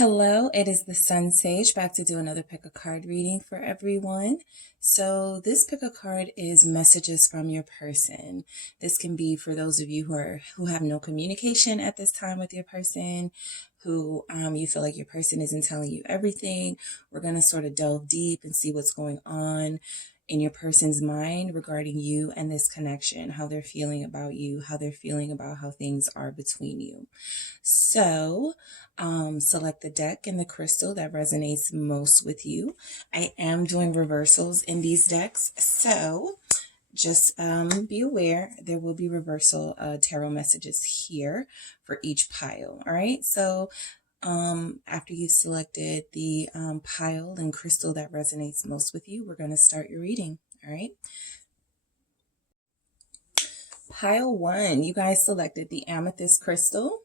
Hello, it is the SunSage back to do another pick a card reading for everyone. So this pick a card is messages from your person. This can be for those of you who have no communication at this time with your person, who you feel like your person isn't telling you everything. We're going to sort of delve deep and see what's going on in your person's mind regarding you and this connection, how they're feeling about you, how they're feeling about how things are between you. So select the deck and the crystal that resonates most with you. I am doing reversals in these decks, so just be aware there will be reversal tarot messages here for each pile. All right, so after you've selected the pile and crystal that resonates most with you, we're going to start your reading. All right. Pile 1, you guys selected the amethyst crystal.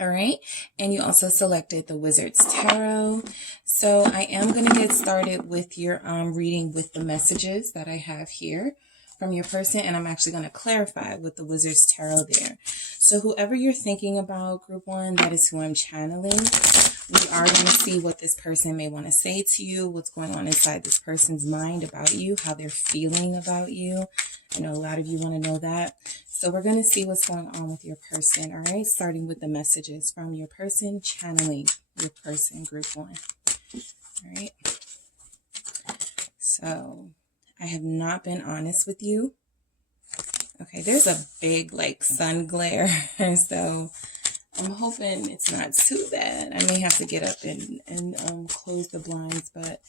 All right, and you also selected the Wizard's Tarot. So I am going to get started with your reading with the messages that I have here from your person, and I'm actually going to clarify with the Wizard's Tarot there. So whoever you're thinking about, group 1, that is who I'm channeling. We are going to see what this person may want to say to you, what's going on inside this person's mind about you, how they're feeling about you. I know a lot of you want to know that. So we're going to see what's going on with your person, all right? Starting with the messages from your person, channeling your person, group 1. All right? So I have not been honest with you. Okay, there's a big, sun glare. So I'm hoping it's not too bad. I may have to get up and close the blinds, but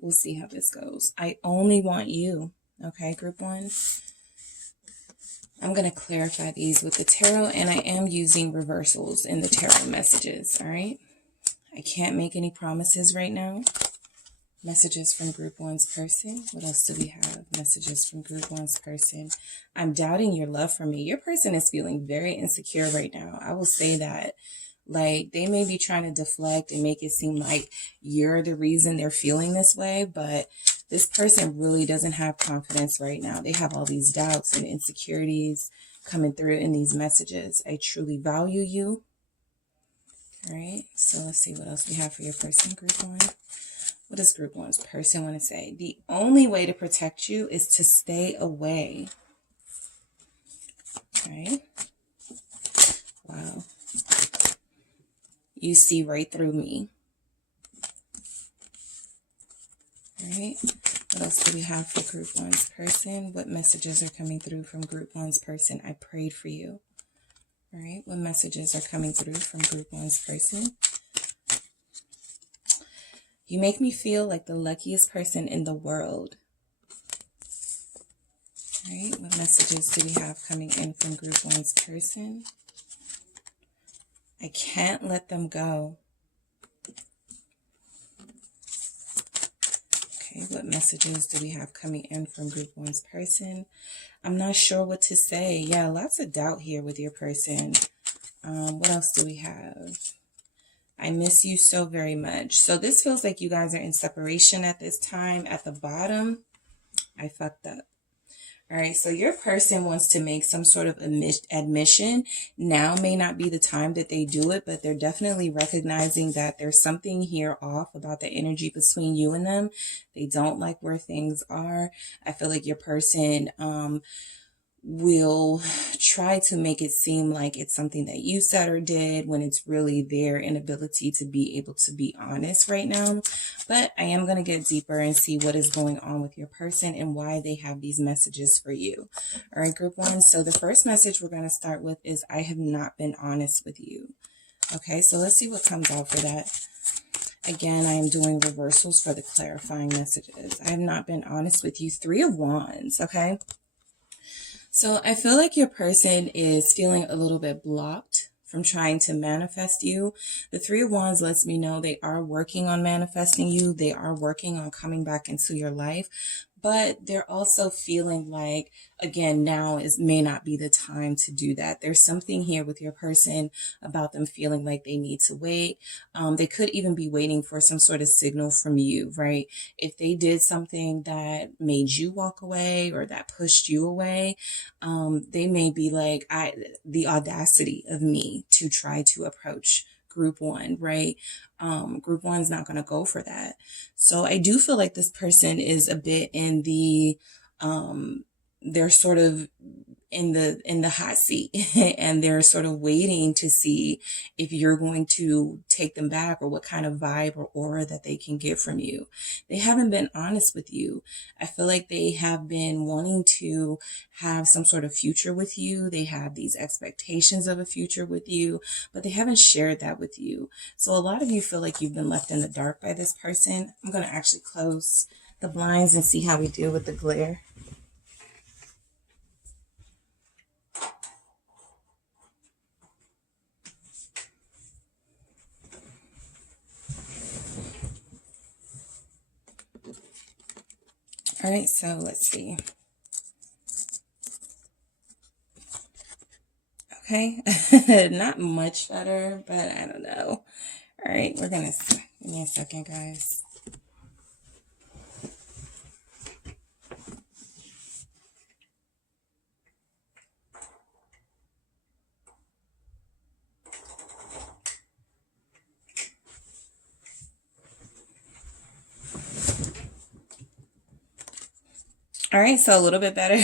we'll see how this goes. I only want you, okay, group 1? I'm going to clarify these with the tarot, and I am using reversals in the tarot messages, all right? I can't make any promises right now. Messages from group 1's person. What else do we have? Messages from group 1's person. I'm doubting your love for me. Your person is feeling very insecure right now. I will say that. They may be trying to deflect and make it seem like you're the reason they're feeling this way, but this person really doesn't have confidence right now. They have all these doubts and insecurities coming through in these messages. I truly value you. All right, so let's see what else we have for your person, group 1. What does group 1's person want to say? The only way to protect you is to stay away. All right. Wow. You see right through me. All right. What else do we have for group 1's person? What messages are coming through from group 1's person? I prayed for you. All right. What messages are coming through from group 1's person? You make me feel like the luckiest person in the world. All right. What messages do we have coming in from group 1's person? I can't let them go. Okay, what messages do we have coming in from group 1's person? I'm not sure what to say. Yeah, lots of doubt here with your person. What else do we have? I miss you so very much. So this feels like you guys are in separation at this time. At the bottom, I fucked up. All right, so your person wants to make some sort of admission. Now may not be the time that they do it, but they're definitely recognizing that there's something here off about the energy between you and them. They don't like where things are. I feel like your person will try to make it seem like it's something that you said or did when it's really their inability to be able to be honest right now. But I am going to get deeper and see what is going on with your person and why they have these messages for you. All right, group 1. So the first message we're going to start with is I have not been honest with you. Okay, so let's see what comes out for that. Again, I am doing reversals for the clarifying messages. I have not been honest with you. 3 of Wands, okay? So I feel like your person is feeling a little bit blocked from trying to manifest you. The 3 of Wands lets me know they are working on manifesting you. They are working on coming back into your life. But they're also feeling like, again, now may not be the time to do that. There's something here with your person about them feeling like they need to wait. They could even be waiting for some sort of signal from you, right? If they did something that made you walk away or that pushed you away, they may be like, the audacity of me to try to approach group one, right? Group one's not going to go for that. So I do feel like this person is a bit in the, they're sort of in the hot seat and they're sort of waiting to see if you're going to take them back or what kind of vibe or aura that they can get from you. They haven't been honest with you. I feel like they have been wanting to have some sort of future with you. They have these expectations of a future with you, but they haven't shared that with you. So a lot of you feel like you've been left in the dark by this person. I'm going to actually close the blinds and see how we deal with the glare. All right, so let's see. Okay, not much better, but I don't know. All right, we're gonna, give me a second, guys. All right, so a little bit better.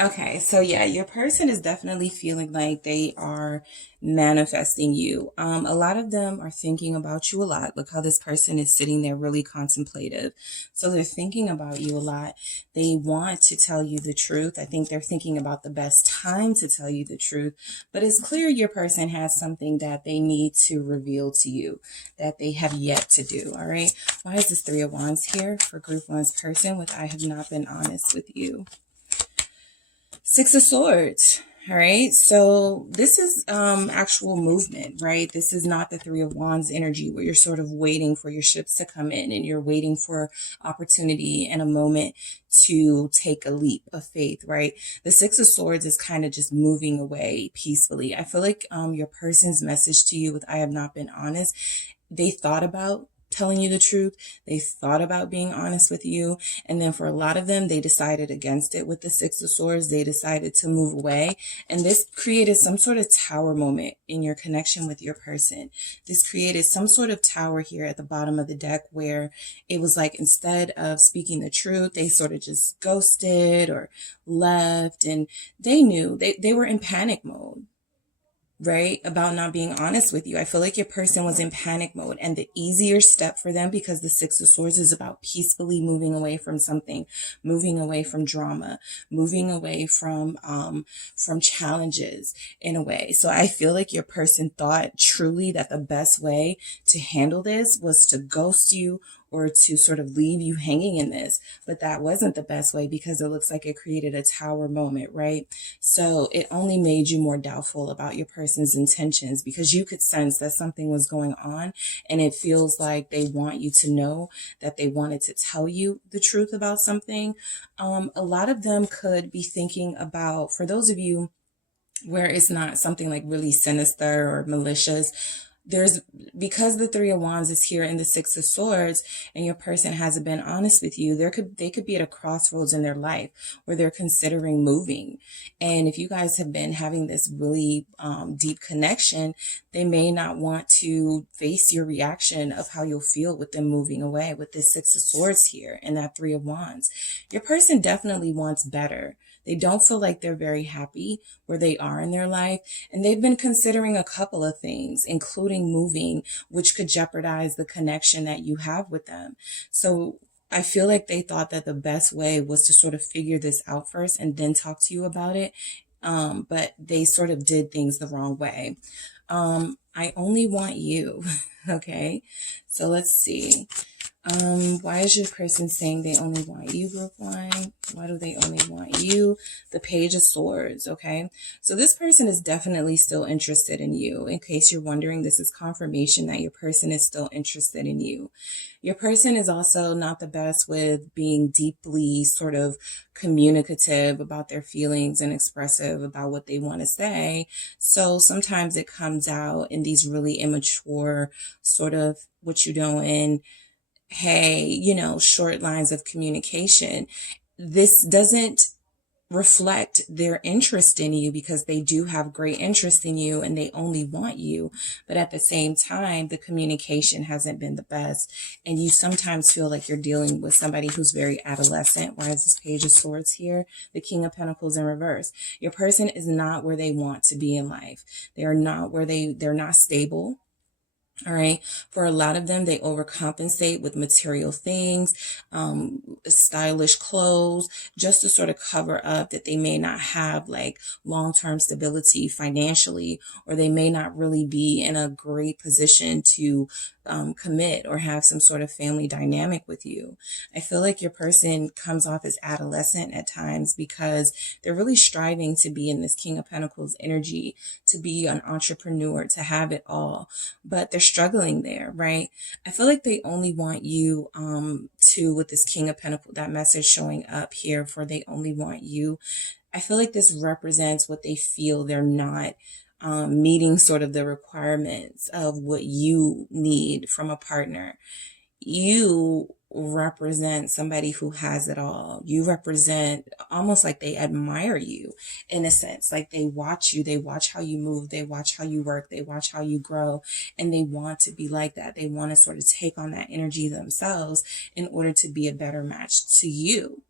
Okay, so yeah, your person is definitely feeling like they are manifesting you. A lot of them are thinking about you a lot. Look how this person is sitting there really contemplative. So they're thinking about you a lot. They want to tell you the truth. I think they're thinking about the best time to tell you the truth. But it's clear your person has something that they need to reveal to you that they have yet to do. All right. Why is this Three of Wands here for Group 1's person with I have not been honest with you? Six of Swords. All right, so this is actual movement, right? This is not the Three of Wands energy where you're sort of waiting for your ships to come in and you're waiting for opportunity and a moment to take a leap of faith, right? The Six of Swords is kind of just moving away peacefully. I feel like your person's message to you with I have not been honest, they thought about telling you the truth. They thought about being honest with you. And then for a lot of them, they decided against it with the Six of Swords. They decided to move away. And this created some sort of tower moment in your connection with your person. This created some sort of tower here at the bottom of the deck where it was like instead of speaking the truth, they sort of just ghosted or left. And they knew they were in panic mode, right? About not being honest with you. I feel like your person was in panic mode, and the easier step for them, because the Six of Swords is about peacefully moving away from something, moving away from drama, moving away from challenges in a way. So I feel like your person thought truly that the best way to handle this was to ghost you or to sort of leave you hanging in this. But that wasn't the best way because it looks like it created a tower moment, right? So it only made you more doubtful about your person's intentions because you could sense that something was going on, and it feels like they want you to know that they wanted to tell you the truth about something. A lot of them could be thinking about, for those of you where it's not something like really sinister or malicious, because the Three of Wands is here in the Six of Swords and your person hasn't been honest with you, they could be at a crossroads in their life where they're considering moving. And if you guys have been having this really deep connection, they may not want to face your reaction of how you'll feel with them moving away with this Six of Swords here and that Three of Wands. Your person definitely wants better. They don't feel like they're very happy where they are in their life. And they've been considering a couple of things, including moving, which could jeopardize the connection that you have with them. So I feel like they thought that the best way was to sort of figure this out first and then talk to you about it. But they sort of did things the wrong way. I only want you. Okay. So let's see. Why is your person saying they only want you, Group 1? Why do they only want you? The Page of Swords, okay? So this person is definitely still interested in you. In case you're wondering, this is confirmation that your person is still interested in you. Your person is also not the best with being deeply sort of communicative about their feelings and expressive about what they want to say. So sometimes it comes out in these really immature sort of what you doing, hey, short lines of communication. This doesn't reflect their interest in you, because they do have great interest in you and they only want you. But at the same time, the communication hasn't been the best. And you sometimes feel like you're dealing with somebody who's very adolescent. Why is this Page of Swords here? The King of Pentacles in reverse. Your person is not where they want to be in life. They are not where they're not stable. All right. For a lot of them, they overcompensate with material things, stylish clothes, just to sort of cover up that they may not have like long-term stability financially, or they may not really be in a great position to commit or have some sort of family dynamic with you. I feel like your person comes off as adolescent at times because they're really striving to be in this King of Pentacles energy, to be an entrepreneur, to have it all, but they're struggling there, right? I feel like they only want you with this King of Pentacles, that message showing up here for they only want you. I feel like this represents what they feel they're not meeting sort of the requirements of what you need from a partner. You represent somebody who has it all. You represent almost like they admire you in a sense, like they watch you, they watch how you move, they watch how you work, they watch how you grow, and they want to be like that. They want to sort of take on that energy themselves in order to be a better match to you.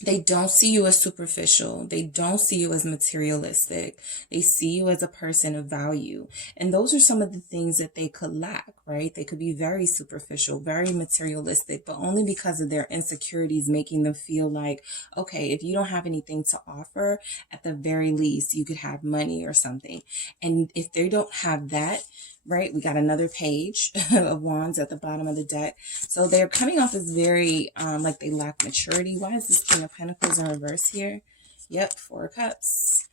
They don't see you as superficial. They don't see you as materialistic. They see you as a person of value. And those are some of the things that they could lack, right? They could be very superficial, very materialistic, but only because of their insecurities making them feel like, okay, if you don't have anything to offer, at the very least, you could have money or something. And if they don't have that, right, we got another Page of Wands at the bottom of the deck. So they're coming off as very, like they lack maturity. Why is this King of Pentacles in reverse here? Yep, Four of Cups.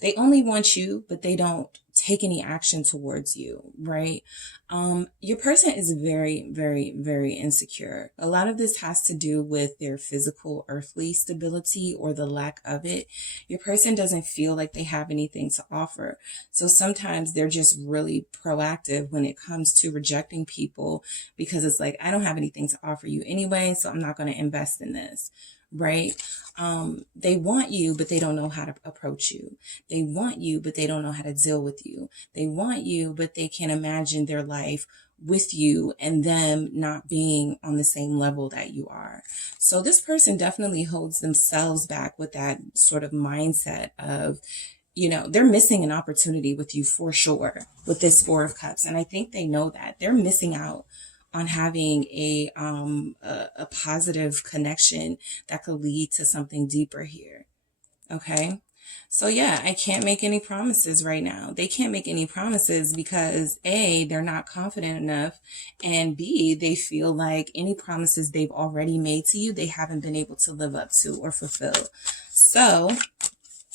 They only want you, but they don't take any action towards you, right? Your person is very, very, very insecure. A lot of this has to do with their physical, earthly stability or the lack of it. Your person doesn't feel like they have anything to offer. So sometimes they're just really proactive when it comes to rejecting people, because it's like, I don't have anything to offer you anyway, so I'm not going to invest in this. Right? They want you, but they don't know how to approach you. They want you, but they don't know how to deal with you. They want you, but they can't imagine their life with you and them not being on the same level that you are. So this person definitely holds themselves back with that sort of mindset of, you know, they're missing an opportunity with you for sure with this Four of Cups. And I think they know that. They're missing out on having a positive connection that could lead to something deeper here. Okay. So yeah, I can't make any promises right now. They can't make any promises because A, they're not confident enough, and B, they feel like any promises they've already made to you, they haven't been able to live up to or fulfill. So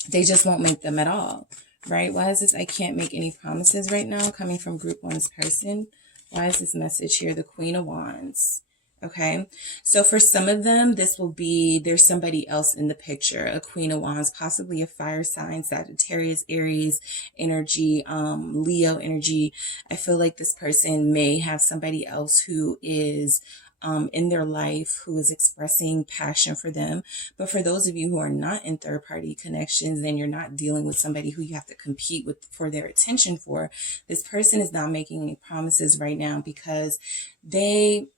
they just won't make them at all, right? Why is this I can't make any promises right now coming from Group 1's person? Why is this message here? The Queen of Wands. Okay. So for some of them, this will be, there's somebody else in the picture, a Queen of Wands, possibly a fire sign, Sagittarius, Aries energy, Leo energy. I feel like this person may have somebody else who is in their life who is expressing passion for them. But for those of you who are not in third-party connections, then you're not dealing with somebody who you have to compete with for their attention for. This person is not making any promises right now because they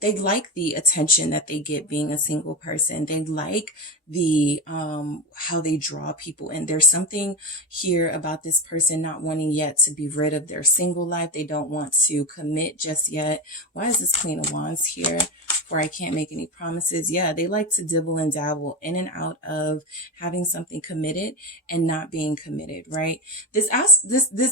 like the attention that they get being a single person. They like the how they draw people in. There's something here about this person not wanting yet to be rid of their single life. They don't want to commit just yet. Why is this Queen of Wands here? For I can't make any promises. Yeah, they like to dibble and dabble in and out of having something committed and not being committed, right? This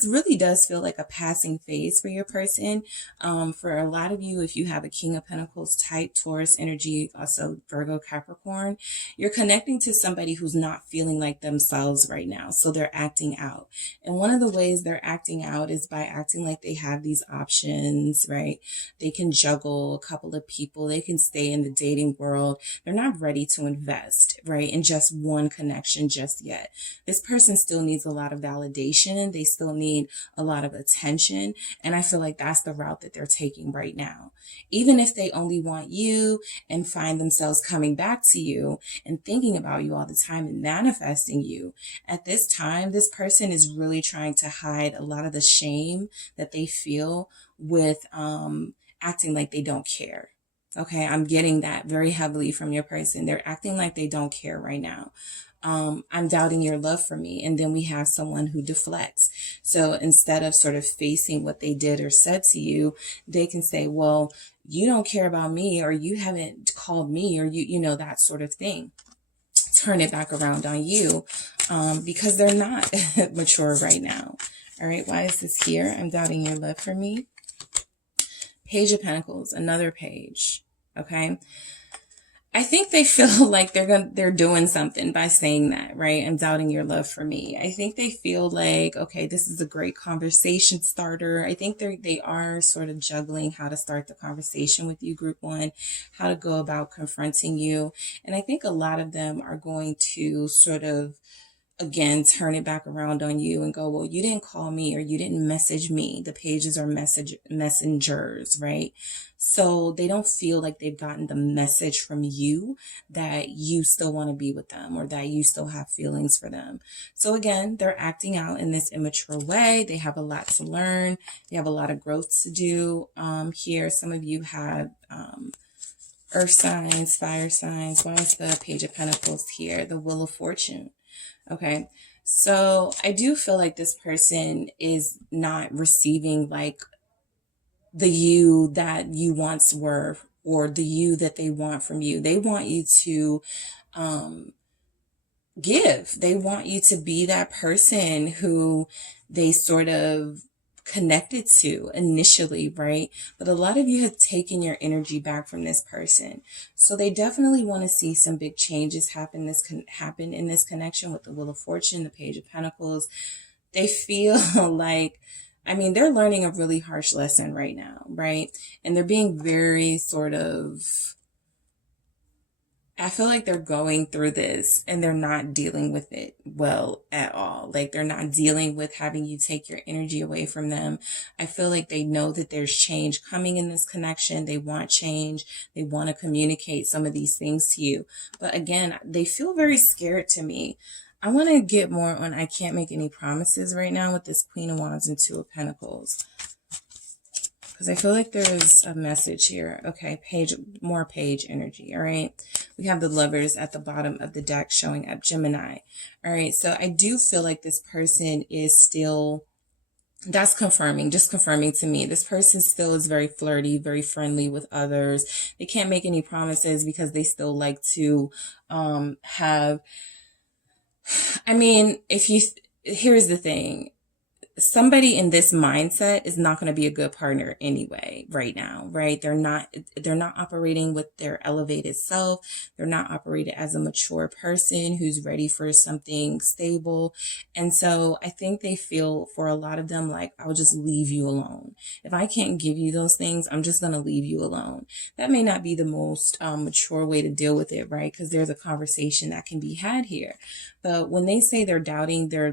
really does feel like a passing phase for your person. For a lot of you, if you have a King of Pentacles type, Taurus energy, also Virgo, Capricorn, you're connecting to somebody who's not feeling like themselves right now. So they're acting out. And one of the ways they're acting out is by acting like they have these options, right? They can juggle a couple of people. They can stay in the dating world. They're not ready to invest, right, in just one connection just yet. This person still needs a lot of validation. They still need a lot of attention. And I feel like that's the route that they're taking right now. Even if they only want you and find themselves coming back to you and thinking about you all the time and manifesting you, at this time, this person is really trying to hide a lot of the shame that they feel with acting like they don't care. Okay, I'm getting that very heavily from your person. They're acting like they don't care right now. I'm doubting your love for me. And then we have someone who deflects. So instead of sort of facing what they did or said to you, they can say, well, you don't care about me, or you haven't called me, or you know, that sort of thing. Turn it back around on you because they're not mature right now. All right, why is this here? I'm doubting your love for me. Page of Pentacles, another page. Okay. I think they feel like they're doing something by saying that, right? I'm doubting your love for me. I think they feel like, okay, this is a great conversation starter. I think they are sort of juggling how to start the conversation with you, group one, how to go about confronting you. And I think a lot of them are going to sort of, again, turn it back around on you and go, well, you didn't call me, or you didn't message me. The pages are messengers, right? So they don't feel like they've gotten the message from you that you still want to be with them, or that you still have feelings for them. So again, they're acting out in this immature way. They have a lot to learn. They have a lot of growth to do. Here, some of you have earth signs, fire signs. Why is the Page of Pentacles here? The Wheel of Fortune. Okay, so I do feel like this person is not receiving like the you that you once were, or the you that they want from you. They want you to give. They want you to be that person who they sort of connected to initially, right? But a lot of you have taken your energy back from this person. So they definitely want to see some big changes happen in this connection with the Wheel of Fortune, the Page of Pentacles. They feel like, I mean, they're learning a really harsh lesson right now, right? And they're being very sort of, I feel like they're going through this and they're not dealing with it well at all. Like, they're not dealing with having you take your energy away from them. I feel like they know that there's change coming in this connection. They want change. They want to communicate some of these things to you. But again, they feel very scared to me. I want to get more on I can't make any promises right now with this Queen of Wands and Two of Pentacles, because I feel like there's a message here. Okay, more page energy. All right. We have the Lovers at the bottom of the deck showing up, Gemini. All right. So I do feel like this person is still, that's confirming, just confirming to me. This person still is very flirty, very friendly with others. They can't make any promises because they still like to have, I mean, here's the thing. Somebody in this mindset is not going to be a good partner anyway right now, right? They're not operating with their elevated self. They're not operating as a mature person who's ready for something stable. And so I think they feel, for a lot of them, like, I'll just leave you alone. If I can't give you those things, I'm just going to leave you alone. That may not be the most mature way to deal with it, right? Because there's a conversation that can be had here. But when they say they're doubting your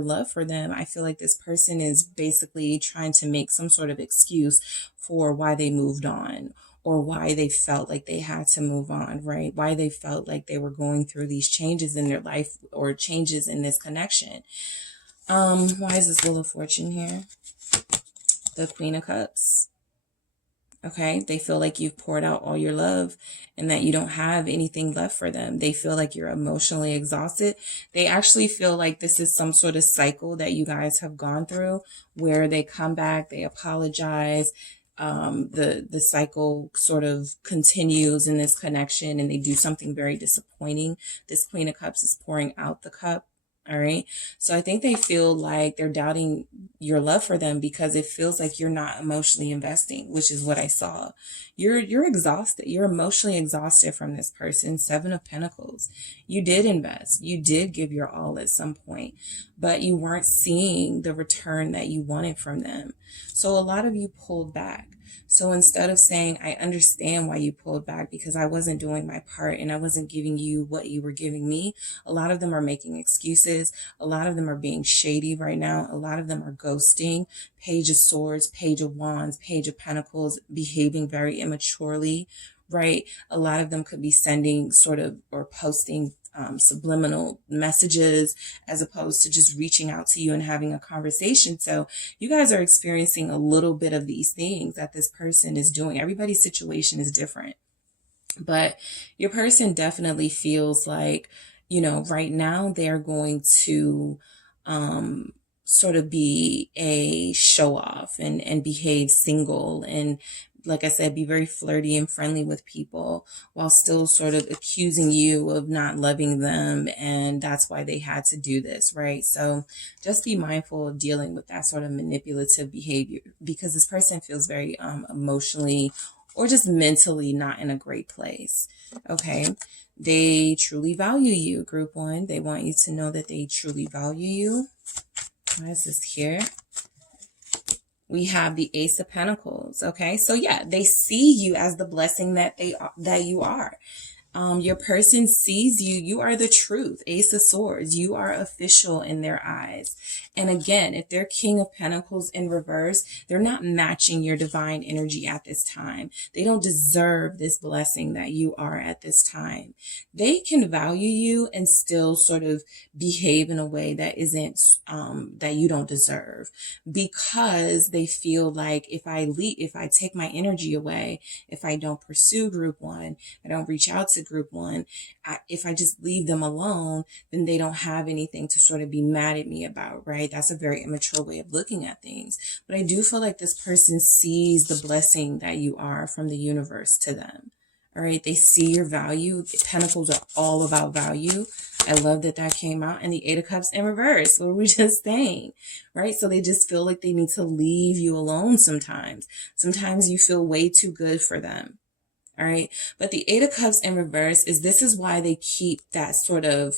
love for them, I feel like this person is basically trying to make some sort of excuse for why they moved on, or why they felt like they had to move on, right? Why they felt like they were going through these changes in their life, or changes in this connection. Why is this Wheel of Fortune here? The Queen of Cups. Okay, they feel like you've poured out all your love and that you don't have anything left for them. They feel like you're emotionally exhausted. They actually feel like this is some sort of cycle that you guys have gone through, where they come back, they apologize. The cycle sort of continues in this connection, and they do something very disappointing. This Queen of Cups is pouring out the cup. All right. So I think they feel like they're doubting your love for them because it feels like you're not emotionally investing, which is what I saw. You're exhausted. You're emotionally exhausted from this person. Seven of Pentacles. You did invest. You did give your all at some point, but you weren't seeing the return that you wanted from them. So a lot of you pulled back. So instead of saying, I understand why you pulled back because I wasn't doing my part and I wasn't giving you what you were giving me, a lot of them are making excuses. A lot of them are being shady right now. A lot of them are ghosting. Page of Swords, Page of Wands, Page of Pentacles, behaving very immaturely, right? A lot of them could be sending sort of or posting subliminal messages as opposed to just reaching out to you and having a conversation. So you guys are experiencing a little bit of these things that this person is doing. Everybody's situation is different, but your person definitely feels like, you know, right now they're going to sort of be a show off and behave single and, like I said, be very flirty and friendly with people while still sort of accusing you of not loving them. And that's why they had to do this, right? So just be mindful of dealing with that sort of manipulative behavior, because this person feels very emotionally or just mentally not in a great place. Okay. They truly value you, group one. They want you to know that they truly value you. What is this here? We have the Ace of Pentacles. Okay. So yeah, they see you as the blessing that you are. Your person sees you. You are the truth. Ace of Swords. You are official in their eyes. And again, if they're King of Pentacles in reverse, they're not matching your divine energy at this time. They don't deserve this blessing that you are at this time. They can value you and still sort of behave in a way that isn't, that you don't deserve, because they feel like if I take my energy away, if I don't pursue group one, I don't reach out to group one, if I just leave them alone, then they don't have anything to sort of be mad at me about, right? That's a very immature way of looking at things. But I do feel like this person sees the blessing that you are from the universe to them. All right. They see your value. Pentacles are all about value. I love that that came out. And the Eight of Cups in reverse. What were we just saying? Right. So they just feel like they need to leave you alone sometimes. Sometimes you feel way too good for them. All right. But the Eight of Cups in reverse this is why they keep that sort of,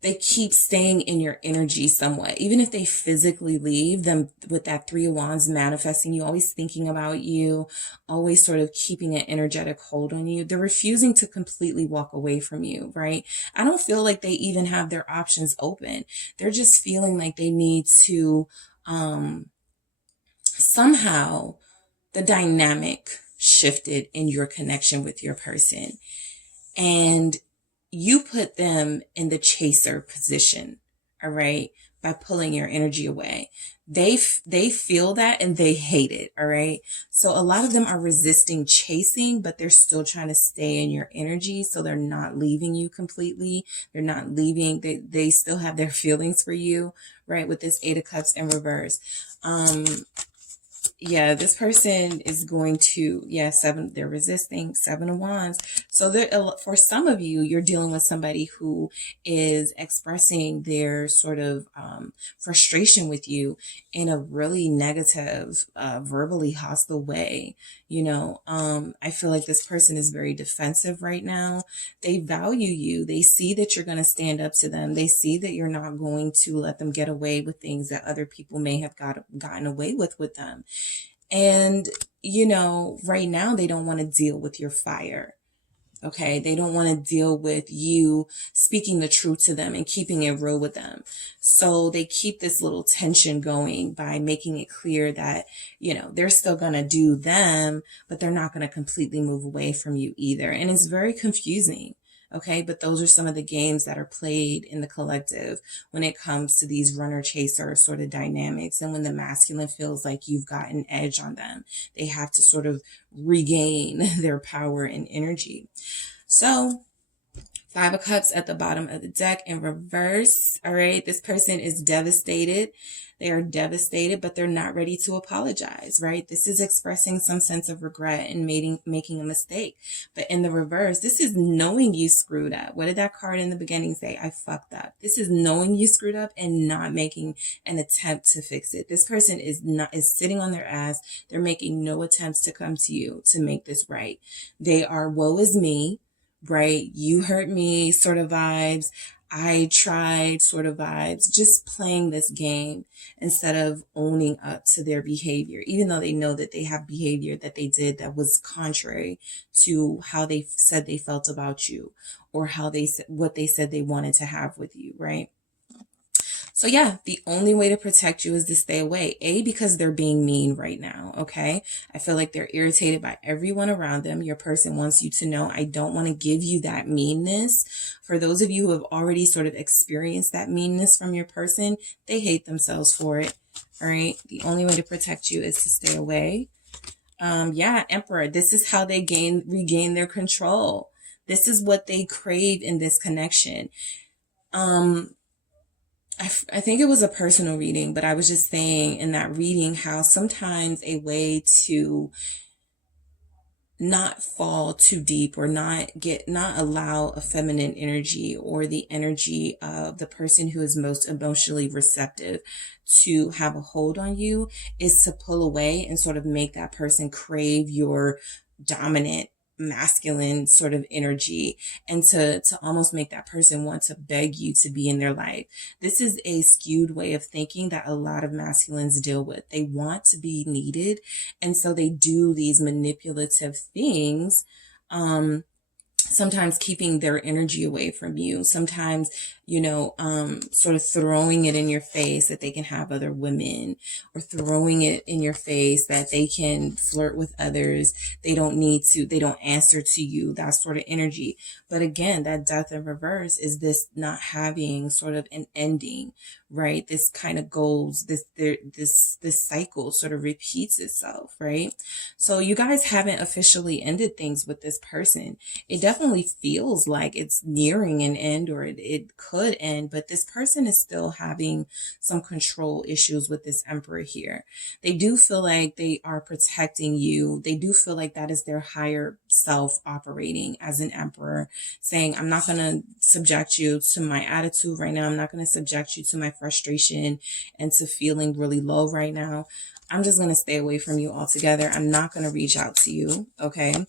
they keep staying in your energy somewhat. Even if they physically leave them with that Three of Wands manifesting you, always thinking about you, always sort of keeping an energetic hold on you. They're refusing to completely walk away from you, right? I don't feel like they even have their options open. They're just feeling like they need to, somehow the dynamic shifted in your connection with your person. And you put them in the chaser position, all right, by pulling your energy away. They feel that and they hate it, all right? So a lot of them are resisting chasing, but they're still trying to stay in your energy. So they're not leaving you completely. They're not leaving. They still have their feelings for you, right? With this Eight of Cups in reverse. Yeah, this person is going to, they're resisting. Seven of Wands. So for some of you, you're dealing with somebody who is expressing their sort of frustration with you in a really negative, verbally hostile way. You know, I feel like this person is very defensive right now. They value you. They see that you're going to stand up to them. They see that you're not going to let them get away with things that other people may have gotten away with them. And, you know, right now they don't want to deal with your fire. Okay. They don't want to deal with you speaking the truth to them and keeping it real with them. So they keep this little tension going by making it clear that, you know, they're still going to do them, but they're not going to completely move away from you either. And it's very confusing. Okay. But those are some of the games that are played in the collective when it comes to these runner chaser sort of dynamics. And when the masculine feels like you've got an edge on them, they have to sort of regain their power and energy. So Five of Cups at the bottom of the deck in reverse. All right. This person is devastated. They are devastated, but they're not ready to apologize, right? This is expressing some sense of regret and making a mistake. But in the reverse, this is knowing you screwed up. What did that card in the beginning say? I fucked up. This is knowing you screwed up and not making an attempt to fix it. This person is sitting on their ass. They're making no attempts to come to you to make this right. They are woe is me. Right? You hurt me sort of vibes. I tried sort of vibes, just playing this game instead of owning up to their behavior, even though they know that they have behavior that they did that was contrary to how they said they felt about you, or how they said what they said they wanted to have with you, right? So yeah, the only way to protect you is to stay away. Because they're being mean right now, okay? I feel like they're irritated by everyone around them. Your person wants you to know, I don't want to give you that meanness. For those of you who have already sort of experienced that meanness from your person, they hate themselves for it, all right? The only way to protect you is to stay away. Yeah, Emperor, this is how they regain their control. This is what they crave in this connection. I think it was a personal reading, but I was just saying in that reading how sometimes a way to not fall too deep or not allow a feminine energy or the energy of the person who is most emotionally receptive to have a hold on you is to pull away and sort of make that person crave your dominant masculine sort of energy, and to almost make that person want to beg you to be in their life. This is a skewed way of thinking that a lot of masculines deal with. They want to be needed, and so they do these manipulative things, sometimes keeping their energy away from you, sometimes, sort of throwing it in your face that they can have other women, or throwing it in your face that they can flirt with others. They don't answer to you, that sort of energy. But again, that death in reverse is this not having sort of an ending, right? This kind of goes, this cycle sort of repeats itself, right? So you guys haven't officially ended things with this person. It definitely feels like it's nearing an end, or it could end, but this person is still having some control issues with this Emperor here. They do feel like they are protecting you. They do feel like that is their higher self operating as an Emperor, saying, I'm not going to subject you to my attitude right now. I'm not going to subject you to my frustration and to feeling really low right now. I'm just going to stay away from you altogether. I'm not going to reach out to you. Okay.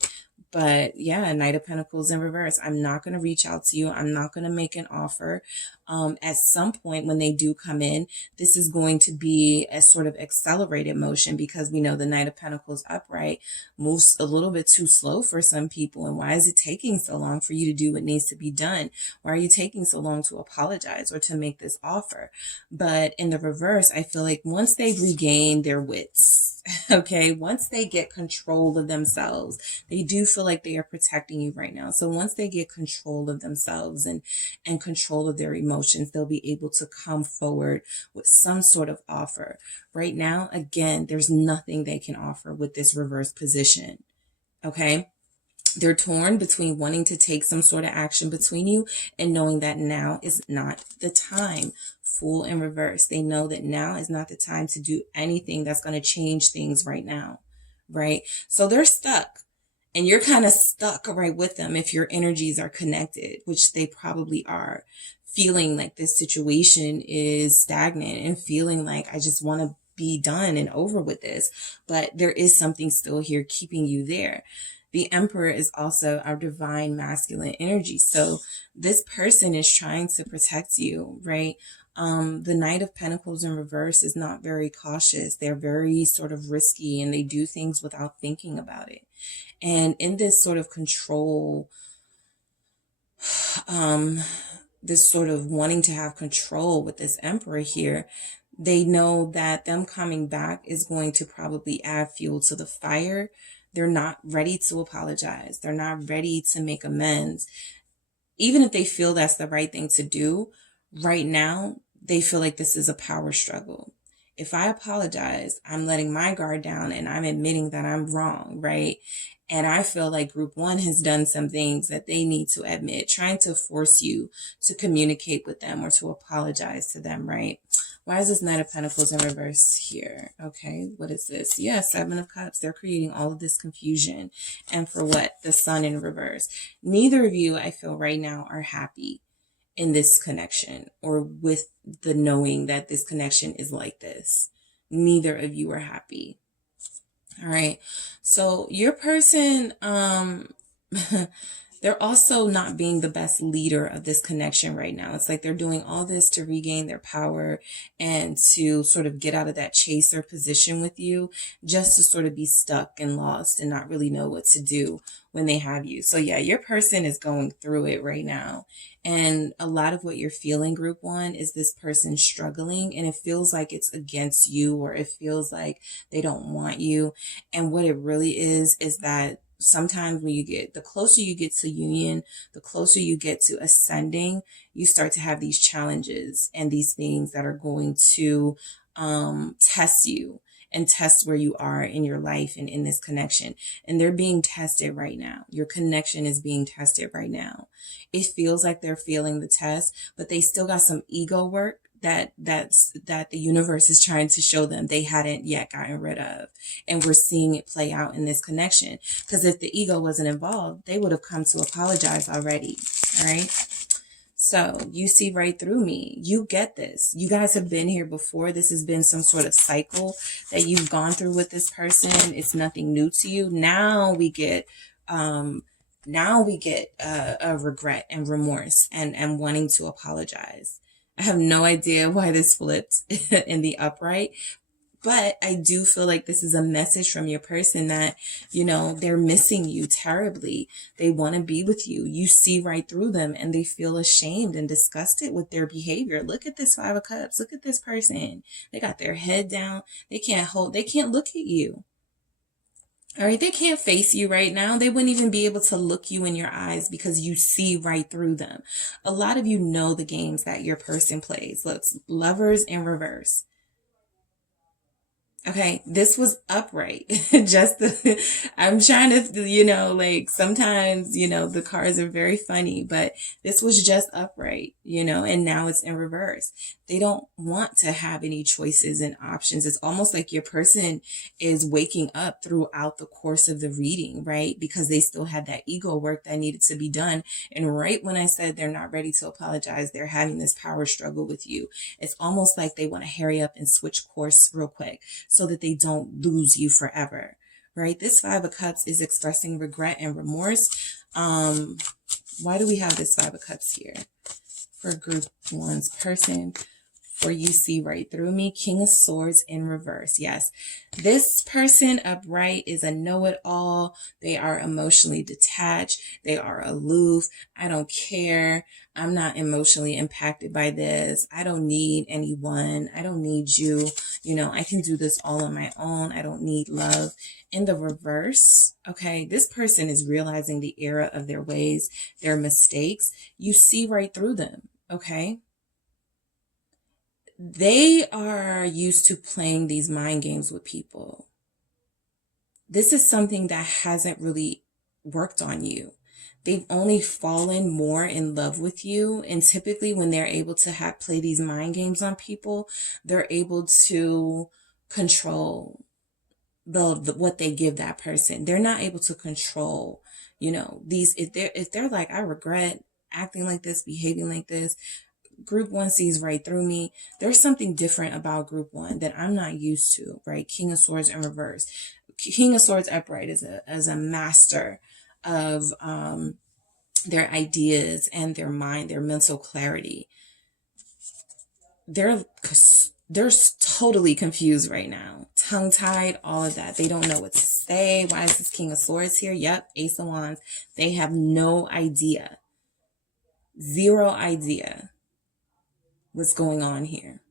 But yeah, Knight of Pentacles in reverse. I'm not going to reach out to you. I'm not going to make an offer. At some point when they do come in, this is going to be a sort of accelerated motion, because we know the Knight of Pentacles upright moves a little bit too slow for some people. And why is it taking so long for you to do what needs to be done? Why are you taking so long to apologize or to make this offer? But in the reverse, I feel like once they've regained their wits, okay, once they get control of themselves, they do feel like they are protecting you right now. So once they get control of themselves and control of their emotions, they'll be able to come forward with some sort of offer. Right now, again, there's nothing they can offer with this reverse position. Okay. They're torn between wanting to take some sort of action between you and knowing that now is not the time. Fool in reverse. They know that now is not the time to do anything that's going to change things right now, right? So they're stuck, and you're kind of stuck right with them if your energies are connected, which they probably are, feeling like this situation is stagnant and feeling like I just want to be done and over with this. But there is something still here keeping you there. The Emperor is also our divine masculine energy. So this person is trying to protect you, right? The Knight of Pentacles in reverse is not very cautious. They're very sort of risky, and they do things without thinking about it. And in this sort of control, this sort of wanting to have control with this Emperor here, they know that them coming back is going to probably add fuel to the fire. They're not ready to apologize. They're not ready to make amends. Even if they feel that's the right thing to do, right now, they feel like this is a power struggle. If I apologize, I'm letting my guard down and I'm admitting that I'm wrong, right? And I feel like group one has done some things that they need to admit, trying to force you to communicate with them or to apologize to them, right? Why is this Knight of Pentacles in reverse here? Okay, what is this? Yeah, Seven of Cups. They're creating all of this confusion. And for what? The Sun in reverse. Neither of you, I feel right now, are happy in this connection, or with the knowing that this connection is like this. Neither of you are happy. All right. So your person, they're They're also not being the best leader of this connection right now. It's like they're doing all this to regain their power and to sort of get out of that chaser position with you, just to sort of be stuck and lost and not really know what to do when they have you. So yeah, your person is going through it right now. And a lot of what you're feeling, group one, is this person struggling, and it feels like it's against you, or it feels like they don't want you. And what it really is that sometimes when the closer you get to union, the closer you get to ascending, you start to have these challenges and these things that are going to test you and test where you are in your life and in this connection. And they're being tested right now. Your connection is being tested right now. It feels like they're feeling the test, but they still got some ego work that the universe is trying to show them they hadn't yet gotten rid of. And we're seeing it play out in this connection. Because if the ego wasn't involved, they would have come to apologize already. All right. So you see right through me. You get this. You guys have been here before. This has been some sort of cycle that you've gone through with this person. It's nothing new to you. Now we get a regret and remorse and wanting to apologize. I have no idea why this flipped in the upright, but I do feel like this is a message from your person that, they're missing you terribly. They want to be with you. You see right through them, and they feel ashamed and disgusted with their behavior. Look at this Five of Cups. Look at this person. They got their head down. They can't look at you. All right, they can't face you right now. They wouldn't even be able to look you in your eyes because you see right through them. A lot of you know the games that your person plays. Look, Lovers in reverse. Okay, this was upright. I'm trying to, sometimes, the cards are very funny, but this was just upright, and now it's in reverse. They don't want to have any choices and options. It's almost like your person is waking up throughout the course of the reading, right? Because they still had that ego work that needed to be done. And right when I said they're not ready to apologize, they're having this power struggle with you. It's almost like they want to hurry up and switch course real quick so that they don't lose you forever, right? This Five of Cups is expressing regret and remorse. Why do we have this Five of Cups here? For group one's person, for you see right through me. King of Swords in reverse. Yes, this person upright is a know-it-all. They are emotionally detached. They are aloof. I don't care. I'm not emotionally impacted by this. I don't need anyone. I don't need you. I can do this all on my own. I don't need love. In the reverse, okay, this person is realizing the error of their ways, their mistakes. You see right through them, okay? They are used to playing these mind games with people. This is something that hasn't really worked on you. They've only fallen more in love with you. And typically when they're able to play these mind games on people, they're able to control what they give that person. They're not able to control, if they're like, I regret acting like this, behaving like this. Group one sees right through me. There's something different about group one that I'm not used to, right? King of Swords in reverse. King of Swords upright is a master of their ideas and their mind, their mental clarity. They're totally confused right now, tongue-tied, all of that. They don't know what to say. Why is this King of Swords here? Yep, Ace of Wands. They have no idea, zero idea what's going on here.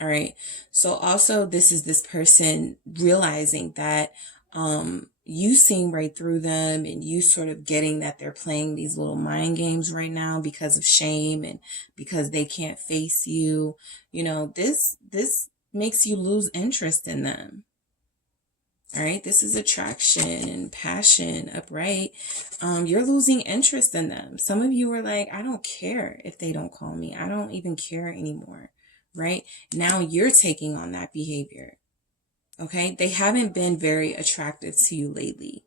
All right. So also this is this person realizing that you seeing right through them, and you sort of getting that they're playing these little mind games right now because of shame and because they can't face you. This makes you lose interest in them. All right. This is attraction and passion upright. You're losing interest in them. Some of you are like, I don't care if they don't call me. I don't even care anymore. Right now you're taking on that behavior. Okay. They haven't been very attractive to you lately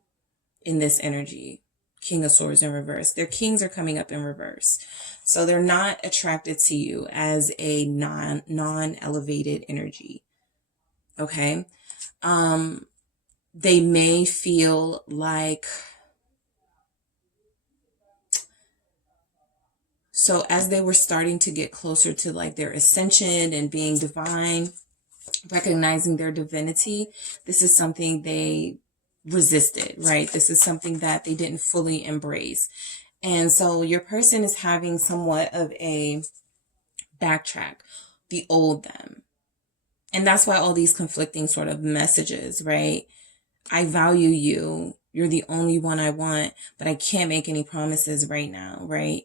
in this energy. King of Swords in reverse. Their kings are coming up in reverse. So they're not attracted to you as a non-elevated energy. Okay. They may feel like So as they were starting to get closer to like their ascension and being divine, recognizing their divinity, this is something they resisted, right? This is something that they didn't fully embrace. And so your person is having somewhat of a backtrack, the old them. And that's why all these conflicting sort of messages, right? I value you. You're the only one I want, but I can't make any promises right now, right?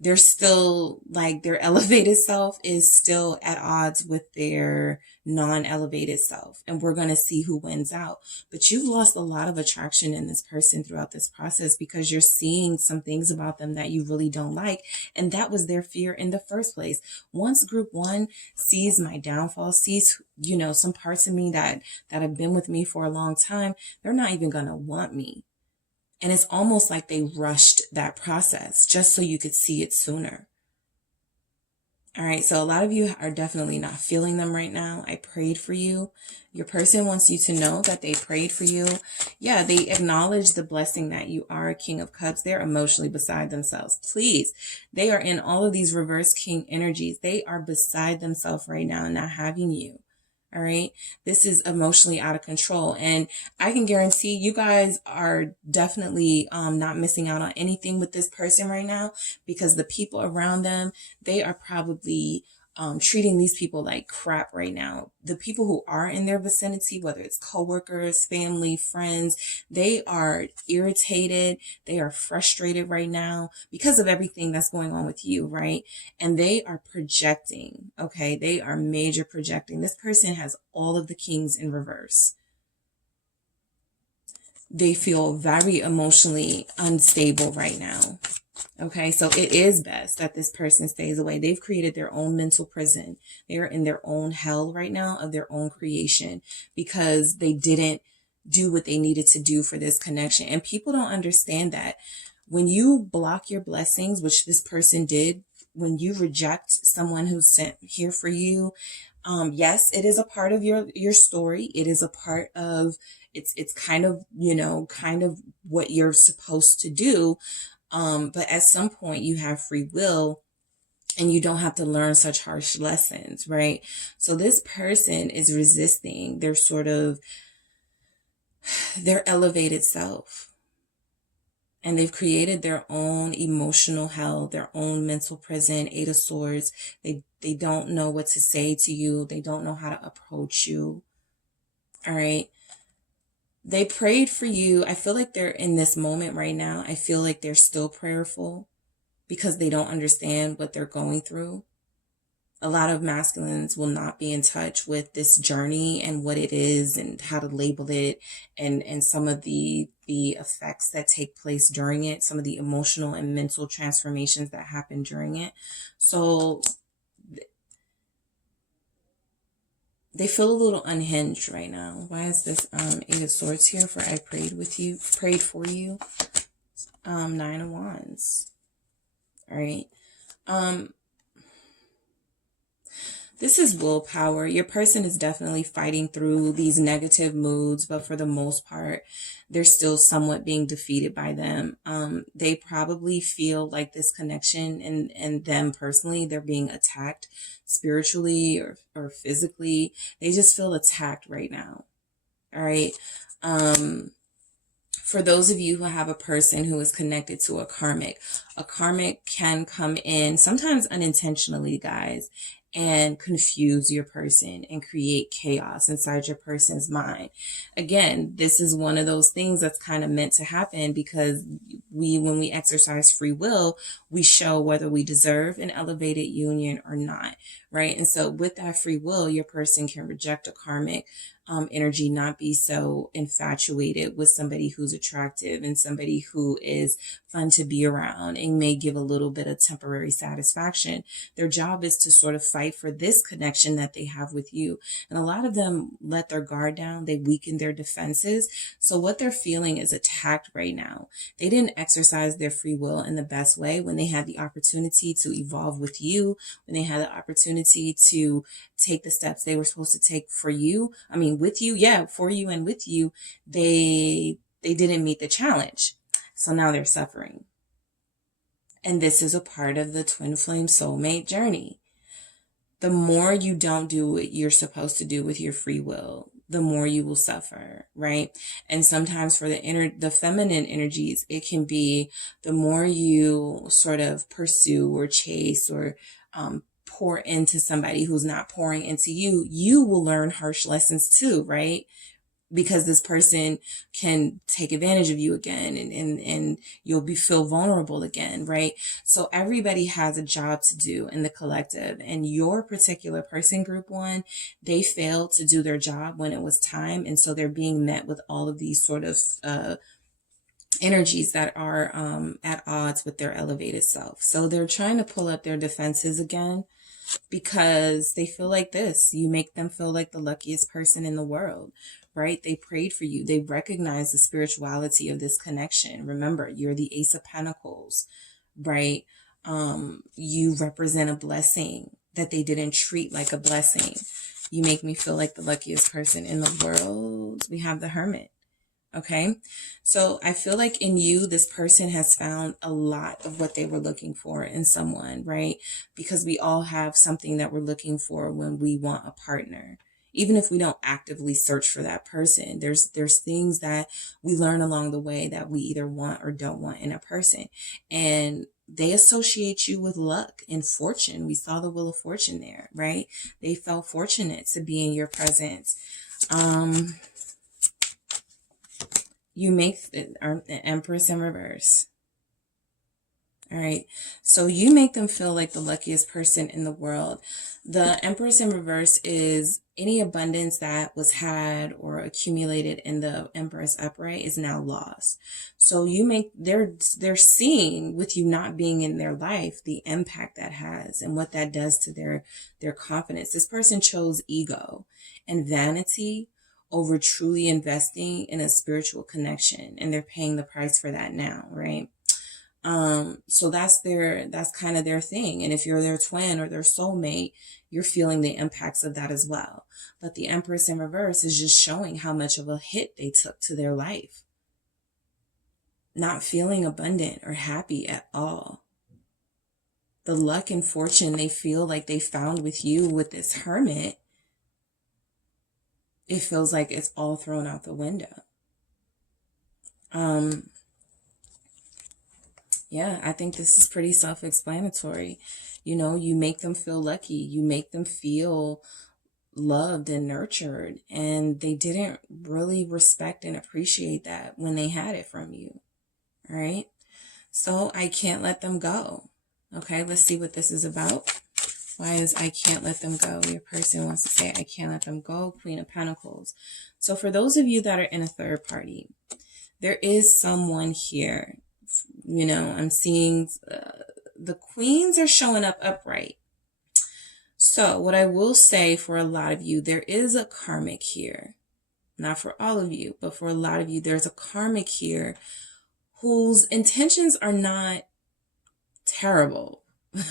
They're still like their elevated self is still at odds with their non-elevated self. And we're going to see who wins out. But you've lost a lot of attraction in this person throughout this process because you're seeing some things about them that you really don't like. And that was their fear in the first place. Once group one sees my downfall, sees, you know, some parts of me that have been with me for a long time, they're not even going to want me. And it's almost like they rushed that process just so you could see it sooner. All right, so a lot of you are definitely not feeling them right now. I prayed for you. Your person wants you to know that they prayed for you. Yeah, they acknowledge the blessing that you are a King of Cups. They're emotionally beside themselves. Please, they are in all of these reverse king energies. They are beside themselves right now, not having you. All right. This is emotionally out of control. And I can guarantee you guys are definitely not missing out on anything with this person right now, because the people around them, they are probably treating these people like crap right now. The people who are in their vicinity, whether it's coworkers, family, friends, they are irritated. They are frustrated right now because of everything that's going on with you, right? And they are projecting, okay? They are major projecting. This person has all of the kings in reverse. They feel very emotionally unstable right now. Okay, so it is best that this person stays away. They've created their own mental prison. They are in their own hell right now of their own creation because they didn't do what they needed to do for this connection. And people don't understand that when you block your blessings, which this person did, when you reject someone who's sent here for you, yes, it is a part of your story. It is a part of, it's kind of, you know, kind of what you're supposed to do. But at some point you have free will and you don't have to learn such harsh lessons, right? So this person is resisting their sort of, their elevated self. And they've created their own emotional hell, their own mental prison, Eight of Swords. They don't know what to say to you. They don't know how to approach you. All right. They prayed for you. I feel like they're in this moment right now. I feel like they're still prayerful because they don't understand what they're going through. A lot of masculines will not be in touch with this journey and what it is and how to label it and some of the effects that take place during it, some of the emotional and mental transformations that happen during it. So they feel a little unhinged right now. Why is this Eight of Swords here for I prayed for you? Nine of Wands. All right. This is willpower. Your person is definitely fighting through these negative moods, but for the most part, they're still somewhat being defeated by them. They probably feel like this connection and them personally, they're being attacked spiritually or physically. They just feel attacked right now. All right. For those of you who have a person who is connected to a karmic can come in sometimes unintentionally, guys, and confuse your person and create chaos inside your person's mind. Again, this is one of those things that's kind of meant to happen because when we exercise free will, we show whether we deserve an elevated union or not, right? And so with that free will, your person can reject a karmic energy, not be so infatuated with somebody who's attractive and somebody who is fun to be around and may give a little bit of temporary satisfaction. Their job is to sort of fight for this connection that they have with you. And a lot of them let their guard down. They weaken their defenses. So what they're feeling is attacked right now. They didn't exercise their free will in the best way when they had the opportunity to evolve with you, when they had the opportunity to take the steps they were supposed to take for you. I mean, with you, yeah, for you and with you, they didn't meet the challenge. So now they're suffering. And this is a part of the twin flame soulmate journey. The more you don't do what you're supposed to do with your free will, the more you will suffer, right? And sometimes for the feminine energies, it can be the more you sort of pursue or chase or pour into somebody who's not pouring into you, you will learn harsh lessons too, right? Because this person can take advantage of you again, and you'll feel vulnerable again, right? So everybody has a job to do in the collective, and your particular person, group one, they failed to do their job when it was time. And so they're being met with all of these sort of energies that are at odds with their elevated self. So they're trying to pull up their defenses again, because they feel like this. You make them feel like the luckiest person in the world, right? They prayed for you. They recognize the spirituality of this connection. Remember, you're the Ace of Pentacles, right? You represent a blessing that they didn't treat like a blessing. You make me feel like the luckiest person in the world. We have the Hermit. Okay, so I feel like in you, this person has found a lot of what they were looking for in someone, right? Because we all have something that we're looking for when we want a partner. Even if we don't actively search for that person, there's things that we learn along the way that we either want or don't want in a person. And they associate you with luck and fortune. We saw the Wheel of Fortune there, right? They felt fortunate to be in your presence. You make the Empress in reverse. All right. So you make them feel like the luckiest person in the world. The Empress in reverse is any abundance that was had or accumulated in the Empress upright is now lost. So they're seeing, with you not being in their life, the impact that has and what that does to their confidence. This person chose ego and vanity over truly investing in a spiritual connection, and they're paying the price for that now, right? So that's kind of their thing. And if you're their twin or their soulmate, you're feeling the impacts of that as well. But the Empress in reverse is just showing how much of a hit they took to their life. Not feeling abundant or happy at all. The luck and fortune they feel like they found with you, with this Hermit, it feels like it's all thrown out the window. Yeah, I think this is pretty self-explanatory. You know, you make them feel lucky. You make them feel loved and nurtured. And they didn't really respect and appreciate that when they had it from you. All right. So I can't let them go. Okay, let's see what this is about. Why is I can't let them go? Your person wants to say I can't let them go. Queen of Pentacles. So for those of you that are in a third party, there is someone here. You know, I'm seeing the queens are showing up upright. So what I will say for a lot of you, there is a karmic here. Not for all of you, but for a lot of you, there's a karmic here whose intentions are not terrible.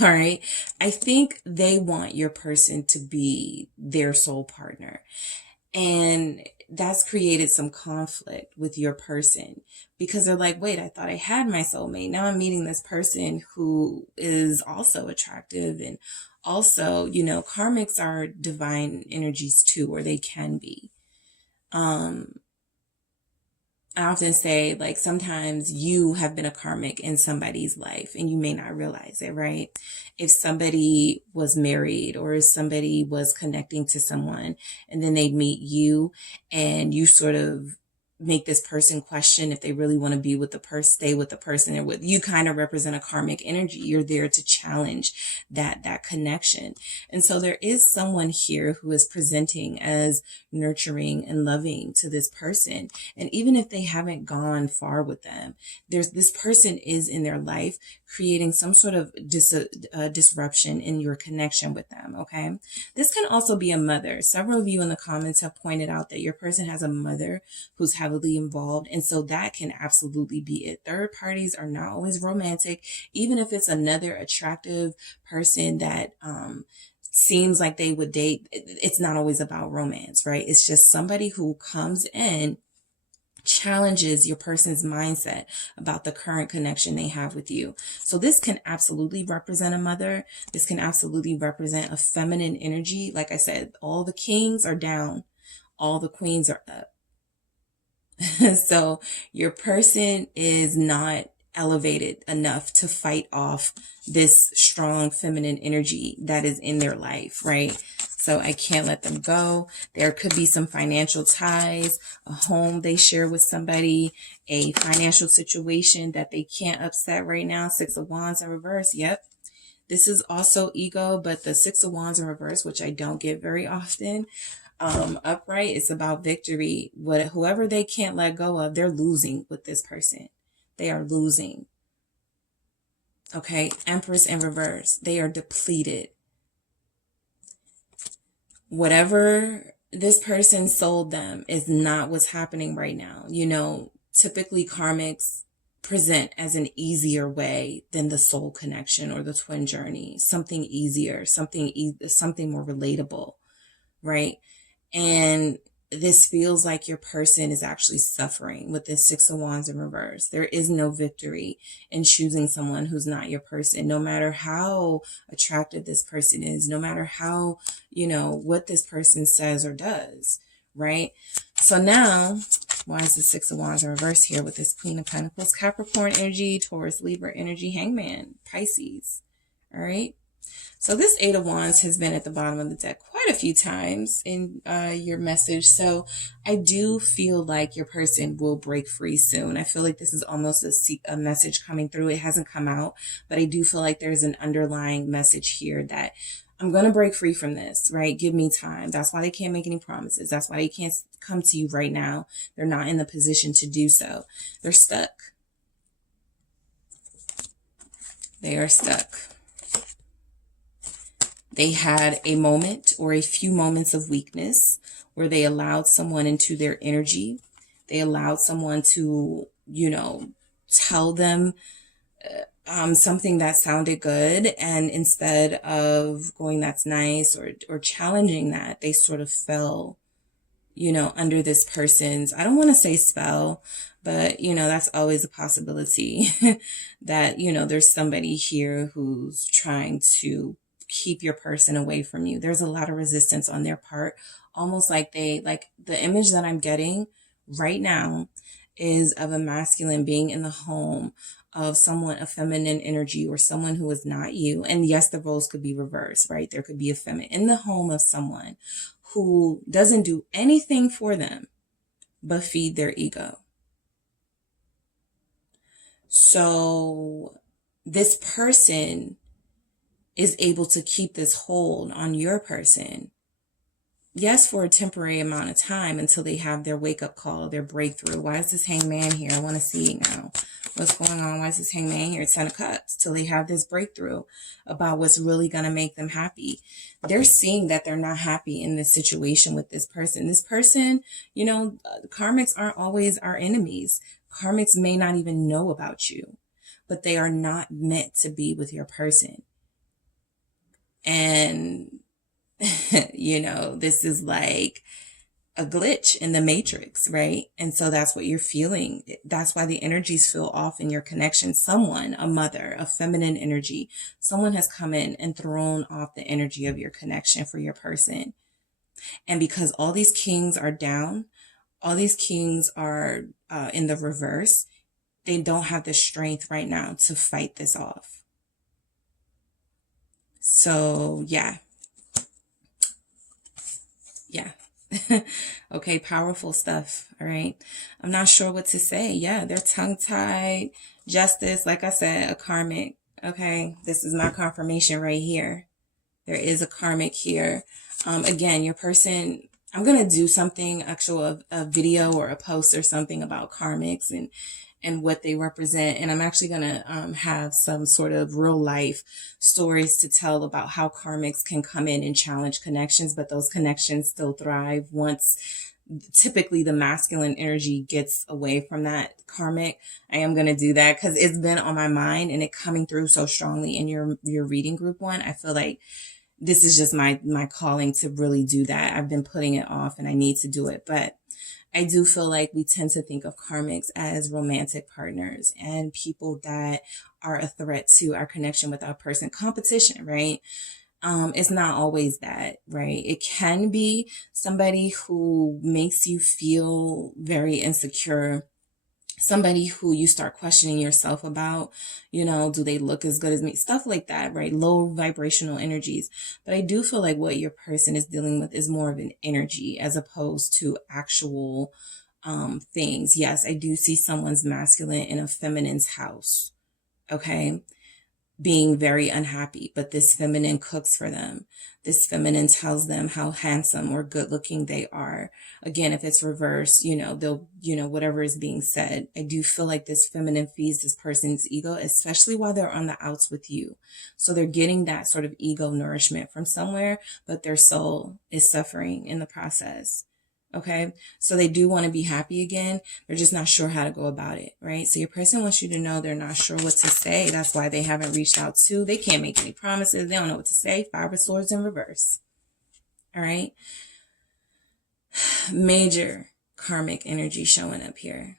All right. I think they want your person to be their soul partner. And that's created some conflict with your person because they're like, wait, I thought I had my soulmate. Now I'm meeting this person who is also attractive. And also, you know, karmics are divine energies too, or they can be. I often say, like, sometimes you have been a karmic in somebody's life and you may not realize it, right? If somebody was married or if somebody was connecting to someone and then they meet you and you sort of make this person question if they really want to be with the person, stay with the person they're with. You kind of represent a karmic energy. You're there to challenge that connection. And so there is someone here who is presenting as nurturing and loving to this person. And even if they haven't gone far with them, this person is in their life creating some sort of disruption in your connection with them. Okay. This can also be a mother. Several of you in the comments have pointed out that your person has a mother who's heavily involved. And so that can absolutely be it. Third parties are not always romantic. Even if it's another attractive person that, seems like they would date, it's not always about romance, right? It's just somebody who comes in challenges your person's mindset about the current connection they have with you. So this can absolutely represent a mother. This can absolutely represent a feminine energy. Like I said, all the kings are down, all the queens are up. So your person is not elevated enough to fight off this strong feminine energy that is in their life, right? So I can't let them go. There could be some financial ties, a home they share with somebody, a financial situation that they can't upset right now. 6 of Wands in reverse. Yep. This is also ego, but the 6 of Wands in reverse, which I don't get very often, upright, it's about victory. Whoever they can't let go of, they're losing with this person. They are losing. Okay. Empress in reverse. They are depleted. Whatever this person sold them is not what's happening right now. You know, typically karmics present as an easier way than the soul connection or the twin journey. Something easier, something more relatable, right? And this feels like your person is actually suffering with this 6 of Wands in reverse. There is no victory in choosing someone who's not your person, no matter how attractive this person is, no matter how, you know, what this person says or does, right? So now, why is the 6 of Wands in reverse here with this Queen of Pentacles? Capricorn energy, Taurus, Libra energy, Hangman, Pisces, all right? So this 8 of Wands has been at the bottom of the deck quite a few times in your message. So I do feel like your person will break free soon. I feel like this is almost a message coming through. It hasn't come out, but I do feel like there's an underlying message here that I'm going to break free from this, right? Give me time. That's why they can't make any promises. That's why they can't come to you right now. They're not in the position to do so. They're stuck. They are stuck. They had a moment or a few moments of weakness where they allowed someone into their energy. They allowed someone to, you know, tell them something that sounded good. And instead of going, that's nice, or challenging that, they sort of fell, you know, under this person's, I don't want to say spell, but, you know, that's always a possibility that, you know, there's somebody here who's trying to keep your person away from you. There's a lot of resistance on their part, almost like the image that I'm getting right now is of a masculine being in the home of someone, a feminine energy, or someone who is not you. And yes, the roles could be reversed, right? There could be a feminine in the home of someone who doesn't do anything for them but feed their ego. So this person is able to keep this hold on your person, yes, for a temporary amount of time until they have their wake-up call, their breakthrough. Why is this Hangman here? I want to see it now. What's going on? Why is this Hangman here? 10 of Cups. Till they have this breakthrough about what's really going to make them happy. They're seeing that they're not happy in this situation with this person. This person, you know, karmics aren't always our enemies. Karmics may not even know about you, but they are not meant to be with your person. And, you know, this is like a glitch in the matrix, right? And so that's what you're feeling. That's why the energies feel off in your connection. Someone, a mother, a feminine energy, someone has come in and thrown off the energy of your connection for your person. And because all these kings are down, all these kings are in the reverse, they don't have the strength right now to fight this off. So, yeah. Okay, powerful stuff. All right. I'm not sure what to say. Yeah, they're tongue-tied. Justice, like I said, a karmic. Okay, this is my confirmation right here. There is a karmic here. Again, your person, I'm going to do something, a video or a post or something about karmics and what they represent. And I'm actually going to have some sort of real life stories to tell about how karmics can come in and challenge connections, but those connections still thrive once typically the masculine energy gets away from that karmic. I am going to do that because it's been on my mind and it coming through so strongly in your reading group one. I feel like this is just my calling to really do that. I've been putting it off and I need to do it. But I do feel like we tend to think of karmics as romantic partners and people that are a threat to our connection with our person. Competition, right? It's not always that, right? It can be somebody who makes you feel very insecure, somebody who you start questioning yourself about, do they look as good as me? Stuff like that, right? Low vibrational energies. But I do feel like what your person is dealing with is more of an energy as opposed to actual things. Yes, I do see someone's masculine in a feminine's house. Okay. Being very unhappy, but this feminine cooks for them. This feminine tells them how handsome or good looking they are. Again, if it's reversed, they'll, whatever is being said. I do feel like this feminine feeds this person's ego, especially while they're on the outs with you. So they're getting that sort of ego nourishment from somewhere, but their soul is suffering in the process. Okay, so they do want to be happy again. They're just not sure how to go about it, right? So your person wants you to know they're not sure what to say. That's why they haven't reached out to. They can't make any promises. They don't know what to say. 5 of Swords in reverse. All right. Major karmic energy showing up here.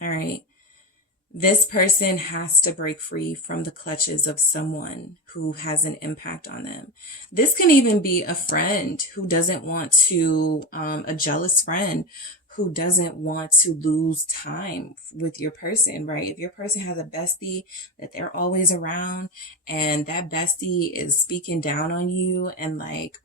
All right. This person has to break free from the clutches of someone who has an impact on them. This can even be a friend who doesn't want to, a jealous friend who doesn't want to lose time with your person, right? If your person has a bestie that they're always around and that bestie is speaking down on you and like,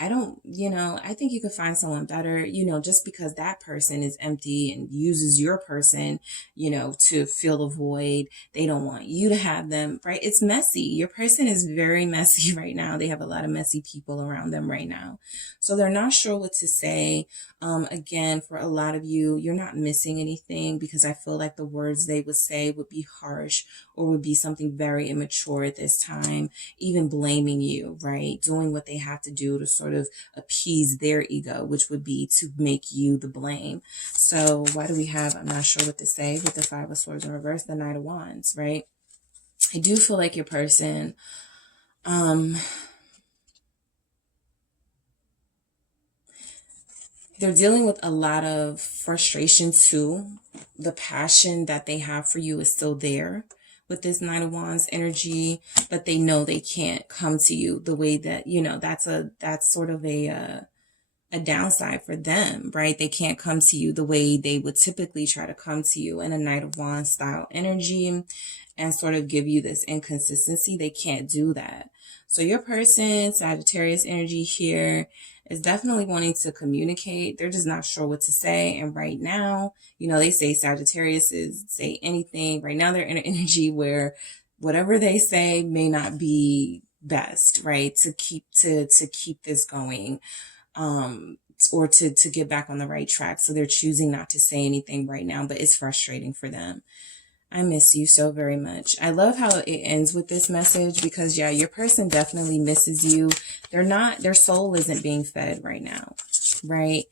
I think you could find someone better, just because that person is empty and uses your person, to fill the void. They don't want you to have them, right? It's messy. Your person is very messy right now. They have a lot of messy people around them right now. So they're not sure what to say. Again, for a lot of you, you're not missing anything because I feel like the words they would say would be harsh or would be something very immature at this time, even blaming you, right? Doing what they have to do to sort of appease their ego, which would be to make you the blame. So why do we have, I'm not sure what to say with the 5 of Swords in reverse, the Knight of Wands, right? I do feel like your person, they're dealing with a lot of frustration too. The passion that they have for you is still there with this Knight of Wands energy, but they know they can't come to you the way that, that's sort of a downside for them, right? They can't come to you the way they would typically try to come to you in a Knight of Wands style energy and sort of give you this inconsistency. They can't do that. So your person, Sagittarius energy here, is definitely wanting to communicate. They're just not sure what to say. And right now, they say Sagittarius is say anything. Right now they're in an energy where whatever they say may not be best, right? To keep this going. Or to get back on the right track. So they're choosing not to say anything right now, but it's frustrating for them. I miss you so very much. I love how it ends with this message because yeah, your person definitely misses you. Their soul isn't being fed right now, right?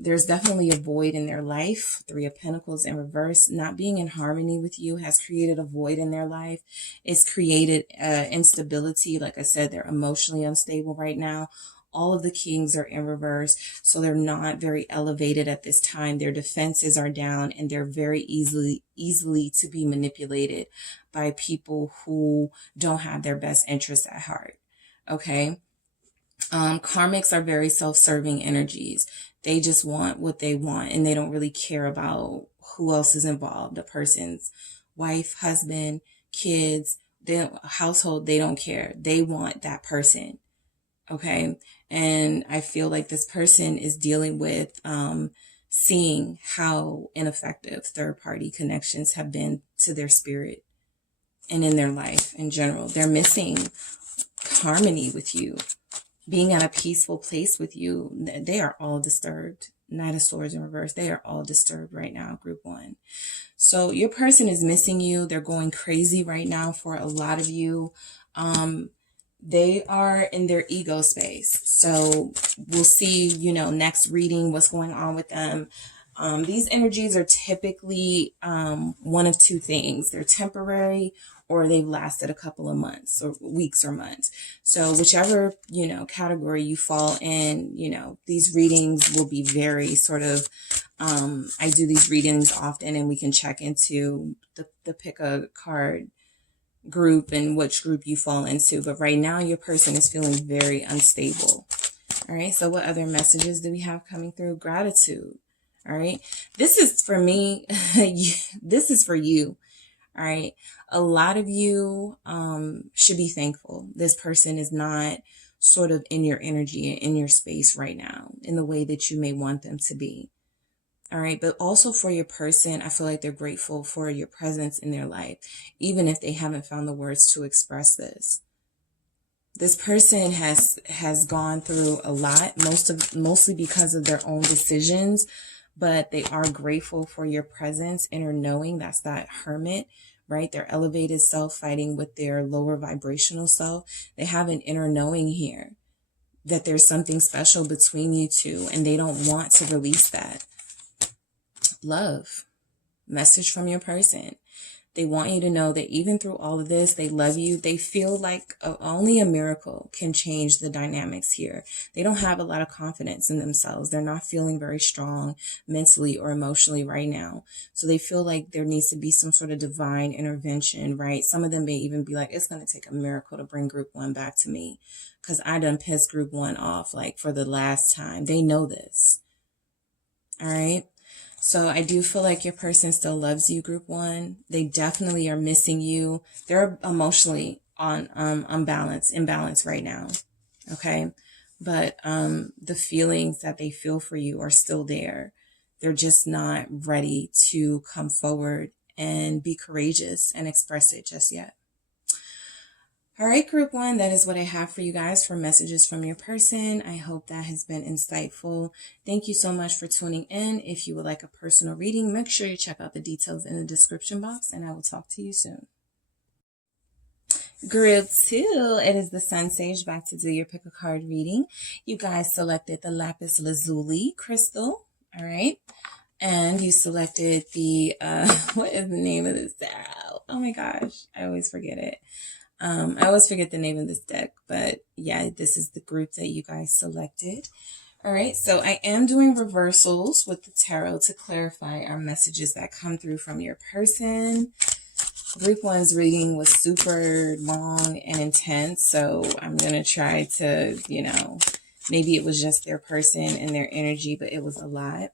There's definitely a void in their life. 3 of Pentacles in reverse, not being in harmony with you has created a void in their life. It's created instability. Like I said, they're emotionally unstable right now. All of the kings are in reverse, so they're not very elevated at this time. Their defenses are down and they're very easily to be manipulated by people who don't have their best interests at heart. Okay. Karmics are very self-serving energies. They just want what they want and they don't really care about who else is involved. A person's wife, husband, kids, household, they don't care. They want that person. Okay. And I feel like this person is dealing with seeing how ineffective third-party connections have been to their spirit and in their life in general. They're missing harmony with you, being at a peaceful place with you. They are all disturbed. Knight of Swords in reverse. They are all disturbed right now, group 1. So your person is missing you. They're going crazy right now for a lot of you. They are in their ego space. So we'll see, next reading, what's going on with them. These energies are typically one of two things. They're temporary, or they've lasted a couple of months or weeks or months. So whichever, category you fall in, these readings will be very sort of, I do these readings often, and we can check into the pick a card group and which group you fall into. But right now, your person is feeling very unstable. All right. So what other messages do we have coming through? Gratitude. All right. This is for me. This is for you. All right. A lot of you should be thankful. This person is not sort of in your energy and in your space right now in the way that you may want them to be. All right. But also for your person, I feel like they're grateful for your presence in their life, even if they haven't found the words to express this. This person has gone through a lot, mostly because of their own decisions, but they are grateful for your presence, inner knowing. That's that hermit, right? Their elevated self fighting with their lower vibrational self. They have an inner knowing here that there's something special between you two, and they don't want to release that. Love. Message from your person. They want you to know that even through all of this, they love you. They feel like only a miracle can change the dynamics here. They don't have a lot of confidence in themselves. They're not feeling very strong mentally or emotionally right now. So they feel like there needs to be some sort of divine intervention, right? Some of them may even be like, it's going to take a miracle to bring group one back to me, because I done pissed group one off like for the last time. They know this. All right. So I do feel like your person still loves you, group one. They definitely are missing you. They're emotionally on imbalance right now. Okay. But the feelings that they feel for you are still there. They're just not ready to come forward and be courageous and express it just yet. All right, group one, that is what I have for you guys for messages from your person. I hope that has been insightful. Thank you so much for tuning in. If you would like a personal reading, make sure you check out the details in the description box, and I will talk to you soon. Group two, it is the SunSage back to do your pick a card reading. You guys selected the lapis lazuli crystal. All right. And you selected the, what is the name of this tarot? Oh my gosh, I always forget it. I always forget the name of this deck, but yeah, this is the group that you guys selected. All right, so I am doing reversals with the tarot to clarify our messages that come through from your person. Group one's reading was super long and intense, so I'm going to try to, maybe it was just their person and their energy, but it was a lot.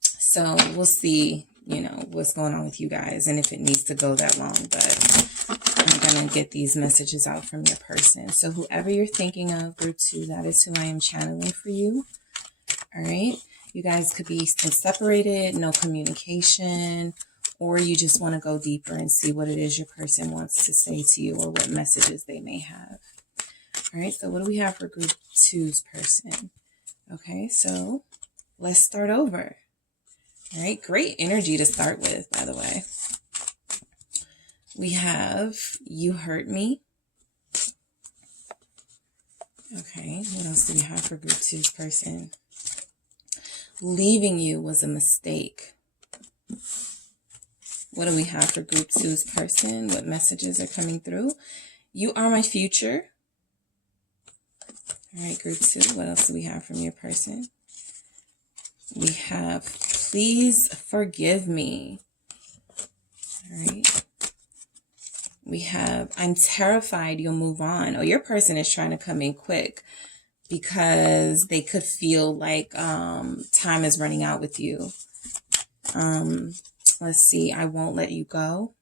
So we'll see, what's going on with you guys and if it needs to go that long, but I'm going to get these messages out from your person. So whoever you're thinking of, group two, that is who I am channeling for you. All right. You guys could be separated, no communication, or you just want to go deeper and see what it is your person wants to say to you or what messages they may have. All right. So what do we have for group two's person? Okay. So let's start over. All right. Great energy to start with, by the way. We have, you hurt me. Okay, what else do we have for group two's person? Leaving you was a mistake. What do we have for group two's person? What messages are coming through? You are my future. All right, group two, what else do we have from your person? We have, please forgive me. All right. We have, I'm terrified you'll move on. Oh, your person is trying to come in quick because they could feel like time is running out with you. Let's see. I won't let you go.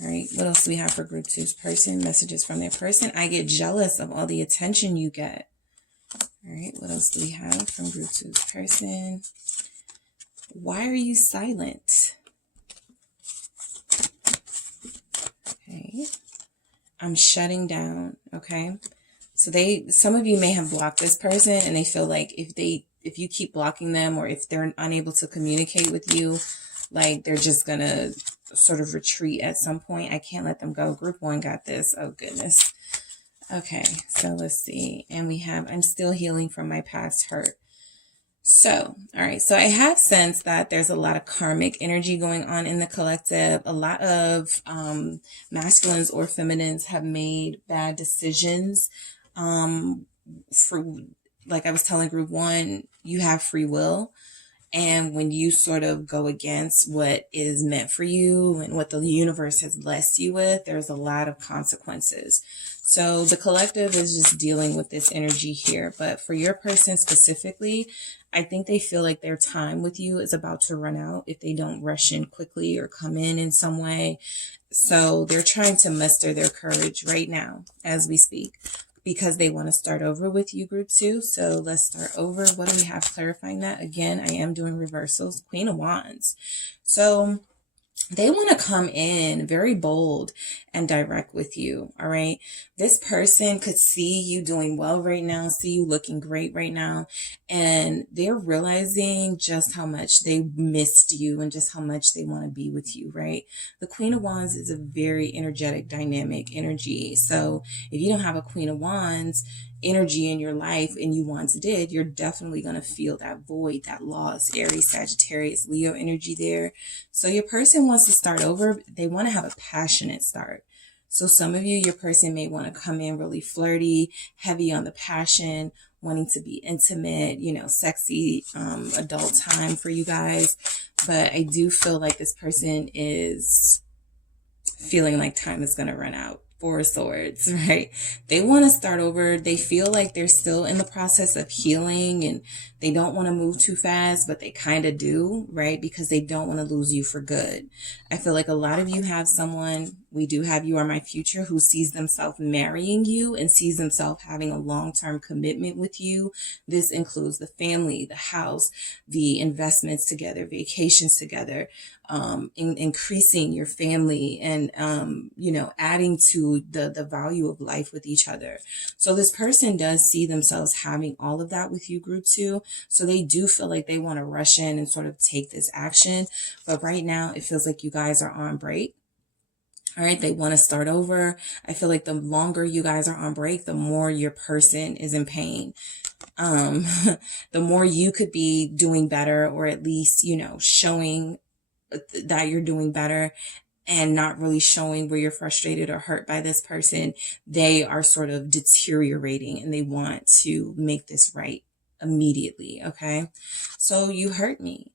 All right. What else do we have for group two's person? Messages from their person. I get jealous of all the attention you get. All right. What else do we have from group two's person? Why are you silent? Okay. I'm shutting down. Okay. So some of you may have blocked this person and they feel like if you keep blocking them or if they're unable to communicate with you, like they're just going to sort of retreat at some point. I can't let them go. Group one got this. Oh goodness. Okay. So let's see. And we have, I'm still healing from my past hurt. So, all right. So I have sensed that there's a lot of karmic energy going on in the collective. A lot of masculines or feminines have made bad decisions. For, like I was telling group one, you have free will. And when you sort of go against what is meant for you and what the universe has blessed you with, there's a lot of consequences. So the collective is just dealing with this energy here. But for your person specifically, I think they feel like their time with you is about to run out if they don't rush in quickly or come in some way. So they're trying to muster their courage right now as we speak, because they want to start over with you, group two. So let's start over. What do we have clarifying that? Again, I am doing reversals. Queen of Wands. So they want to come in very bold and direct with you. All right. This person could see you doing well right now, see you looking great right now. And they're realizing just how much they missed you and just how much they want to be with you. Right. The Queen of Wands is a very energetic, dynamic energy. So if you don't have a Queen of Wands energy in your life and you once did, you're definitely going to feel that void, that loss. Aries, Sagittarius, Leo energy there. So your person wants to start over. They want to have a passionate start. So some of you, your person may want to come in really flirty, heavy on the passion, wanting to be intimate, you know, sexy, adult time for you guys. But I do feel like this person is feeling like time is going to run out. Four of Swords, right? They want to start over. They feel like they're still in the process of healing and they don't want to move too fast, but they kind of do, right? Because they don't want to lose you for good. I feel like a lot of you have someone, we do have You Are My Future, who sees themselves marrying you and sees themselves having a long-term commitment with you. This includes the family, the house, the investments together, vacations together, increasing your family and, you know, adding to the value of life with each other. So this person does see themselves having all of that with you, group two. So they do feel like they want to rush in and sort of take this action. But right now it feels like you guys are on break. All right. They want to start over. I feel like the longer you guys are on break, the more your person is in pain. The more you could be doing better, or at least, you know, showing that you're doing better and not really showing where you're frustrated or hurt by this person, they are sort of deteriorating and they want to make this right immediately. Okay. So you hurt me.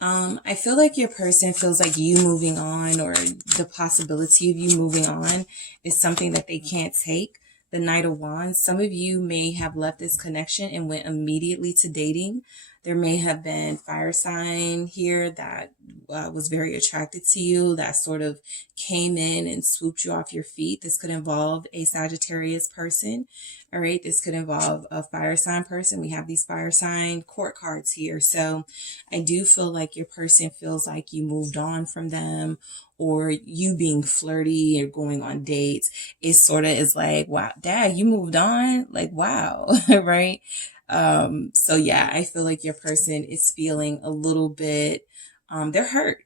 I feel like your person feels like you moving on, or the possibility of you moving on, is something that they can't take. The Knight of Wands. Some of you may have left this connection and went immediately to dating. There may have been fire sign here that was very attracted to you, that sort of came in and swooped you off your feet. This could involve a Sagittarius person. All right. This could involve a fire sign person. We have these fire sign court cards here. So I do feel like your person feels like you moved on from them, or you being flirty or going on dates. It sort of is like, wow, dad, you moved on. Like, wow. Right. So yeah, I feel like your person is feeling a little bit, they're hurt.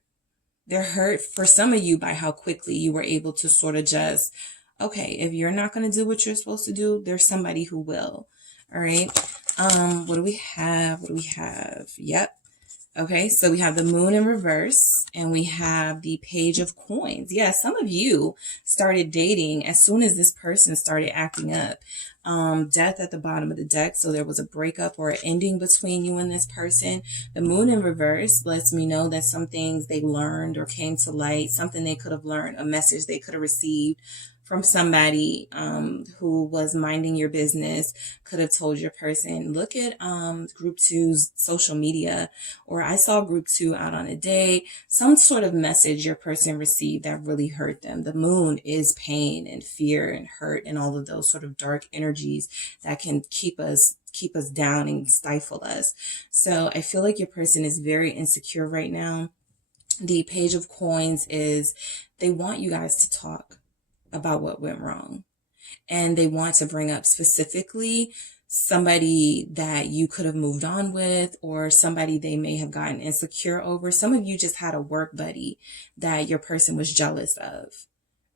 They're hurt for some of you by how quickly you were able to sort of just, okay, if you're not going to do what you're supposed to do, there's somebody who will. All right. What do we have? What do we have? Yep. Okay, so we have the Moon in reverse and we have the Page of Coins. Yeah, some of you started dating as soon as this person started acting up. Death at the bottom of the deck. So there was a breakup or an ending between you and this person. The Moon in reverse lets me know that some things they learned or came to light, something they could have learned, a message they could have received from somebody who was minding your business, could have told your person, look at group two's social media, or I saw group two out on a date, some sort of message your person received that really hurt them. The moon is pain and fear and hurt and all of those sort of dark energies that can keep us down and stifle us. So I feel like your person is very insecure right now. The Page of Coins is they want you guys to talk about what went wrong. And they want to bring up specifically somebody that you could have moved on with, or somebody they may have gotten insecure over. Some of you just had a work buddy that your person was jealous of.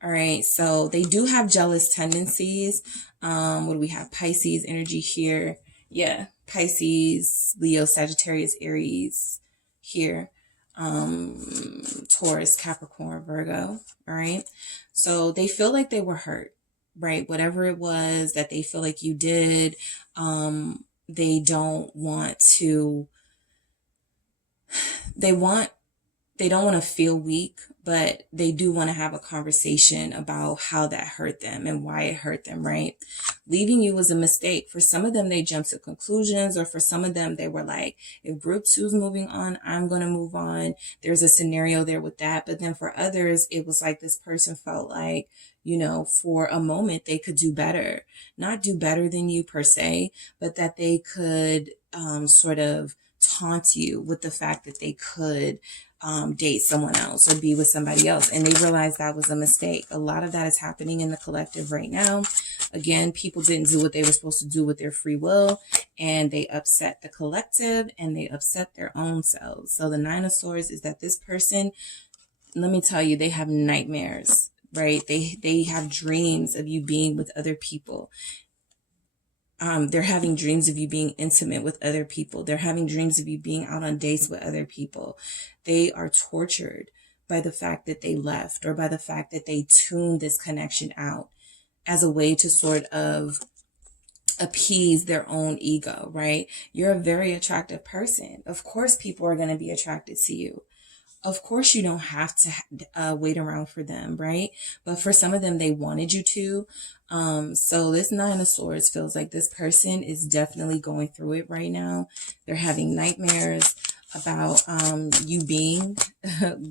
All right. So they do have jealous tendencies. What do we have? Pisces energy here. Yeah, Pisces, Leo, Sagittarius, Aries here. Taurus, Capricorn, Virgo. All right. So they feel like they were hurt, right? Whatever it was that they feel like you did, they don't want to, they want they don't want to feel weak, but they do want to have a conversation about how that hurt them and why it hurt them, right? Leaving you was a mistake. For some of them, they jumped to conclusions, or for some of them, they were like, if group two's moving on, I'm going to move on. There's a scenario there with that. But then for others, it was like this person felt like, you know, for a moment, they could do better. Not do better than you per se, but that they could sort of taunt you with the fact that they could date someone else or be with somebody else. And they realized that was a mistake. A lot of that is happening in the collective right now. Again, people didn't do what they were supposed to do with their free will, and they upset the collective and they upset their own selves. So the Nine of Swords is that this person, let me tell you, they have nightmares, right? They have dreams of you being with other people. They're having dreams of you being intimate with other people. They're having dreams of you being out on dates with other people. They are tortured by the fact that they left, or by the fact that they tuned this connection out as a way to sort of appease their own ego, right? You're a very attractive person. Of course, people are going to be attracted to you. Of course, you don't have to wait around for them, right? But for some of them, they wanted you to. So this Nine of Swords feels like this person is definitely going through it right now. They're having nightmares about you being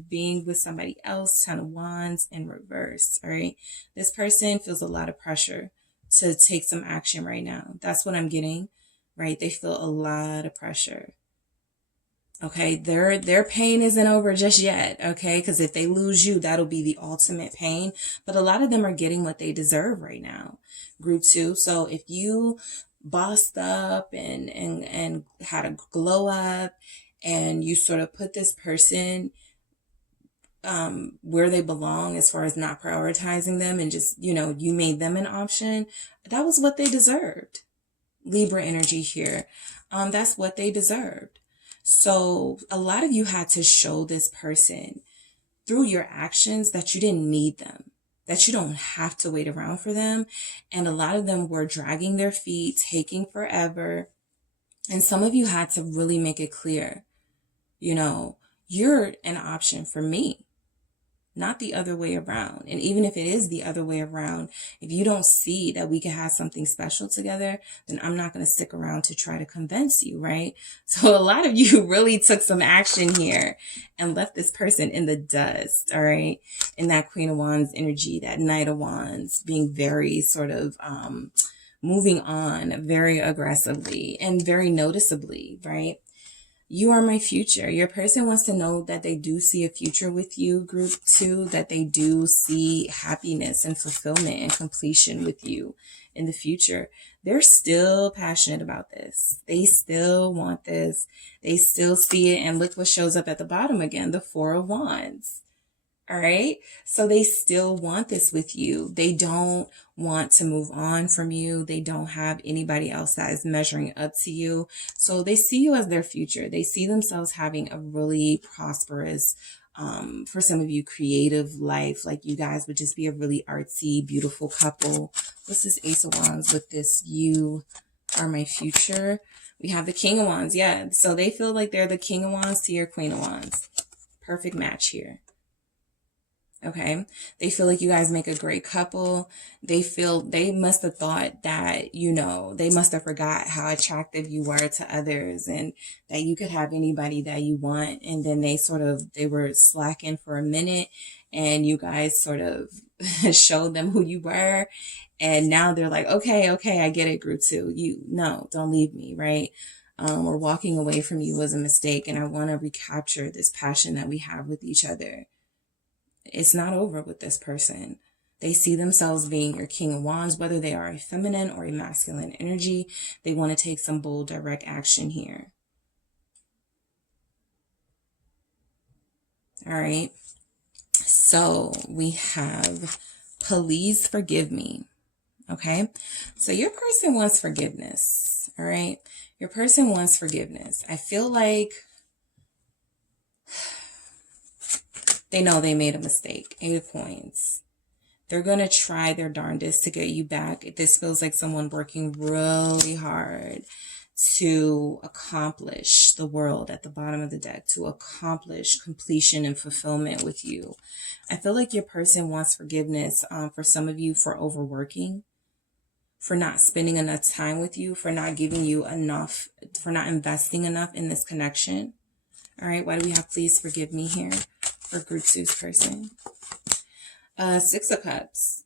being with somebody else. Ten of Wands in reverse, all right? This person feels a lot of pressure to take some action right now. That's what I'm getting, right? They feel a lot of pressure. Okay, their pain isn't over just yet, okay? Because if they lose you, that'll be the ultimate pain. But a lot of them are getting what they deserve right now. Group 2. So if you bossed up and had a glow up, and you sort of put this person where they belong as far as not prioritizing them, and just, you know, you made them an option, that was what they deserved. Libra energy here. That's what they deserved. So a lot of you had to show this person through your actions that you didn't need them, that you don't have to wait around for them. And a lot of them were dragging their feet, taking forever. And some of you had to really make it clear, you know, you're an option for me, not the other way around. And even if it is the other way around, if you don't see that we can have something special together, then I'm not going to stick around to try to convince you, right? So a lot of you really took some action here and left this person in the dust, all right? In that Queen of Wands energy, that Knight of Wands, being very sort of moving on very aggressively and very noticeably, right? You are my future. Your person wants to know that they do see a future with you, group 2, that they do see happiness and fulfillment and completion with you in the future. They're still passionate about this. They still want this. They still see it. And look what shows up at the bottom again, the Four of Wands. All right. So they still want this with you. They don't want to move on from you. They don't have anybody else that is measuring up to you. So they see you as their future. They see themselves having a really prosperous, for some of you, creative life. Like you guys would just be a really artsy, beautiful couple. What's this Ace of Wands with this? You are my future. We have the King of Wands. Yeah. So they feel like they're the King of Wands to your Queen of Wands. Perfect match here. Okay. They feel like you guys make a great couple. They must have thought that, you know, they must have forgot how attractive you were to others and that you could have anybody that you want. And then they were slacking for a minute, and you guys sort of showed them who you were. And now they're like, okay, I get it, group 2. No, don't leave me, right? Or walking away from you was a mistake. And I want to recapture this passion that we have with each other. It's not over with this person. They see themselves being your King of Wands, whether they are a feminine or a masculine energy. They want to take some bold, direct action here. All right. So we have Please Forgive Me. Okay, so your person wants forgiveness. All right, your person wants forgiveness. I feel like they know they made a mistake. 8 of Coins. They're going to try their darndest to get you back. This feels like someone working really hard to accomplish the world at the bottom of the deck, to accomplish completion and fulfillment with you. I feel like your person wants forgiveness for some of you for overworking, for not spending enough time with you, for not giving you enough, for not investing enough in this connection. All right, why do we have please forgive me here for group 2's person? 6 of Cups.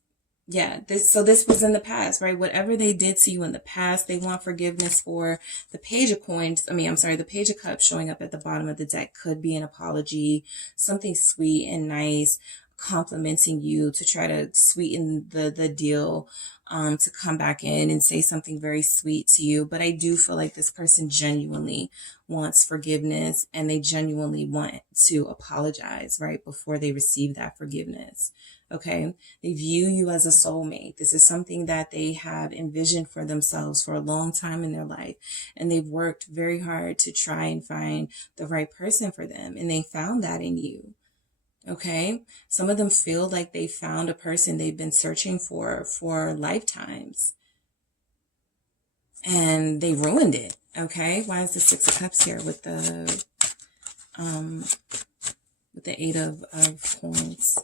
Yeah, this was in the past, right? Whatever they did to you in the past, they want forgiveness for. The Page of Coins, the Page of Cups showing up at the bottom of the deck could be an apology, something sweet and nice, complimenting you to try to sweeten the deal, to come back in and say something very sweet to you. But I do feel like this person genuinely wants forgiveness, and they genuinely want to apologize right before they receive that forgiveness. Okay, they view you as a soulmate. This is something that they have envisioned for themselves for a long time in their life, and they've worked very hard to try and find the right person for them, and they found that in you. Okay, some of them feel like they found a person they've been searching for lifetimes, and they ruined it. Okay, why is the 6 of Cups here with the 8 of Coins?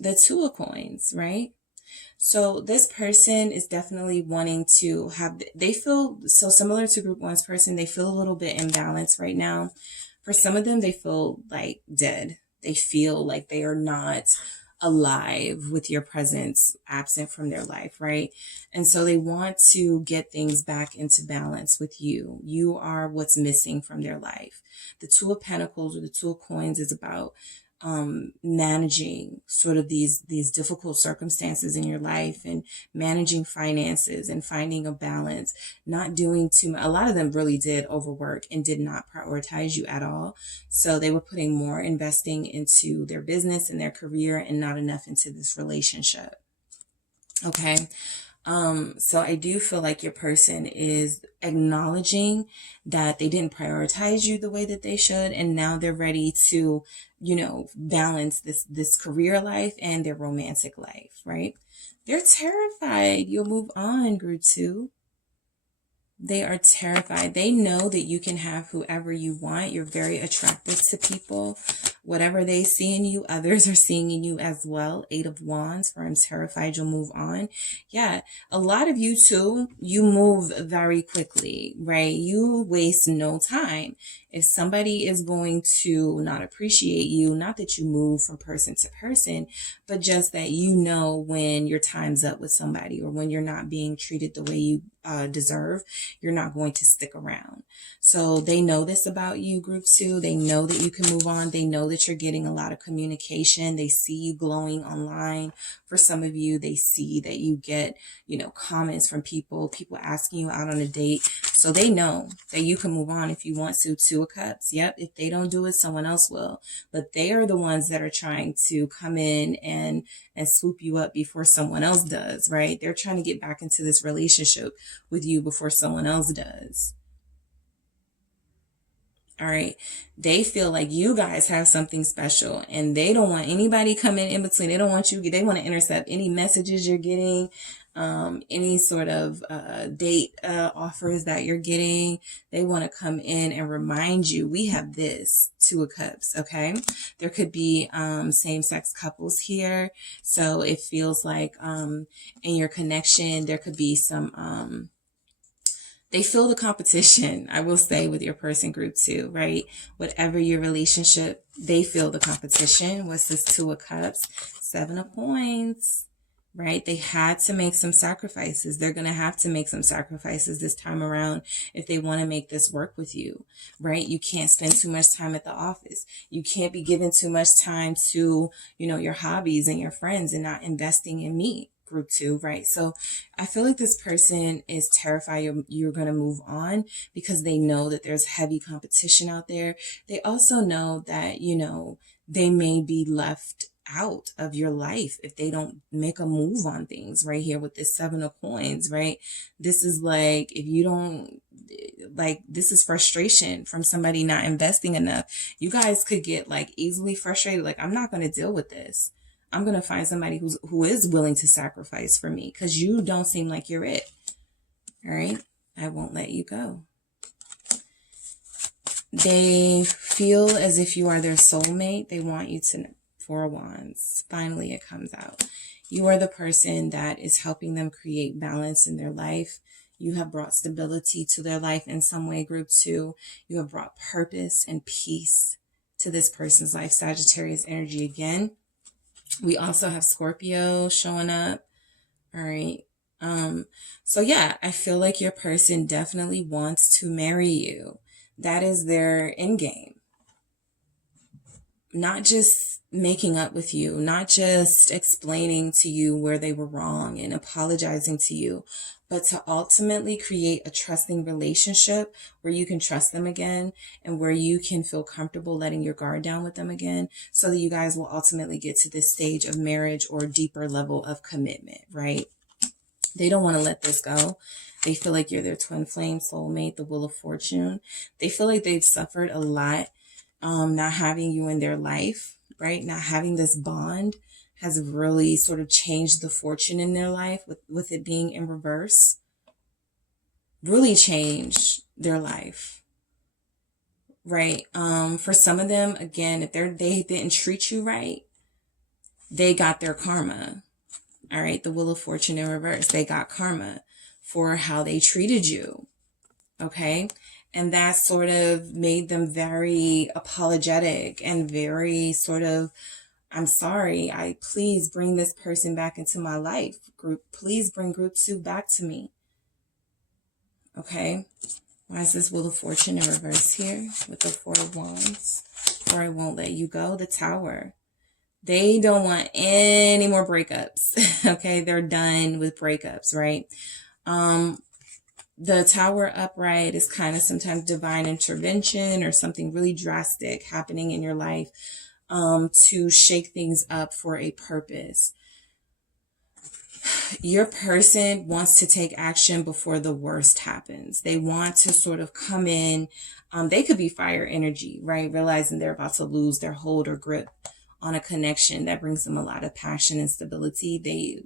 The 2 of Coins, right? So this person is definitely wanting to have, they feel so similar to group 1's person. They feel a little bit imbalanced right now. For some of them, they feel like dead. They feel like they are not alive with your presence absent from their life, right? And so they want to get things back into balance with you. You are what's missing from their life. The 2 of Pentacles or the 2 of Coins is about managing sort of these difficult circumstances in your life, and managing finances and finding a balance, not doing too much. A lot of them really did overwork and did not prioritize you at all. So they were putting more investing into their business and their career and not enough into this relationship. Okay. So I do feel like your person is acknowledging that they didn't prioritize you the way that they should. And now they're ready to, balance this career life and their romantic life, right? They're terrified you'll move on, group 2. They are terrified. They know that you can have whoever you want. You're very attractive to people. Whatever they see in you, others are seeing in you as well. 8 of Wands, for I'm terrified you'll move on. Yeah, a lot of you too, you move very quickly, right? You waste no time. If somebody is going to not appreciate you, not that you move from person to person, but just that when your time's up with somebody, or when you're not being treated the way you deserve, you're not going to stick around. So they know this about you, group 2. They know that you can move on. They know that you're getting a lot of communication. They see you glowing online. For some of you, they see that you get, comments from people asking you out on a date. So they know that you can move on if you want to. 2 of Cups. Yep. If they don't do it, someone else will. But they are the ones that are trying to come in and swoop you up before someone else does, right? They're trying to get back into this relationship with you before someone else does. All right. They feel like you guys have something special, and they don't want anybody coming in between. They don't want you. They want to intercept any messages you're getting, any sort of date offers that you're getting. They want to come in and remind you, we have this. 2 of Cups. Okay. There could be same-sex couples here. So it feels like in your connection, there could be some they feel the competition, I will say, with your person, group 2, right? Whatever your relationship, they feel the competition. What's this 2 of Cups? 7 of Coins, right? They had to make some sacrifices. They're going to have to make some sacrifices this time around if they want to make this work with you, right? You can't spend too much time at the office. You can't be giving too much time to, your hobbies and your friends and not investing in me. Group 2, right? So I feel like this person is terrified you're going to move on, because they know that there's heavy competition out there. They also know that, they may be left out of your life if they don't make a move on things right here with this 7 of Coins, right? This is like, if you don't, like, this is frustration from somebody not investing enough. You guys could get like easily frustrated. Like, I'm not going to deal with this. I'm going to find somebody who is willing to sacrifice for me because you don't seem like you're it. All right. I won't let you go. They feel as if you are their soulmate. They want you to know. 4 of Wands. Finally, it comes out. You are the person that is helping them create balance in their life. You have brought stability to their life in some way, group 2. You have brought purpose and peace to this person's life. Sagittarius energy again. We also have Scorpio showing up. All right. So yeah, I feel like your person definitely wants to marry you. That is their end game. Not just making up with you, not just explaining to you where they were wrong and apologizing to you, but to ultimately create a trusting relationship where you can trust them again and where you can feel comfortable letting your guard down with them again, so that you guys will ultimately get to this stage of marriage or deeper level of commitment, right? They don't want to let this go. They feel like you're their twin flame soulmate, the Wheel of Fortune. They feel like they've suffered a lot not having you in their life, right? Not having this bond has really sort of changed the fortune in their life with it being in reverse. Really changed their life, right? For some of them, again, if they didn't treat you right, they got their karma. All right, the Wheel of Fortune in reverse. They got karma for how they treated you. Okay. And that sort of made them very apologetic and very sort of, I'm sorry, please bring this person back into my life. Please bring group 2 back to me. Okay. Why is this Wheel of Fortune in reverse here with the 4 of Wands? Or I won't let you go. The Tower. They don't want any more breakups. Okay. They're done with breakups, right? The Tower upright is kind of sometimes divine intervention or something really drastic happening in your life to shake things up for a purpose. Your person wants to take action before the worst happens. They want to sort of come in. They could be fire energy, right? Realizing they're about to lose their hold or grip on a connection that brings them a lot of passion and stability.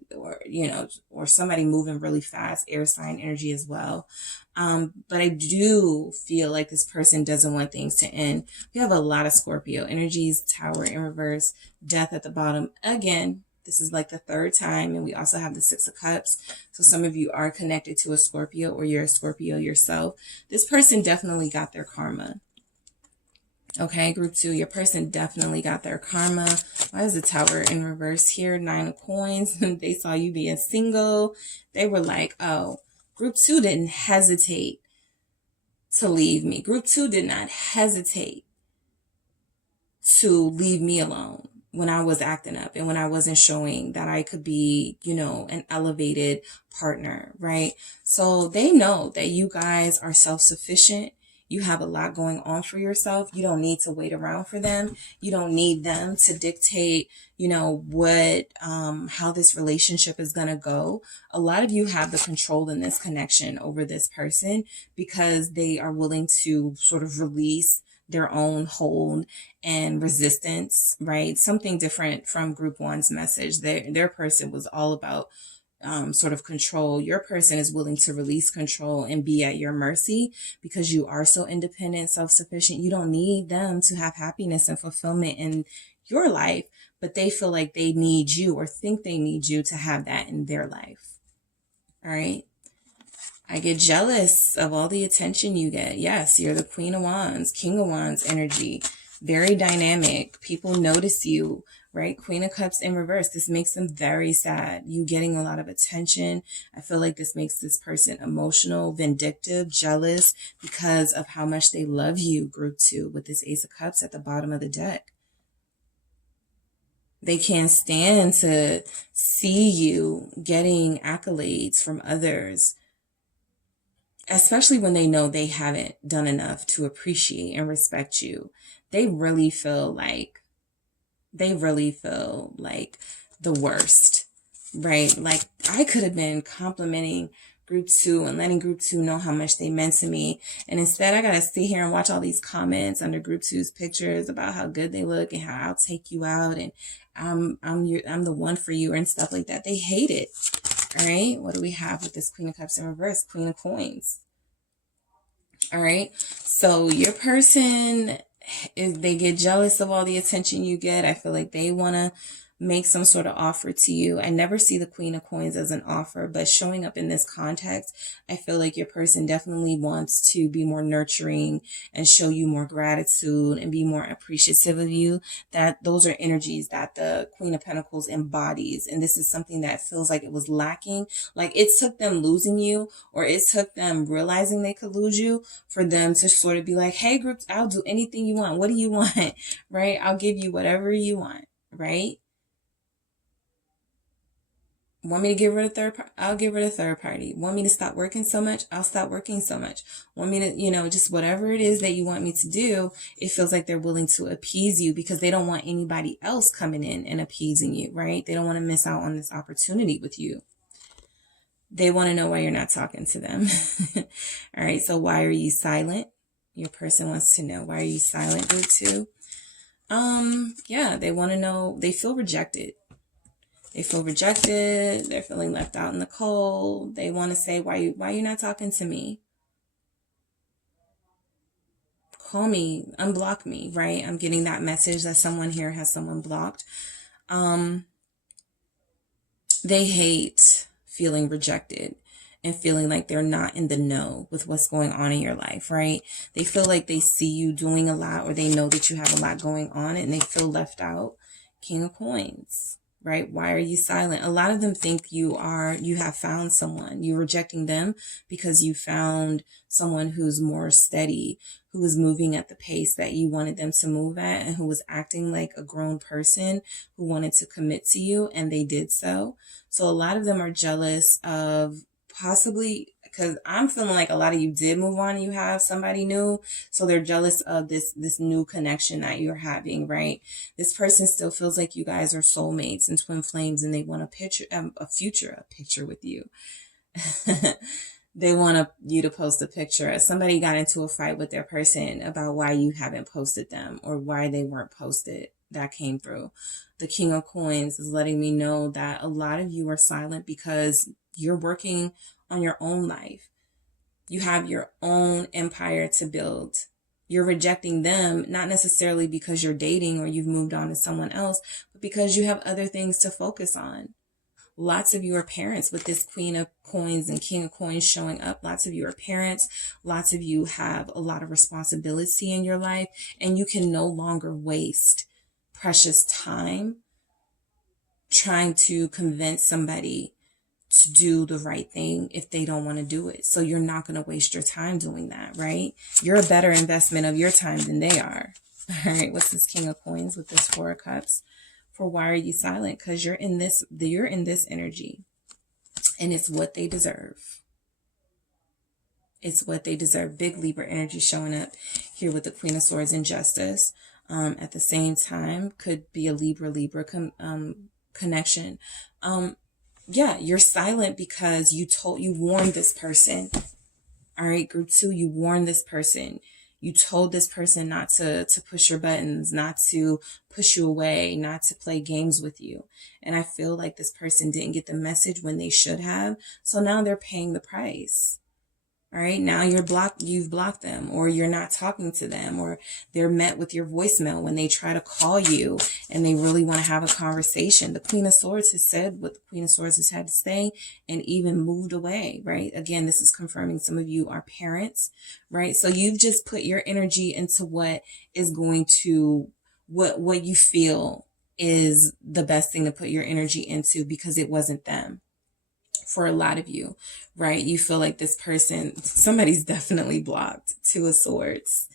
Or somebody moving really fast, air sign energy as well. But I do feel like this person doesn't want things to end. We have a lot of Scorpio energies, Tower in reverse, Death at the bottom. Again, this is like the 3rd time. And we also have the 6 of Cups. So some of you are connected to a Scorpio or you're a Scorpio yourself. This person definitely got their karma. Okay, group 2, your person definitely got their karma. Why is the Tower in reverse here? 9 of Coins. They saw you being single. They were like, oh, group 2 didn't hesitate to leave me. Group 2 did not hesitate to leave me alone when I was acting up and when I wasn't showing that I could be, an elevated partner, right? So they know that you guys are self-sufficient. You have a lot going on for yourself. You don't need to wait around for them. You don't need them to dictate, how this relationship is going to go. A lot of you have the control in this connection over this person because they are willing to sort of release their own hold and resistance, right? Something different from group 1's message. Their person was all about sort of control. Your person is willing to release control and be at your mercy because you are so independent, self-sufficient. You don't need them to have happiness and fulfillment in your life, but they feel like they need you or think they need you to have that in their life. All right. I get jealous of all the attention you get. Yes, you're the Queen of Wands, King of Wands energy. Very dynamic. People notice you, right? Queen of Cups in reverse. This makes them very sad. You getting a lot of attention. I feel like this makes this person emotional, vindictive, jealous because of how much they love you, group 2, with this Ace of Cups at the bottom of the deck. They can't stand to see you getting accolades from others, especially when they know they haven't done enough to appreciate and respect you. They really feel like they really feel like the worst, right? Like I could have been complimenting group 2 and letting group 2 know how much they meant to me. And instead I got to sit here and watch all these comments under group 2's pictures about how good they look and how I'll take you out and I'm the one for you and stuff like that. They hate it. All right. What do we have with this Queen of Cups in reverse? Queen of Coins. All right. So your person, if they get jealous of all the attention you get, I feel like they want to make some sort of offer to you. I never see the Queen of Coins as an offer, but showing up in this context, I feel like your person definitely wants to be more nurturing and show you more gratitude and be more appreciative of you. That those are energies that the Queen of Pentacles embodies. And this is something that feels like it was lacking. Like it took them losing you, or it took them realizing they could lose you for them to sort of be like, hey groups, I'll do anything you want. What do you want? Right? I'll give you whatever you want. Right? Want me to get rid of third party? I'll get rid of third party. Want me to stop working so much? I'll stop working so much. Want me to, just whatever it is that you want me to do, it feels like they're willing to appease you because they don't want anybody else coming in and appeasing you, right? They don't want to miss out on this opportunity with you. They want to know why you're not talking to them. All right, so why are you silent? Your person wants to know, why are you silent, group 2? Yeah, they want to know, they feel rejected. They feel rejected. They're feeling left out in the cold. They want to say, why you not talking to me? Call me, unblock me, right? I'm getting that message that someone here has someone blocked. They hate feeling rejected and feeling like they're not in the know with what's going on in your life, right? They feel like they see you doing a lot, or they know that you have a lot going on and they feel left out. King of Coins. Right? Why are you silent? A lot of them think you have found someone. You're rejecting them because you found someone who's more steady, who was moving at the pace that you wanted them to move at, and who was acting like a grown person who wanted to commit to you, and they did so. So a lot of them are jealous of possibly, because I'm feeling like a lot of you did move on and you have somebody new. So they're jealous of this new connection that you're having, right? This person still feels like you guys are soulmates and twin flames, and they want a picture with you. They want you to post a picture. Somebody got into a fight with their person about why you haven't posted them or why they weren't posted. That came through. The King of Coins is letting me know that a lot of you are silent because you're working on your own life. You have your own empire to build. You're rejecting them, not necessarily because you're dating or you've moved on to someone else, but because you have other things to focus on. Lots of you are parents with this Queen of Coins and King of Coins showing up. Lots of you are parents. Lots of you have a lot of responsibility in your life, and you can no longer waste precious time trying to convince somebody to do the right thing if they don't want to do it. So you're not going to waste your time doing that, right? You're a better investment of your time than they are. All right, what's this King of Coins with this Four of Cups? For why are you silent? Because you're in this energy, and it's what they deserve. It's what they deserve. Big Libra energy showing up here with the Queen of Swords and Justice. At the same time, could be a Libra connection. Yeah, you're silent because you warned this person. All right, group 2, you warned this person. You told this person not to push your buttons, not to push you away, not to play games with you. And I feel like this person didn't get the message when they should have. So now they're paying the price. All right, now you've blocked them, or you're not talking to them, or they're met with your voicemail when they try to call you and they really want to have a conversation. The Queen of Swords has said what the Queen of Swords has had to say and even moved away, right? Again, this is confirming some of you are parents, right? So you've just put your energy into what is going to, what you feel is the best thing to put your energy into because it wasn't them. For a lot of you, right? You feel like this person, somebody's definitely blocked. Two of Swords.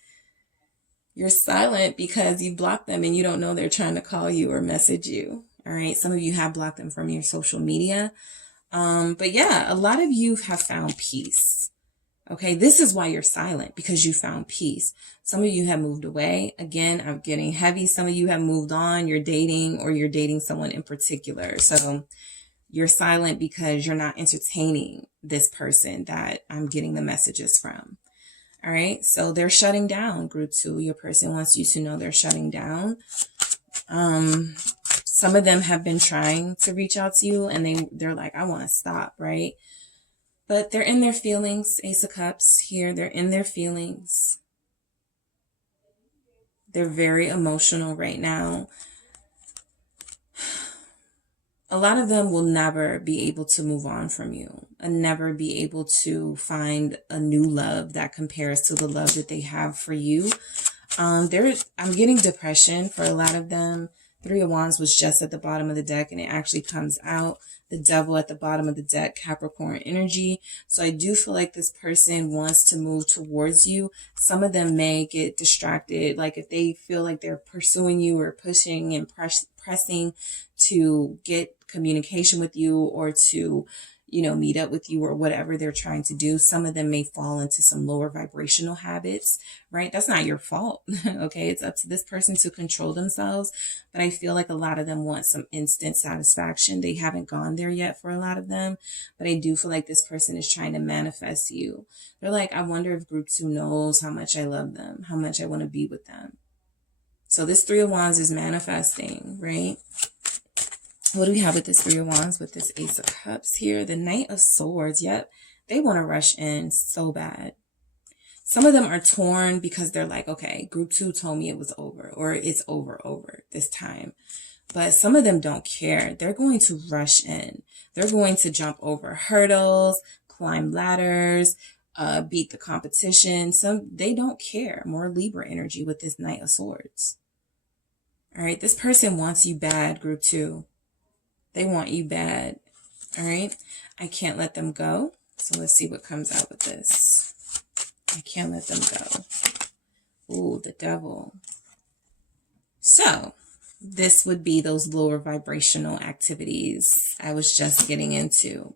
You're silent because you blocked them and you don't know they're trying to call you or message you. All right. Some of you have blocked them from your social media. But yeah, a lot of you have found peace. Okay, this is why you're silent, because you found peace. Some of you have moved away. Again, I'm getting heavy. Some of you have moved on. You're dating, or you're dating someone in particular. So you're silent because you're not entertaining this person that I'm getting the messages from. All right, so they're shutting down, group 2. Your person wants you to know they're shutting down. Some of them have been trying to reach out to you, and they're like, I want to stop, right? But they're in their feelings. Ace of Cups here. They're in their feelings. They're very emotional right now. A lot of them will never be able to move on from you and never be able to find a new love that compares to the love that they have for you. I'm getting depression for a lot of them. 3 of Wands was just at the bottom of the deck, and it actually comes out. The Devil at the bottom of the deck, Capricorn energy. So I do feel like this person wants to move towards you. Some of them may get distracted. Like if they feel like they're pursuing you or pushing and pressing to get communication with you, or to, meet up with you, or whatever they're trying to do. Some of them may fall into some lower vibrational habits, right? That's not your fault. Okay. It's up to this person to control themselves. But I feel like a lot of them want some instant satisfaction. They haven't gone there yet for a lot of them, but I do feel like this person is trying to manifest you. They're like, I wonder if group 2 knows how much I love them, how much I want to be with them. So this 3 of Wands is manifesting, right? What do we have with this 3 of Wands, with this Ace of Cups here? The Knight of Swords. Yep. They want to rush in so bad. Some of them are torn because they're like, okay, group 2 told me it was over, or it's over this time. But some of them don't care. They're going to rush in. They're going to jump over hurdles, climb ladders, beat the competition. They don't care. More Libra energy with this Knight of Swords. All right. This person wants you bad, group 2. They want you bad. All right. I can't let them go. So let's see what comes out with this. I can't let them go. Ooh, the Devil. So this would be those lower vibrational activities I was just getting into.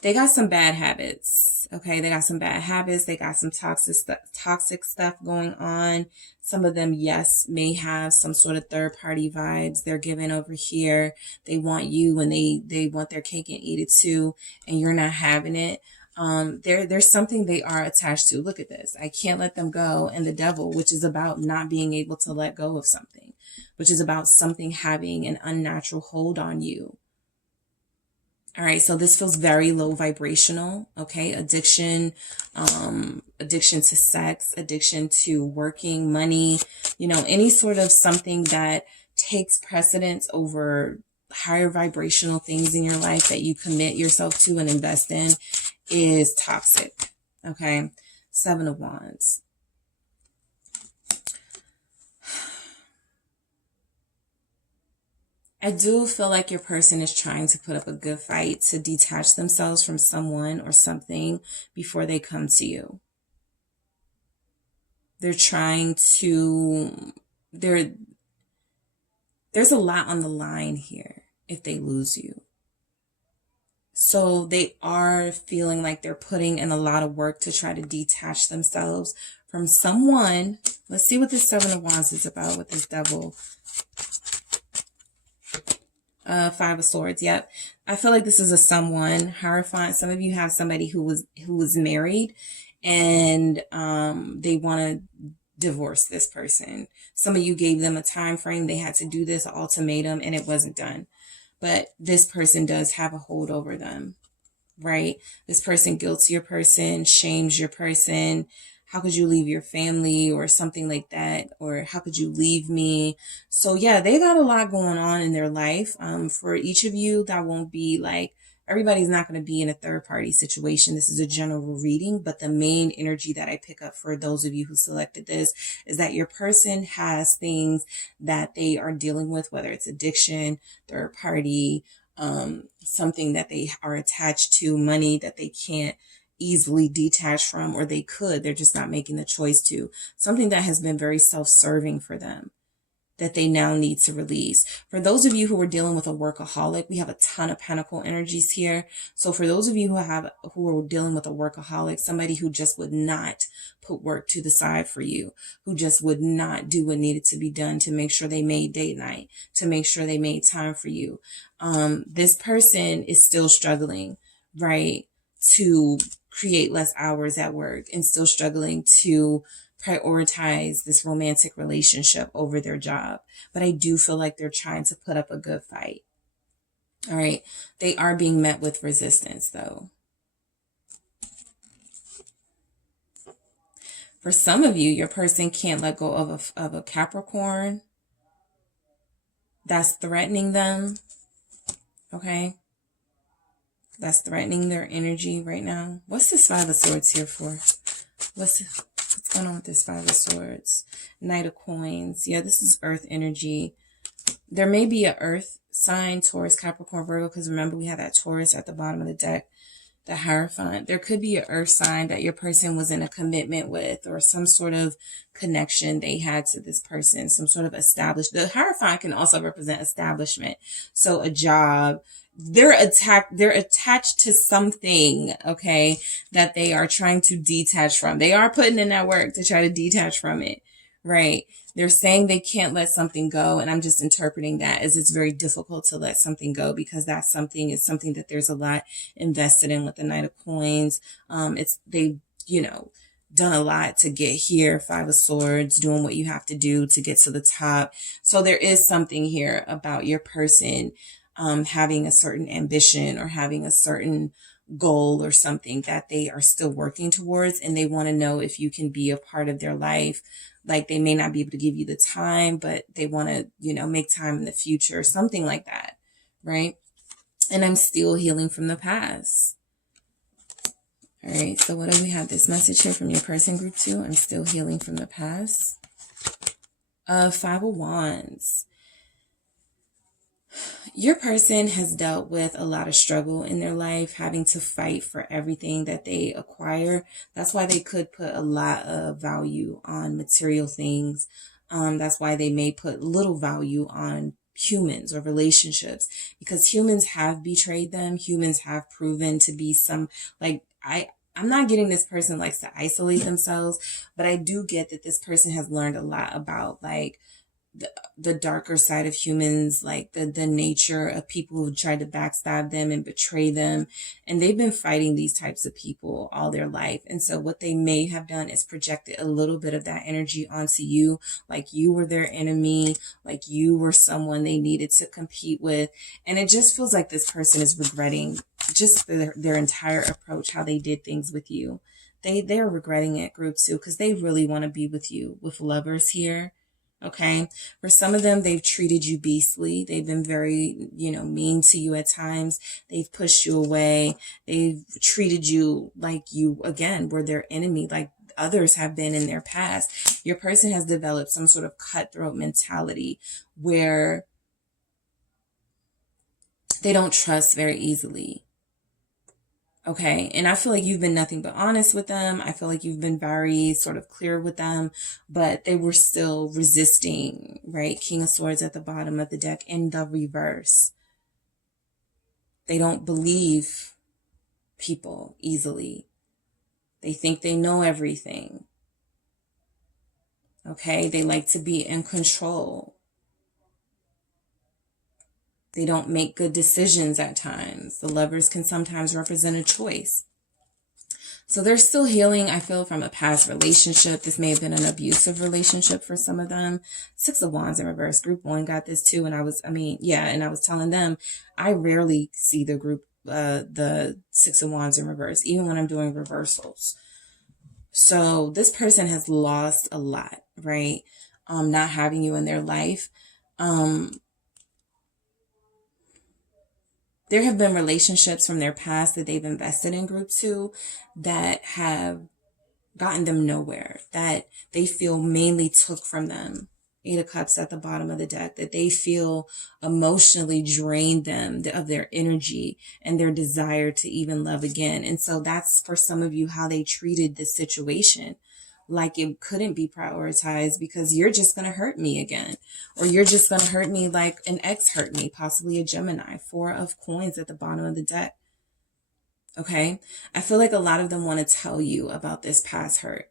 They got some bad habits. Okay. They got some bad habits. They got some toxic stuff going on. Some of them, yes, may have some sort of third party vibes. They're giving over here. They want you, and they want their cake and eat it too. And you're not having it. There's something they are attached to. Look at this. I can't let them go. And the Devil, which is about not being able to let go of something, which is about something having an unnatural hold on you. All right. So this feels very low vibrational. Okay. Addiction to sex, addiction to working, money, any sort of something that takes precedence over higher vibrational things in your life that you commit yourself to and invest in is toxic. Okay. 7 of Wands. I do feel like your person is trying to put up a good fight to detach themselves from someone or something before they come to you. They're trying to, there's a lot on the line here if they lose you. So they are feeling like they're putting in a lot of work to try to detach themselves from someone. Let's see what this 7 of Wands is about with this Devil. 5 of Swords. Yep. I feel like this is a someone. Hierophant. Some of you have somebody who was married, and they want to divorce this person. Some of you gave them a time frame. They had to do this ultimatum, and it wasn't done. But this person does have a hold over them, right? This person guilts your person, shames your person. How could you leave your family, or something like that? Or how could you leave me? So yeah, they got a lot going on in their life. For each of you, that won't be like, everybody's not going to be in a third party situation. This is a general reading, but the main energy that I pick up for those of you who selected this is that your person has things that they are dealing with, whether it's addiction, third party, something that they are attached to, money that they can't easily detach from, or they're just not making the choice to, something that has been very self-serving for them. that they now need to release. For those of you who are dealing with a workaholic, we have a ton of pentacle energies here. So for those of you who are dealing with a workaholic, somebody who just would not put work to the side for you, who just would not do what needed to be done to make sure they made date night, to make sure they made time for you. This person is still struggling, right, to create less hours at work, and still struggling to prioritize this romantic relationship over their job. But I do feel like they're trying to put up a good fight. All right. They are being met with resistance, though. For some of you, your person can't let go of a Capricorn that's threatening them. Okay. That's threatening their energy right now. What's this Five of Swords here for? What's going on with this Five of Swords? Knight of Coins. Yeah, this is earth energy. There may be an earth sign, Taurus, Capricorn, Virgo, because remember we have that Taurus at the bottom of the deck, the Hierophant. There could be an earth sign that your person was in a commitment with, or some sort of connection they had to this person, some sort of established. The Hierophant can also represent establishment. So a job. They're attached to something, okay, that they are trying to detach from. They are putting in that work to try to detach from it, right? They're saying they can't let something go, and I'm just interpreting that as it's very difficult to let something go, because that something is something that there's a lot invested in with the Knight of Coins. They've, done a lot to get here. Five of Swords, doing what you have to do to get to the top. So there is something here about your person having a certain ambition or having a certain goal or something that they are still working towards, and they want to know if you can be a part of their life. Like, they may not be able to give you the time, but they want to, make time in the future, something like that, right? And I'm still healing from the past. All right, so what do we have? This message here from your person, group 2. I'm still healing from the past. Five of Wands. Your person has dealt with a lot of struggle in their life, having to fight for everything that they acquire. That's why they could put a lot of value on material things. That's why they may put little value on humans or relationships, because humans have betrayed them. Humans have proven to be I'm not getting this person likes to isolate themselves, but I do get that this person has learned a lot about the darker side of humans, like the nature of people who tried to backstab them and betray them. And they've been fighting these types of people all their life. And so what they may have done is projected a little bit of that energy onto you, like you were their enemy, like you were someone they needed to compete with. And it just feels like this person is regretting just their entire approach, how they did things with you. They're regretting it, group 2, because they really want to be with you. With Lovers here. Okay. For some of them, they've treated you beastly. They've been very, mean to you at times. They've pushed you away. They've treated you like you, again, were their enemy, like others have been in their past. Your person has developed some sort of cutthroat mentality where they don't trust very easily. Okay. And I feel like you've been nothing but honest with them. I feel like you've been very sort of clear with them, but they were still resisting, right? King of Swords at the bottom of the deck in the reverse. They don't believe people easily. They think they know everything. Okay. They like to be in control. They don't make good decisions at times. The Lovers can sometimes represent a choice. So they're still healing, I feel, from a past relationship. This may have been an abusive relationship for some of them. Six of Wands in reverse. Group 1 got this too. And I was telling them, I rarely see the Six of Wands in reverse, even when I'm doing reversals. So this person has lost a lot, right? Not having you in their life. There have been relationships from their past that they've invested in, group 2, that have gotten them nowhere, that they feel mainly took from them. 8 of Cups at the bottom of the deck, that they feel emotionally drained them of their energy and their desire to even love again. And so that's, for some of you, how they treated this situation. like it couldn't be prioritized because you're just going to hurt me again, or you're just going to hurt me like an ex hurt me, possibly a Gemini. 4 of coins at the bottom of the deck. Okay. I feel like a lot of them want to tell you about this past hurt.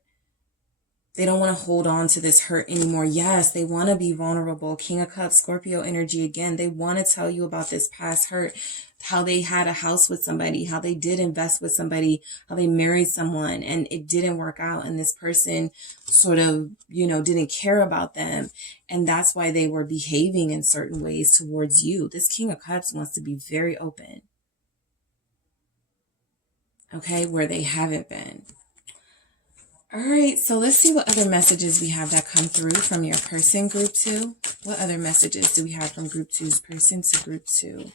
They don't want to hold on to this hurt anymore. Yes, they want to be vulnerable. King of Cups, Scorpio energy again. They want to tell you about this past hurt, how they had a house with somebody, how they did invest with somebody, how they married someone and it didn't work out. And this person sort of, didn't care about them. And that's why they were behaving in certain ways towards you. This King of Cups wants to be very open. Okay, where they haven't been. All right, so let's see what other messages we have that come through from your person, group 2. What other messages do we have from group 2's person to group 2?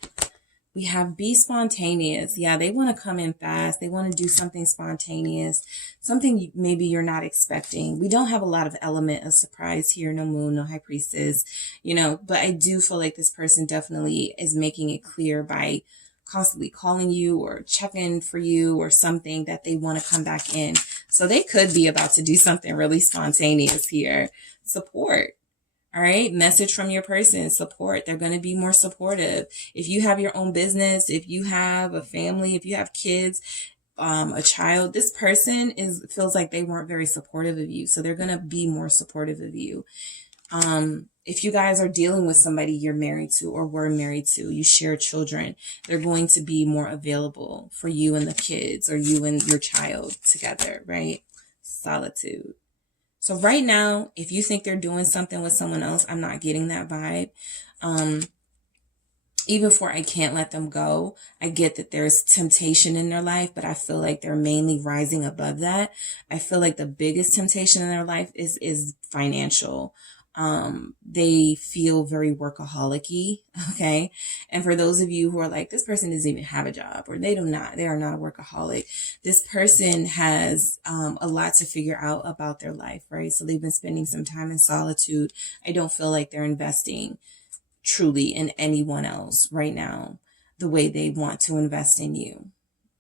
We have be spontaneous. Yeah, they want to come in fast. They want to do something spontaneous, something maybe you're not expecting. We don't have a lot of element of surprise here. No moon, no high priestess, but I do feel like this person definitely is making it clear by constantly calling you or checking for you or something that they want to come back in. So they could be about to do something really spontaneous here. Support. All right. Message from your person. Support. They're going to be more supportive. If you have your own business, if you have a family, if you have kids, a child, this person feels like they weren't very supportive of you. So they're going to be more supportive of you. If you guys are dealing with somebody you're married to or were married to, you share children, they're going to be more available for you and the kids or you and your child together, right? Solitude. So right now, if you think they're doing something with someone else, I'm not getting that vibe. Even for I can't let them go, I get that there's temptation in their life, but I feel like they're mainly rising above that. I feel like the biggest temptation in their life is financial. They feel very workaholic-y, okay? And for those of you who are like, this person doesn't even have a job, or they are not a workaholic, this person has a lot to figure out about their life, right? So they've been spending some time in solitude. I don't feel like they're investing truly in anyone else right now the way they want to invest in you.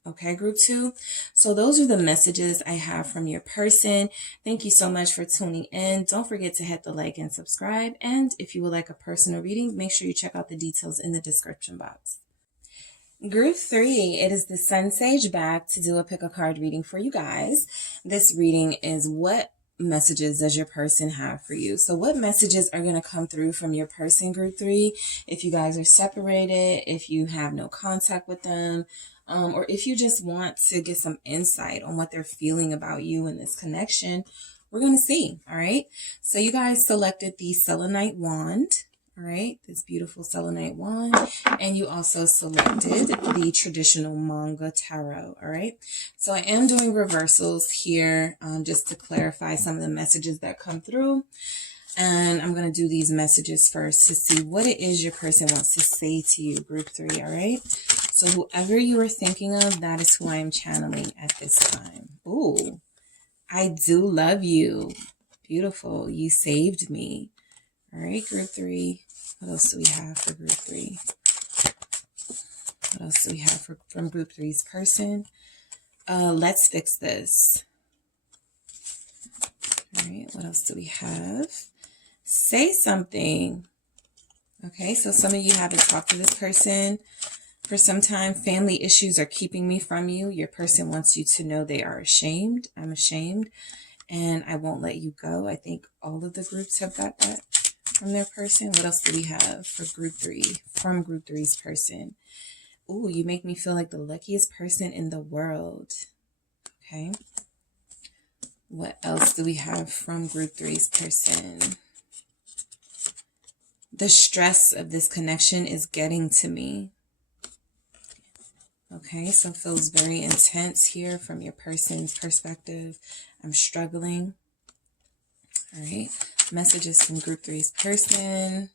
Okay, group 2. So those are the messages I have from your person. Thank you so much for tuning in. Don't forget to hit the like and subscribe. And if you would like a personal reading, make sure you check out the details in the description box. Group 3, it is the SunSage back to do a pick a card reading for you guys. This reading is what messages does your person have for you? So what messages are going to come through from your person, group 3? If you guys are separated, if you have no contact with them, or if you just want to get some insight on what they're feeling about you in this connection, we're going to see. All right. So you guys selected the selenite wand. All right. This beautiful selenite wand. And you also selected the traditional manga tarot. All right. So I am doing reversals here, just to clarify some of the messages that come through. And I'm going to do these messages first to see what it is your person wants to say to you, group 3. All right. So whoever you are thinking of, that is who I am channeling at this time. Ooh, I do love you. Beautiful. You saved me. All right, group 3. What else do we have for group 3? What else do we have from group 3's person? Let's fix this. All right, what else do we have? Say something. Okay, so some of you haven't talked to this person for some time. Family issues are keeping me from you. Your person wants you to know they are ashamed. I'm ashamed and I won't let you go. I think all of the groups have got that from their person. What else do we have for group 3? From group 3's person. Ooh, you make me feel like the luckiest person in the world. Okay. What else do we have from group 3's person? The stress of this connection is getting to me. Okay, so it feels very intense here from your person's perspective. I'm struggling. All right, messages from group 3's person.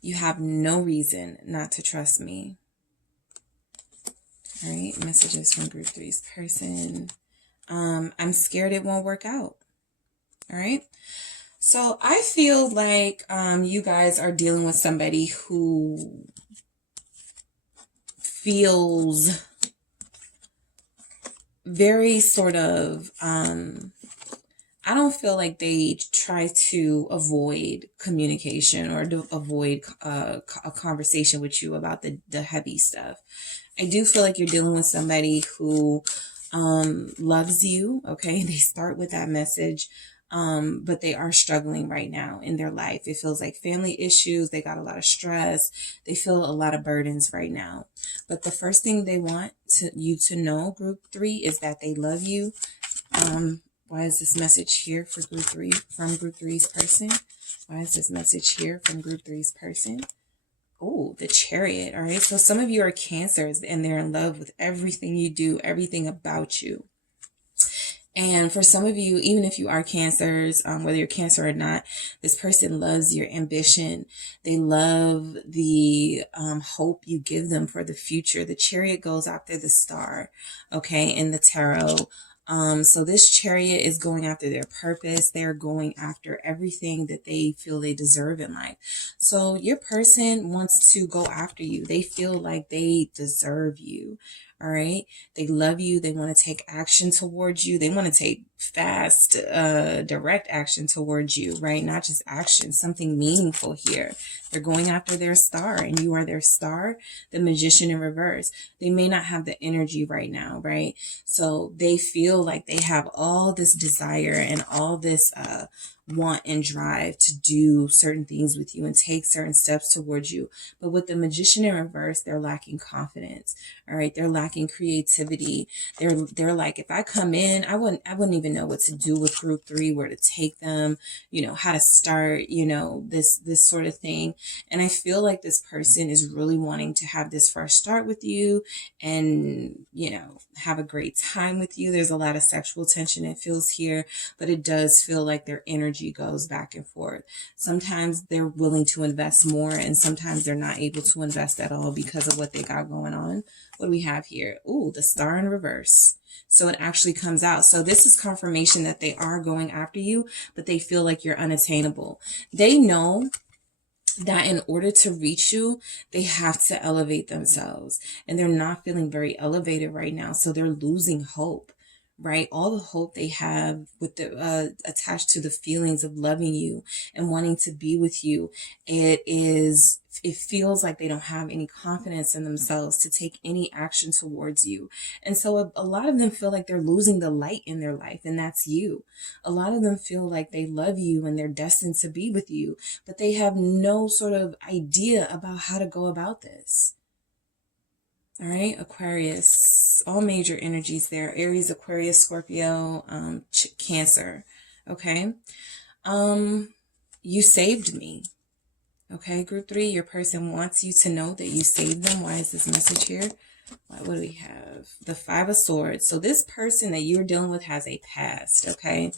You have no reason not to trust me. All right, messages from group 3's person. I'm scared it won't work out. All right. So I feel like you guys are dealing with somebody who feels very sort of I don't feel like they try to avoid communication or to avoid a conversation with you about the heavy stuff. I do feel like you're dealing with somebody who loves you. Okay. They start with that message. But they are struggling right now in their life. It feels like family issues. They got a lot of stress. They feel a lot of burdens right now. But the first thing they want you to know, group 3, is that they love you. Why is this message here for group 3 from group 3's person? Why is this message here from group 3's person? Oh, the Chariot. All right. So some of you are Cancers and they're in love with everything you do, everything about you. And for some of you, even if you are Cancers, whether you're Cancer or not, this person loves your ambition. They love the hope you give them for the future. The Chariot goes after the star, okay, in the tarot. So this Chariot is going after their purpose. They're going after everything that they feel they deserve in life. So your person wants to go after you. They feel like they deserve you. All right. They love you. They want to take action towards you. They want to take fast, direct action towards you, right? Not just action, something meaningful here. They're going after their star and you are their star, the Magician in reverse. They may not have the energy right now, right? So they feel like they have all this desire and all this, want and drive to do certain things with you and take certain steps towards you. But with the Magician in reverse, they're lacking confidence. All right. They're lacking creativity. They're like, if I come in, I wouldn't even know what to do with group 3, where to take them, how to start, this sort of thing. And I feel like this person is really wanting to have this first start with you and, have a great time with you. There's a lot of sexual tension it feels here, but it does feel like their energy goes back and forth. Sometimes they're willing to invest more and sometimes they're not able to invest at all because of what they got going on. What do we have here? Ooh, the star in reverse. So it actually comes out. So this is confirmation that they are going after you, but they feel like you're unattainable. They know that in order to reach you, they have to elevate themselves. And they're not feeling very elevated right now. So they're losing hope, right? All the hope they have with the attached to the feelings of loving you and wanting to be with you, it feels like they don't have any confidence in themselves to take any action towards you. And so a lot of them feel like they're losing the light in their life, and that's you. A lot of them feel like they love you and they're destined to be with you, but they have no sort of idea about how to go about this. All right, Aquarius, all major energies there. Aries, Aquarius, Scorpio, Cancer. Okay. You saved me. Okay, group 3, your person wants you to know that you saved them. Why is this message here? What do we have? The 5 of Swords. So this person that you're dealing with has a past, okay?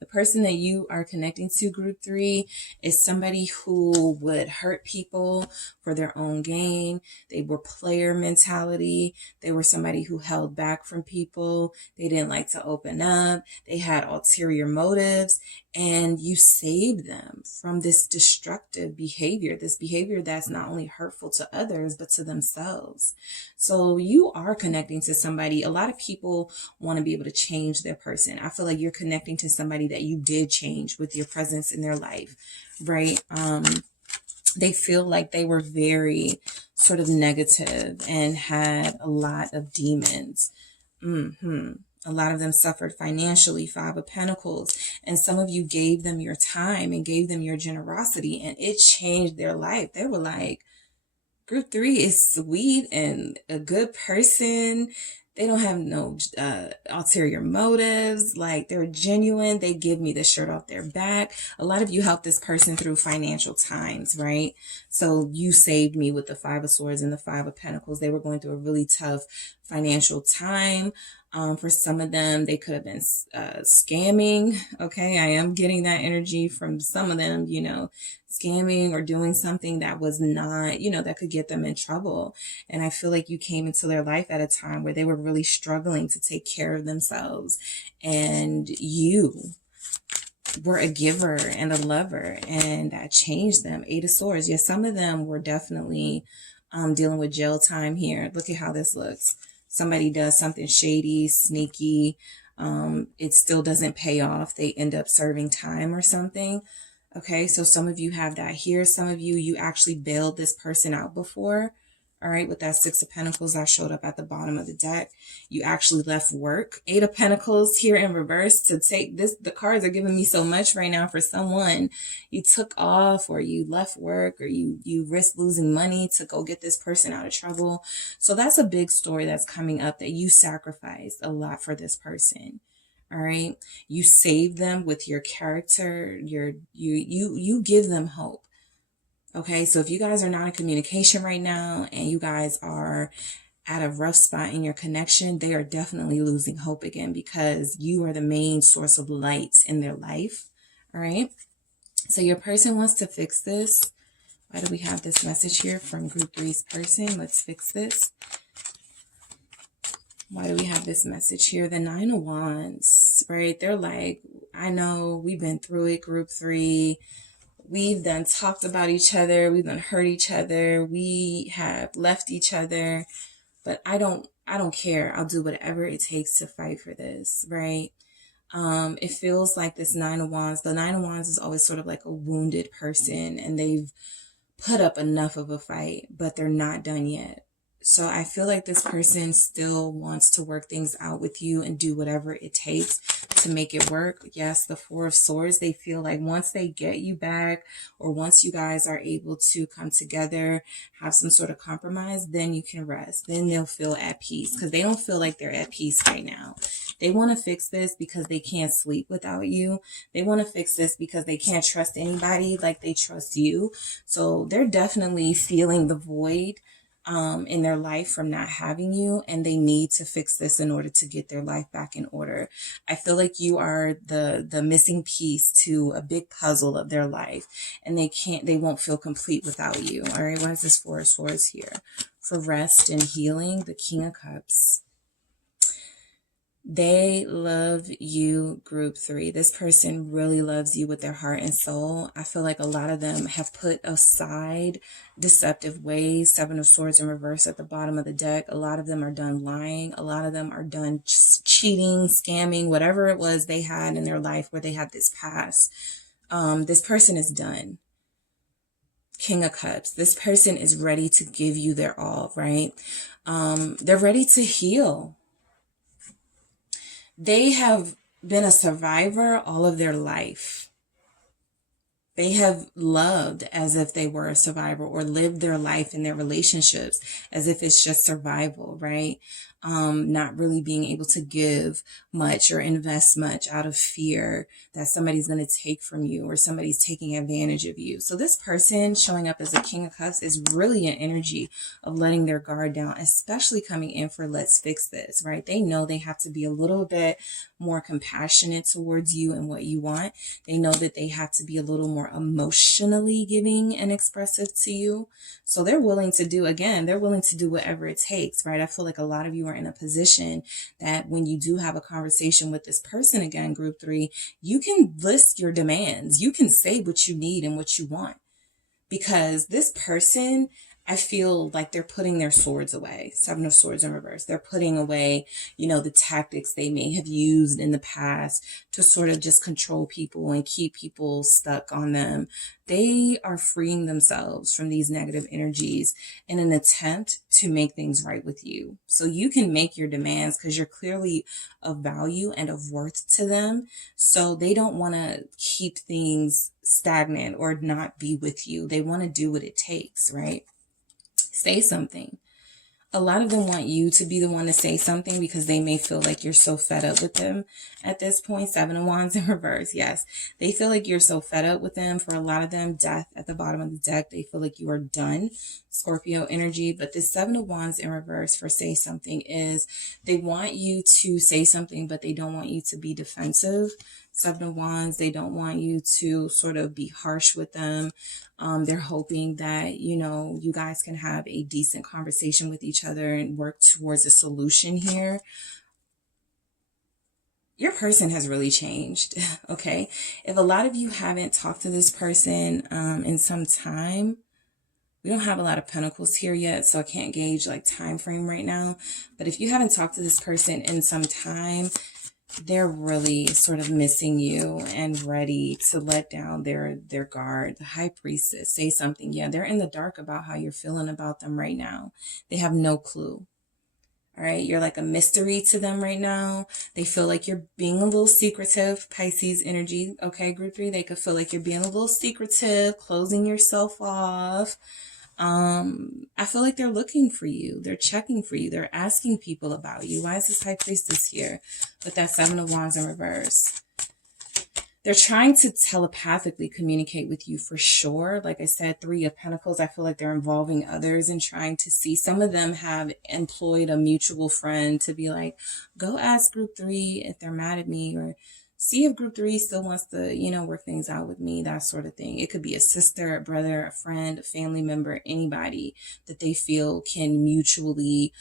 The person that you are connecting to, group 3, is somebody who would hurt people for their own gain. They were player mentality. They were somebody who held back from people. They didn't like to open up. They had ulterior motives. And you saved them from this destructive behavior, this behavior that's not only hurtful to others, but to themselves. So you are connecting to somebody. A lot of people want to be able to change their person. I feel like you're connecting to somebody that you did change with your presence in their life, right? They feel like they were very sort of negative and had a lot of demons. A lot of them suffered financially, 5 of Pentacles, and some of you gave them your time and gave them your generosity, and it changed their life. They were like, group 3 is sweet and a good person. They don't have no ulterior motives. Like, they're genuine. They give me the shirt off their back. A lot of you helped this person through financial times, right? So you saved me with the 5 of Swords and the 5 of Pentacles. They were going through a really tough financial time. For some of them, they could have been scamming. Okay, I am getting that energy from some of them, scamming or doing something that was not, that could get them in trouble. And I feel like you came into their life at a time where they were really struggling to take care of themselves. And you were a giver and a lover, and that changed them. 8 of Swords. Yes, some of them were definitely dealing with jail time here. Look at how this looks. Somebody does something shady, sneaky, it still doesn't pay off. They end up serving time or something. Okay, so some of you have that here. Some of you, you actually bailed this person out before. All right, with that Six of Pentacles that showed up at the bottom of the deck. You actually left work. Eight of Pentacles here in reverse to take this. The cards are giving me so much right now for someone. You took off, or you left work, or you risked losing money to go get this person out of trouble. So that's a big story that's coming up, that you sacrificed a lot for this person. All right. You save them with your character. You give them hope. Okay, so if you guys are not in communication right now and you guys are at a rough spot in your connection, they are definitely losing hope again, because you are the main source of light in their life. All right, so your person wants to fix this. Why do we have this message here from Group 3's person? Let's fix this. Why do we have this message here? The Nine of Wands, right? They're like, I know we've been through it, Group 3. We've done talked about each other. We've done hurt each other. We have left each other, but I don't care. I'll do whatever it takes to fight for this, right? It feels like this Nine of Wands, the Nine of Wands is always sort of like a wounded person, and they've put up enough of a fight, but they're not done yet. So I feel like this person still wants to work things out with you and do whatever it takes to make it work. Yes, the Four of Swords, they feel like once they get you back, or once you guys are able to come together, have some sort of compromise, then you can rest. Then they'll feel at peace, because they don't feel like they're at peace right now. They want to fix this because they can't sleep without you. They want to fix this because they can't trust anybody like they trust you. So they're definitely feeling the void in their life from not having you, and they need to fix this in order to get their life back in order. I feel like you are the missing piece to a big puzzle of their life, and they won't feel complete without you. All right, what is this Four of Swords here? For rest and healing, the King of Cups. They love you, Group 3. This person really loves you with their heart and soul. I feel like a lot of them have put aside deceptive ways. Seven of Swords in reverse at the bottom of the deck. A lot of them are done lying. A lot of them are done cheating, scamming, whatever it was they had in their life where they had this past. This person is done. King of Cups. This person is ready to give you their all, right? They're ready to heal. They have been a survivor all of their life. They have loved as if they were a survivor, or lived their life in their relationships as if it's just survival, right? Not really being able to give much or invest much out of fear that somebody's going to take from you, or somebody's taking advantage of you. So this person showing up as a King of Cups is really an energy of letting their guard down, especially coming in for let's fix this, right? They know they have to be a little bit more compassionate towards you and what you want. They know that they have to be a little more emotionally giving and expressive to you. So they're willing to do, again, they're willing to do whatever it takes, right? I feel like a lot of you are in a position that when you do have a conversation with this person, again, Group 3, you can list your demands. You can say what you need and what you want, because this person, I feel like they're putting their swords away. Seven of Swords in reverse. They're putting away, the tactics they may have used in the past to sort of just control people and keep people stuck on them. They are freeing themselves from these negative energies in an attempt to make things right with you. So you can make your demands because you're clearly of value and of worth to them. So they don't want to keep things stagnant or not be with you. They want to do what it takes, right? Say something. A lot of them want you to be the one to say something because they may feel like you're so fed up with them at this point. Seven of Wands in reverse. Yes, they feel like you're so fed up with them. For a lot of them, Death at the bottom of the deck. They feel like you are done. Scorpio energy. But this Seven of Wands in reverse for say something is they want you to say something, but they don't want you to be defensive. Seven of Wands, they don't want you to sort of be harsh with them. They're hoping that, you guys can have a decent conversation with each other and work towards a solution here. Your person has really changed, okay? If a lot of you haven't talked to this person in some time, we don't have a lot of pentacles here yet, so I can't gauge like time frame right now. But if you haven't talked to this person in some time, they're really sort of missing you and ready to let down their guard. The High Priestess, say something. Yeah, they're in the dark about how you're feeling about them right now. They have no clue. All right, you're like a mystery to them right now. They feel like you're being a little secretive, Pisces energy. Okay, group 3, they could feel like you're being a little secretive, closing yourself off. I feel like they're looking for you. They're checking for you. They're asking people about you. Why is this High Priestess here with that 7 of Wands in reverse? They're trying to telepathically communicate with you for sure. Like I said, 3 of Pentacles, I feel like they're involving others and trying to see. Some of them have employed a mutual friend to be like, go ask group 3 if they're mad at me, or see if group 3 still wants to, you know, work things out with me, that sort of thing. It could be a sister, a brother, a friend, a family member, anybody that they feel can mutually,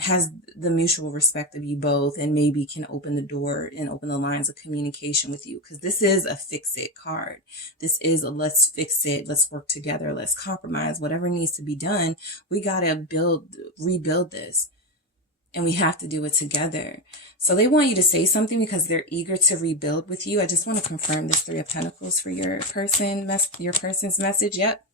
has the mutual respect of you both, and maybe can open the door and open the lines of communication with you. Because this is a fix-it card. This is a let's fix it, let's work together, let's compromise, whatever needs to be done. We got to rebuild this. And we have to do it together. So they want you to say something because they're eager to rebuild with you. I just want to confirm this 3 of Pentacles for your person's message. Yep.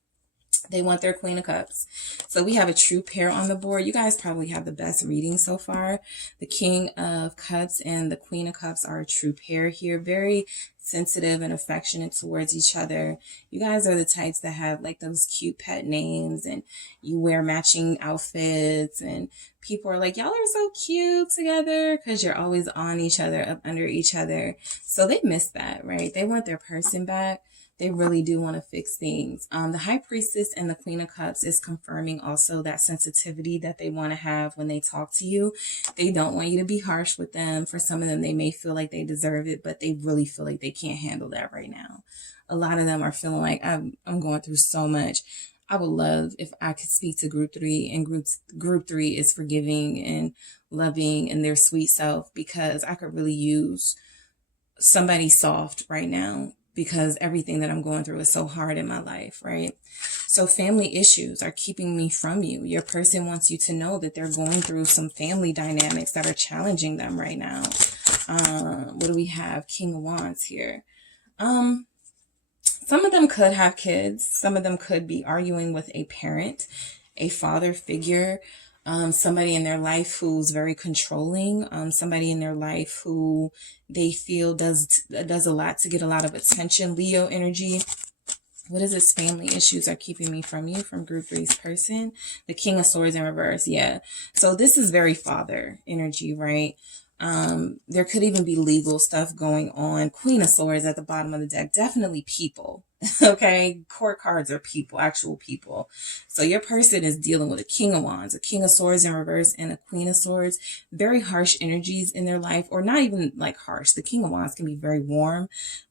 They want their Queen of Cups. So we have a true pair on the board. You guys probably have the best reading so far. The King of Cups and the Queen of Cups are a true pair here. Very sensitive and affectionate towards each other. You guys are the types that have like those cute pet names, and you wear matching outfits, and people are like, y'all are so cute together because you're always on each other, up under each other. So they miss that, right? They want their person back. They really do want to fix things. The High Priestess and the Queen of Cups is confirming also that sensitivity that they want to have when they talk to you. They don't want you to be harsh with them. For some of them, they may feel like they deserve it, but they really feel like they can't handle that right now. A lot of them are feeling like, I'm going through so much. I would love if I could speak to group 3, and group 3 is forgiving and loving and their sweet self, because I could really use somebody soft right now, because everything that I'm going through is so hard in my life, right? So family issues are keeping me from you. Your person wants you to know that they're going through some family dynamics that are challenging them right now. What do we have? King of Wands here. Some of them could have kids. Some of them could be arguing with a parent, a father figure, somebody in their life who's very controlling, somebody in their life who they feel does a lot to get a lot of attention. Leo energy. What is this? Family issues are keeping me from you, from group 3's person. The King of Swords in reverse. Yeah. So this is very father energy, right? There could even be legal stuff going on. Queen of Swords at the bottom of the deck. Definitely people. Okay. Court cards are people, actual people. So your person is dealing with a King of Wands, a King of Swords in reverse, and a Queen of Swords. Very harsh energies in their life, or not even like harsh. The King of Wands can be very warm,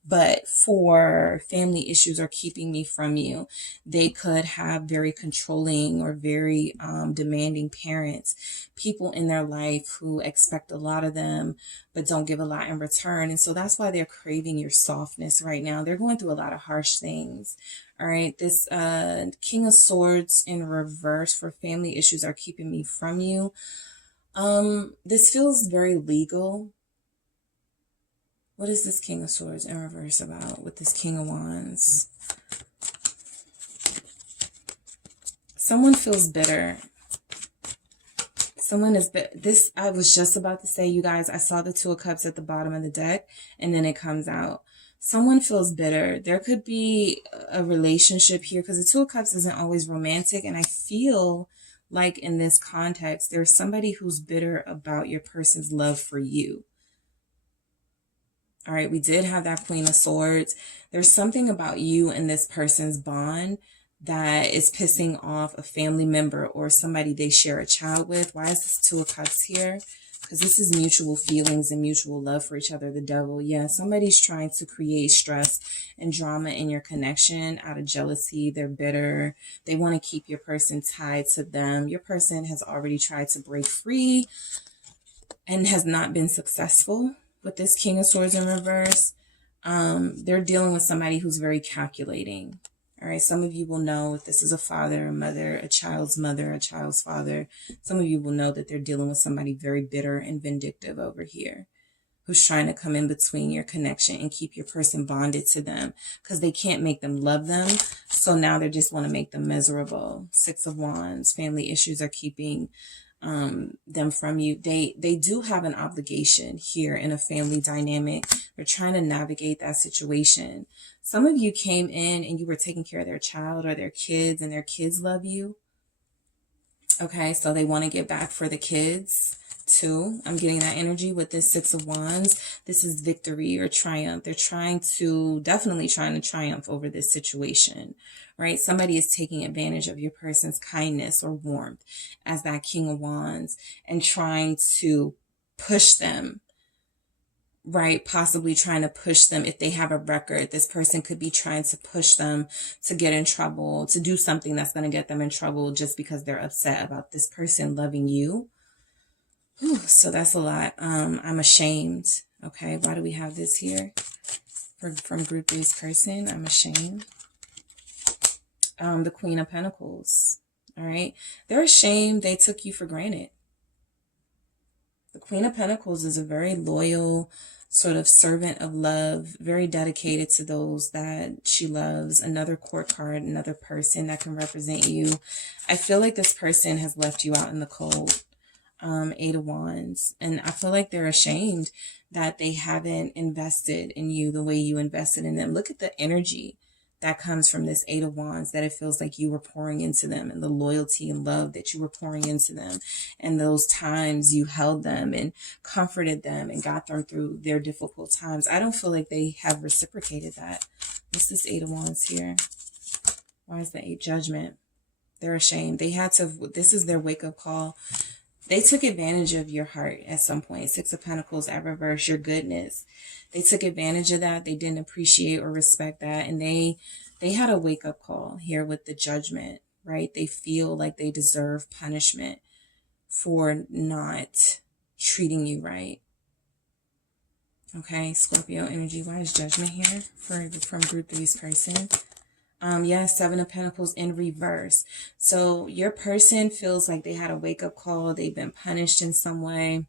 but for family issues are keeping me from you. They could have very controlling or very demanding parents, people in their life who expect a lot of them, but don't give a lot in return. And so that's why they're craving your softness right now. They're going through a lot of harsh things. All right. This King of Swords in reverse for family issues are keeping me from you. This feels very legal. What is this King of Swords in reverse about with this King of Wands? Someone feels bitter. Someone is this. I was just about to say, you guys, I saw the 2 of Cups at the bottom of the deck, and then it comes out. Someone feels bitter. There could be a relationship here, because the 2 of Cups isn't always romantic. And I feel like in this context, there's somebody who's bitter about your person's love for you. All right, we did have that Queen of Swords. There's something about you and this person's bond that is pissing off a family member or somebody they share a child with. Why is this 2 of Cups here? Because this is mutual feelings and mutual love for each other. The Devil. Yeah, somebody's trying to create stress and drama in your connection out of jealousy. They're bitter. They want to keep your person tied to them. Your person has already tried to break free and has not been successful with this King of Swords in reverse. They're dealing with somebody who's very calculating. All right, some of you will know if this is a father, a mother, a child's mother, a child's father. Some of you will know that they're dealing with somebody very bitter and vindictive over here, who's trying to come in between your connection and keep your person bonded to them because they can't make them love them. So now they just want to make them miserable. Six of Wands, family issues are keeping them from you. They do have an obligation here in a family dynamic. They're trying to navigate that situation. Some of you came in and you were taking care of their child or their kids, and their kids love you. Okay, so they want to get back for the kids too. I'm getting that energy with this Six of Wands. This is victory or triumph. They're definitely trying to triumph over this situation, right? Somebody is taking advantage of your person's kindness or warmth as that King of Wands and trying to push them, right? Possibly trying to push them. If they have a record, this person could be trying to push them to get in trouble, to do something that's going to get them in trouble just because they're upset about this person loving you. Whew, so that's a lot. I'm ashamed. Okay, why do we have this here? From Group 3's person, I'm ashamed. The Queen of Pentacles. All right, they're ashamed they took you for granted. The Queen of Pentacles is a very loyal sort of servant of love, very dedicated to those that she loves. Another court card, another person that can represent you. I feel like this person has left you out in the cold. Eight of Wands. And I feel like they're ashamed that they haven't invested in you the way you invested in them. Look at the energy that comes from this Eight of Wands, that it feels like you were pouring into them, and the loyalty and love that you were pouring into them, and those times you held them and comforted them and got them through their difficult times. I don't feel like they have reciprocated that. What's this Eight of Wands here? Why is the Eight? Judgment. They're ashamed. They had to, this is their wake-up call. They took advantage of your heart at some point. Six of Pentacles at reverse, your goodness. They took advantage of that. They didn't appreciate or respect that. And they had a wake-up call here with the Judgment, right? They feel like they deserve punishment for not treating you right. Okay, Scorpio energy. Why is Judgment here from Group 3's person? Yes, Seven of Pentacles in reverse. So your person feels like they had a wake-up call. They've been punished in some way.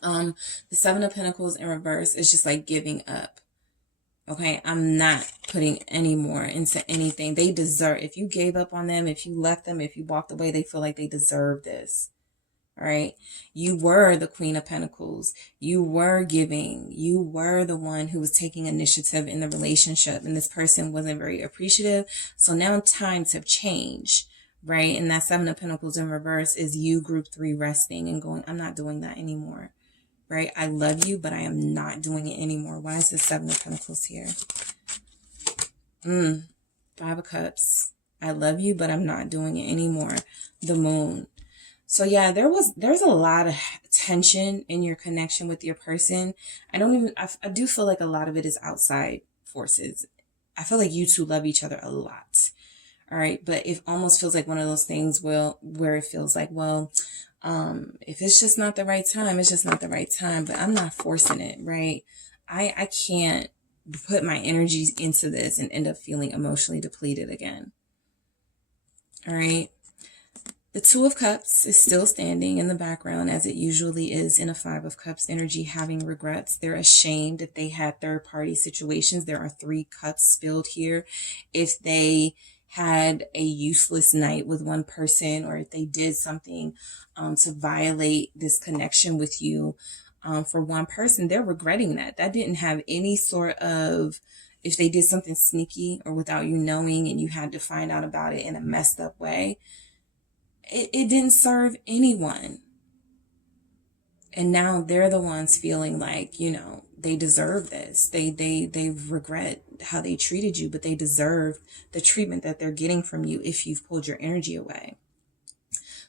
The Seven of Pentacles in reverse is just like giving up. Okay, I'm not putting any more into anything. They deserve, if you gave up on them, if you left them, if you walked away, they feel like they deserve this. All right. You were the Queen of Pentacles. You were giving. You were the one who was taking initiative in the relationship, and this person wasn't very appreciative. So now times have changed, right? And that Seven of Pentacles in reverse is you, Group 3, resting and going, I'm not doing that anymore, right? I love you, but I am not doing it anymore. Why is the Seven of Pentacles here? Five of Cups. I love you, but I'm not doing it anymore. The Moon. So yeah, there's a lot of tension in your connection with your person. I do feel like a lot of it is outside forces. I feel like you two love each other a lot. All right. But it almost feels like one of those things where it feels like, well, if it's just not the right time, it's just not the right time, but I'm not forcing it, right? I can't put my energies into this and end up feeling emotionally depleted again. All right. The Two of Cups is still standing in the background, as it usually is in a Five of Cups energy, having regrets. They're ashamed if they had third-party situations. There are 3 cups spilled here. If they had a useless night with one person, or if they did something to violate this connection with you for one person, they're regretting that. That didn't have any sort of, if they did something sneaky or without you knowing and you had to find out about it in a messed up way, it didn't serve anyone. And now they're the ones feeling like, you know, they deserve this. They regret how they treated you, but they deserve the treatment that they're getting from you if you've pulled your energy away.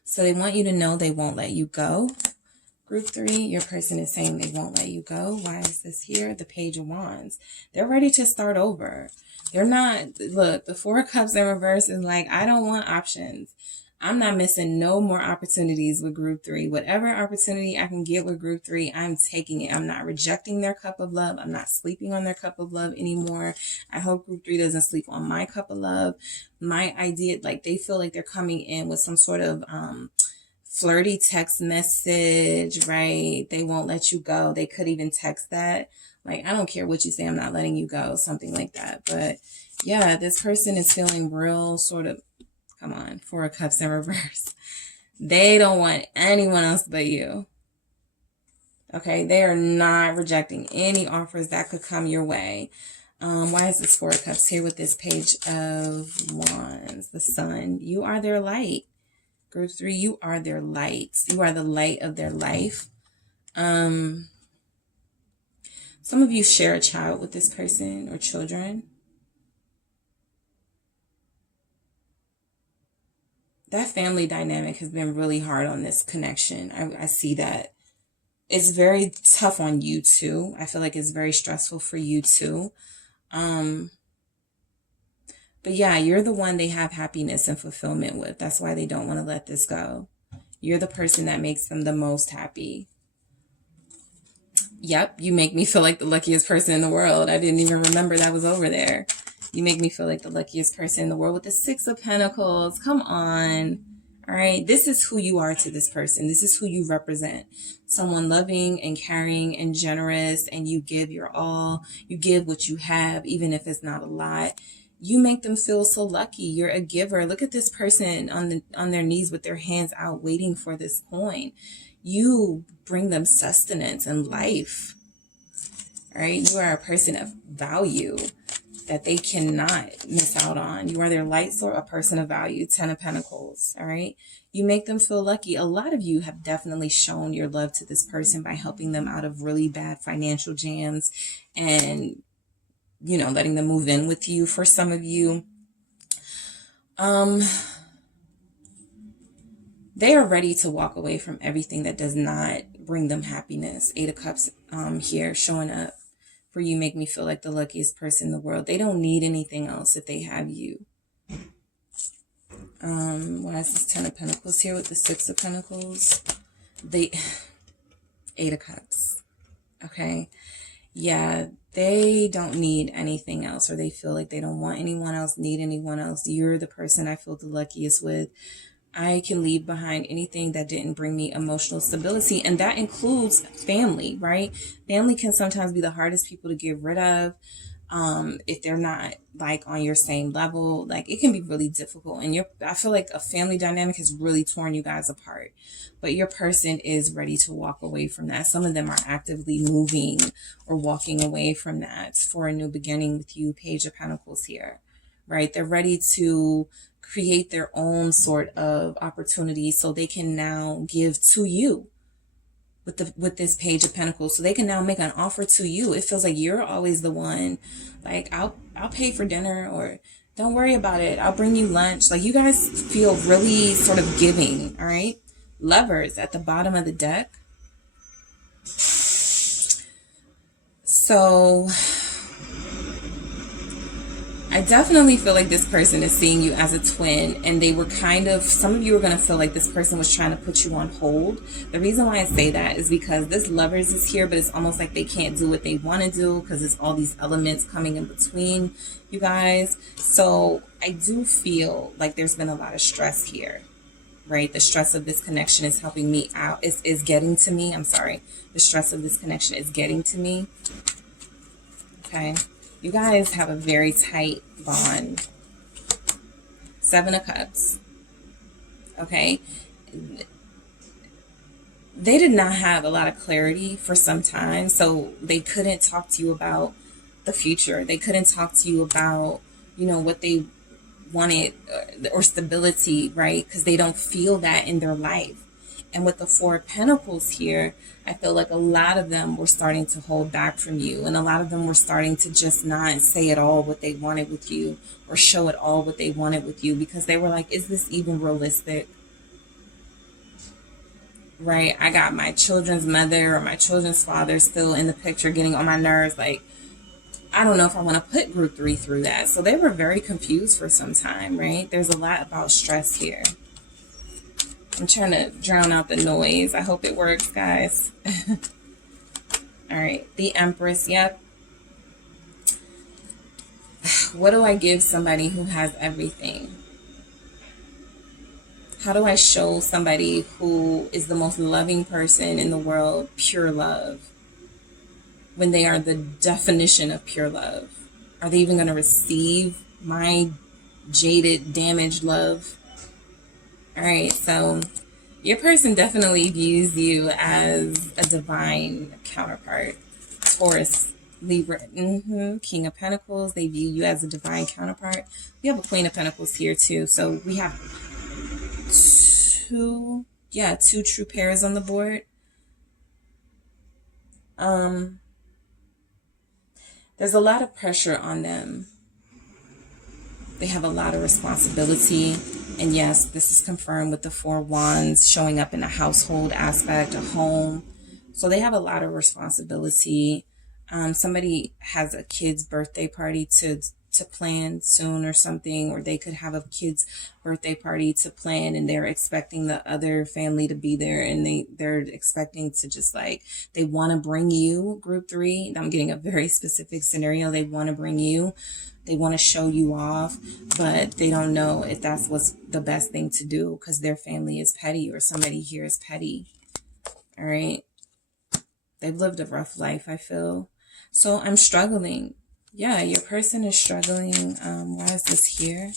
So they want you to know they won't let you go. Group 3, your person is saying they won't let you go. Why is this here? The Page of Wands. They're ready to start over. They're not, look, the Four of Cups in reverse is like, I don't want options. I'm not missing no more opportunities with Group 3. Whatever opportunity I can get with Group 3, I'm taking it. I'm not rejecting their cup of love. I'm not sleeping on their cup of love anymore. I hope Group 3 doesn't sleep on my cup of love. My idea, like they feel like they're coming in with some sort of flirty text message, right? They won't let you go. They could even text that. Like, I don't care what you say, I'm not letting you go. Something like that. But yeah, this person is feeling real sort of, come on, Four of Cups in reverse. They don't want anyone else but you. Okay, they are not rejecting any offers that could come your way. Why is this Four of Cups here with this Page of Wands? The Sun. You are their light. Group 3, you are their light. You are the light of their life. Some of you share a child with this person or children. That family dynamic has been really hard on this connection. I see that. It's very tough on you too. I feel like it's very stressful for you too. But yeah, you're the one they have happiness and fulfillment with. That's why they don't want to let this go. You're the person that makes them the most happy. Yep, you make me feel like the luckiest person in the world. I didn't even remember that was over there. You make me feel like the luckiest person in the world with the Six of Pentacles. Come on. All right. This is who you are to this person. This is who you represent. Someone loving and caring and generous, and you give your all. You give what you have, even if it's not a lot. You make them feel so lucky. You're a giver. Look at this person on their knees with their hands out waiting for this coin. You bring them sustenance and life. All right. You are a person of value that they cannot miss out on. You are their light source, a person of value, 10 of Pentacles, all right? You make them feel lucky. A lot of you have definitely shown your love to this person by helping them out of really bad financial jams and, you know, letting them move in with you. For some of you, they are ready to walk away from everything that does not bring them happiness. 8 of Cups here showing up. For you, make me feel like the luckiest person in the world. They don't need anything else if they have you. Why is this 10 of Pentacles here with the 6 of Pentacles? 8 of Cups. Okay. Yeah, they don't need anything else, or they feel like they don't want anyone else, need anyone else. You're the person I feel the luckiest with. I can leave behind anything that didn't bring me emotional stability. And that includes family, right? Family can sometimes be the hardest people to get rid of. If they're not like on your same level, like it can be really difficult. And I feel like a family dynamic has really torn you guys apart, but your person is ready to walk away from that. Some of them are actively moving or walking away from that for a new beginning with you. Page of Pentacles here, right? They're ready to create their own sort of opportunity so they can now give to you with this Page of Pentacles. So they can now make an offer to you. It feels like you're always the one, like, I'll pay for dinner, or don't worry about it, I'll bring you lunch. Like, you guys feel really sort of giving. All right. Lovers at the bottom of the deck. So I definitely feel like this person is seeing you as a twin, and they were some of you are going to feel like this person was trying to put you on hold. The reason why I say that is because this Lovers is here, but it's almost like they can't do what they want to do because it's all these elements coming in between you guys. So I do feel like there's been a lot of stress here, right? The stress of this connection is helping me out, is getting to me. I'm sorry. The stress of this connection is getting to me. Okay. You guys have a very tight bond. 7 of Cups. Okay. They did not have a lot of clarity for some time, so they couldn't talk to you about the future. They couldn't talk to you about, you know, what they wanted or stability, right? Because they don't feel that in their life. And with the 4 of Pentacles here, I feel like a lot of them were starting to hold back from you. And a lot of them were starting to just not say at all what they wanted with you, or show at all what they wanted with you, because they were like, is this even realistic? Right? I got my children's mother or my children's father still in the picture getting on my nerves. Like, I don't know if I want to put group 3 through that. So they were very confused for some time, right? There's a lot about stress here. I'm trying to drown out the noise. I hope it works, guys. All right. The Empress. Yep. What do I give somebody who has everything? How do I show somebody who is the most loving person in the world pure love when they are the definition of pure love? Are they even going to receive my jaded, damaged love? All right, so your person definitely views you as a divine counterpart. Taurus, Libra, King of Pentacles, they view you as a divine counterpart. We have a Queen of Pentacles here too. So we have two true pairs on the board. There's a lot of pressure on them. They have a lot of responsibility. And yes, this is confirmed with the 4 Wands showing up in a household aspect, a home. So they have a lot of responsibility. Somebody has a kid's birthday party to plan soon or something, or they could have a kid's birthday party to plan and they're expecting the other family to be there, and they're expecting to just like, they want to bring you, group 3. I'm getting a very specific scenario. They want to bring you. They want to show you off, but they don't know if that's what's the best thing to do because their family is petty or somebody here is petty. All right. They've lived a rough life, I feel. So I'm struggling. Yeah, your person is struggling. Why is this here?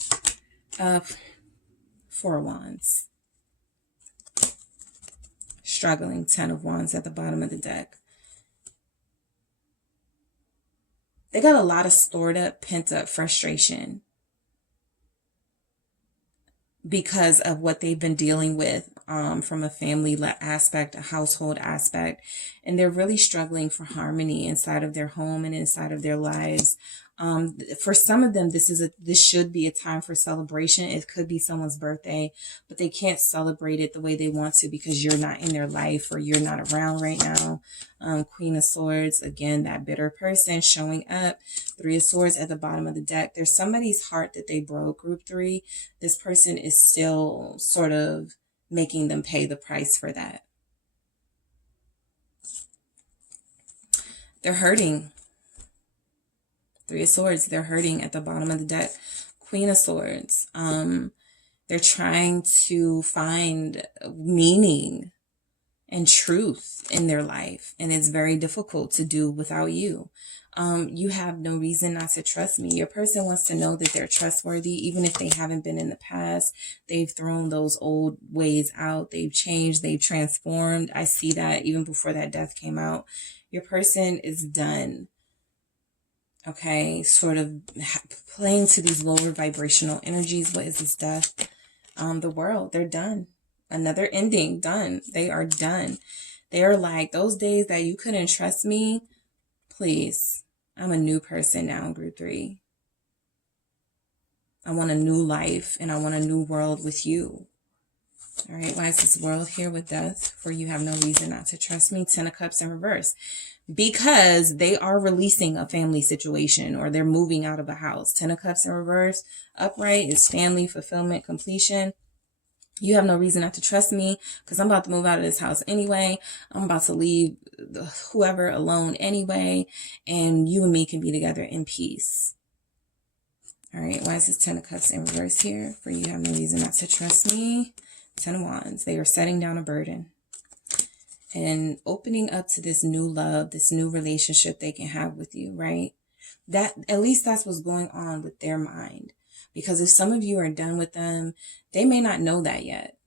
4 Wands. Struggling. 10 of Wands at the bottom of the deck. They got a lot of stored up, pent up frustration because of what they've been dealing with from a family aspect, a household aspect. And they're really struggling for harmony inside of their home and inside of their lives. For some of them, this should be a time for celebration. It could be someone's birthday, but they can't celebrate it the way they want to because you're not in their life or you're not around right now. Queen of Swords, again, that bitter person showing up. 3 of Swords at the bottom of the deck. There's somebody's heart that they broke, group 3. This person is still sort of making them pay the price for that. They're hurting. 3 of Swords, they're hurting at the bottom of the deck. Queen of Swords, they're trying to find meaning and truth in their life, and it's very difficult to do without you. You have no reason not to trust me. Your person wants to know that they're trustworthy, even if they haven't been in the past. They've thrown those old ways out. They've changed. They've transformed. I see that even before that death came out. Your person is done. Okay, sort of playing to these lower vibrational energies. What is this death? The world, they're done. Another ending, done. They are done. They are like, those days that you couldn't trust me, please. I'm a new person now in group 3. I want a new life and I want a new world with you. All right, why is this world here with death? For you have no reason not to trust me. 10 of Cups in reverse. Because they are releasing a family situation or they're moving out of a house. 10 of Cups in reverse. Upright is family, fulfillment, completion. You have no reason not to trust me because I'm about to move out of this house anyway. I'm about to leave whoever alone anyway. And you and me can be together in peace. All right, why is this 10 of Cups in reverse here? For you have no reason not to trust me. 10 of Wands. They are setting down a burden and opening up to this new love, this new relationship they can have with you, right? That, at least that's what's going on with their mind. Because if some of you are done with them, they may not know that yet.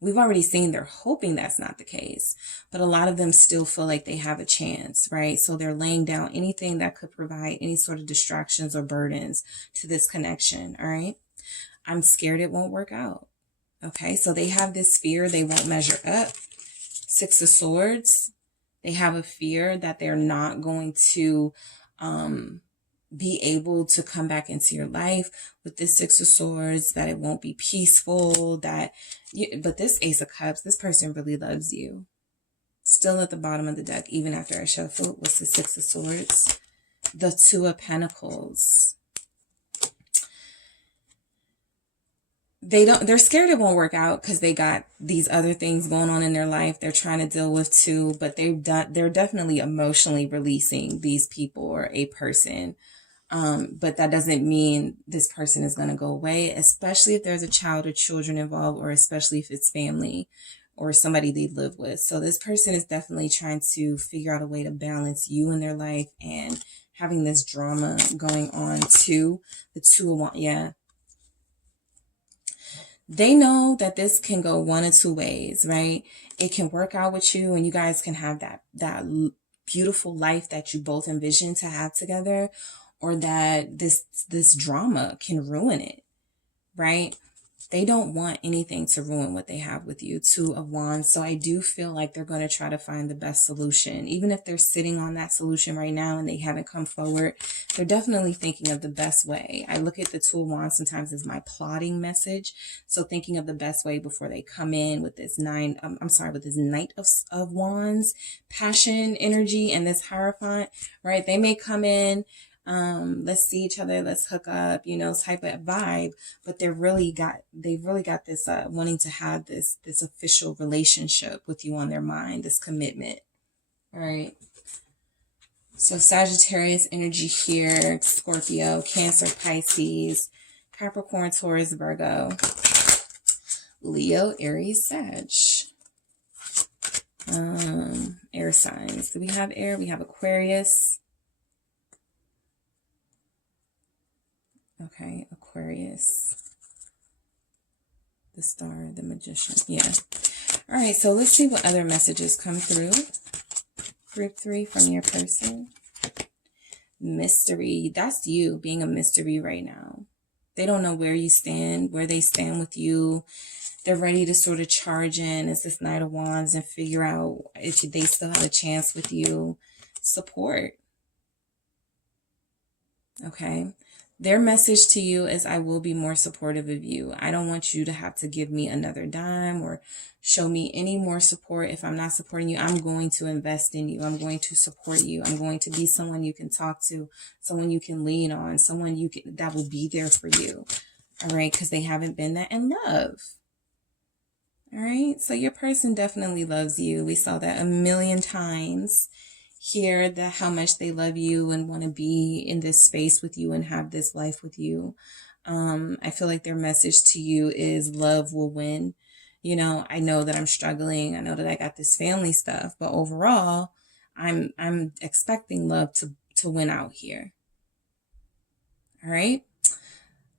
We've already seen they're hoping that's not the case, but a lot of them still feel like they have a chance, right? So they're laying down anything that could provide any sort of distractions or burdens to this connection, all right? I'm scared it won't work out. Okay, so they have this fear they won't measure up. 6 of Swords, they have a fear that they're not going to be able to come back into your life. With this 6 of Swords, that it won't be peaceful, but this Ace of Cups, this person really loves you. Still at the bottom of the deck, even after I shuffle, was the 6 of Swords. The 2 of Pentacles. They're scared it won't work out because they got these other things going on in their life they're trying to deal with too, but they're definitely emotionally releasing these people or a person. But that doesn't mean this person is going to go away, especially if there's a child or children involved, or especially if it's family or somebody they live with. So this person is definitely trying to figure out a way to balance you in their life and having this drama going on too. The Two of Wands, yeah. They know that this can go one of two ways, right? It can work out with you and you guys can have that beautiful life that you both envision to have together, or that this drama can ruin it, right? They don't want anything to ruin what they have with you. Two of Wands. So I do feel like they're going to try to find the best solution. Even if they're sitting on that solution right now and they haven't come forward, they're definitely thinking of the best way. I look at the Two of Wands sometimes as my plotting message. So thinking of the best way before they come in with this with this Knight of Wands, passion, energy, and this Hierophant, right? They may come in, let's see each other, let's hook up, type of vibe, but they've really got this wanting to have this official relationship with you on their mind, this commitment. All right. So Sagittarius energy here, Scorpio, Cancer, Pisces, Capricorn, Taurus, Virgo, Leo, Aries, Sag. Air signs. Do we have air? We have Aquarius. Okay, Aquarius, the Star, the Magician. Yeah. All right, so let's see what other messages come through. Group 3 from your person. Mystery. That's you being a mystery right now. They don't know where you stand, where they stand with you. They're ready to sort of charge in as this Knight of Wands and figure out if they still have a chance with you. Support. Okay. Their message to you is, I will be more supportive of you. I don't want you to have to give me another dime or show me any more support. If I'm not supporting you, I'm going to invest in you. I'm going to support you. I'm going to be someone you can talk to, someone you can lean on, someone that will be there for you. All right. Because they haven't been that in love. All right. So your person definitely loves you. We saw that a million times. Hear that how much they love you and want to be in this space with you and have this life with you. I feel like their message to you is love will win. I know that I'm struggling. I know that I got this family stuff, but overall, I'm expecting love to win out here. All right.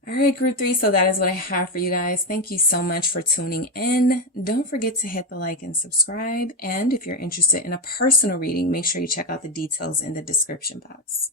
All right, group 3. So that is what I have for you guys. Thank you so much for tuning in. Don't forget to hit the like and subscribe. And if you're interested in a personal reading, make sure you check out the details in the description box.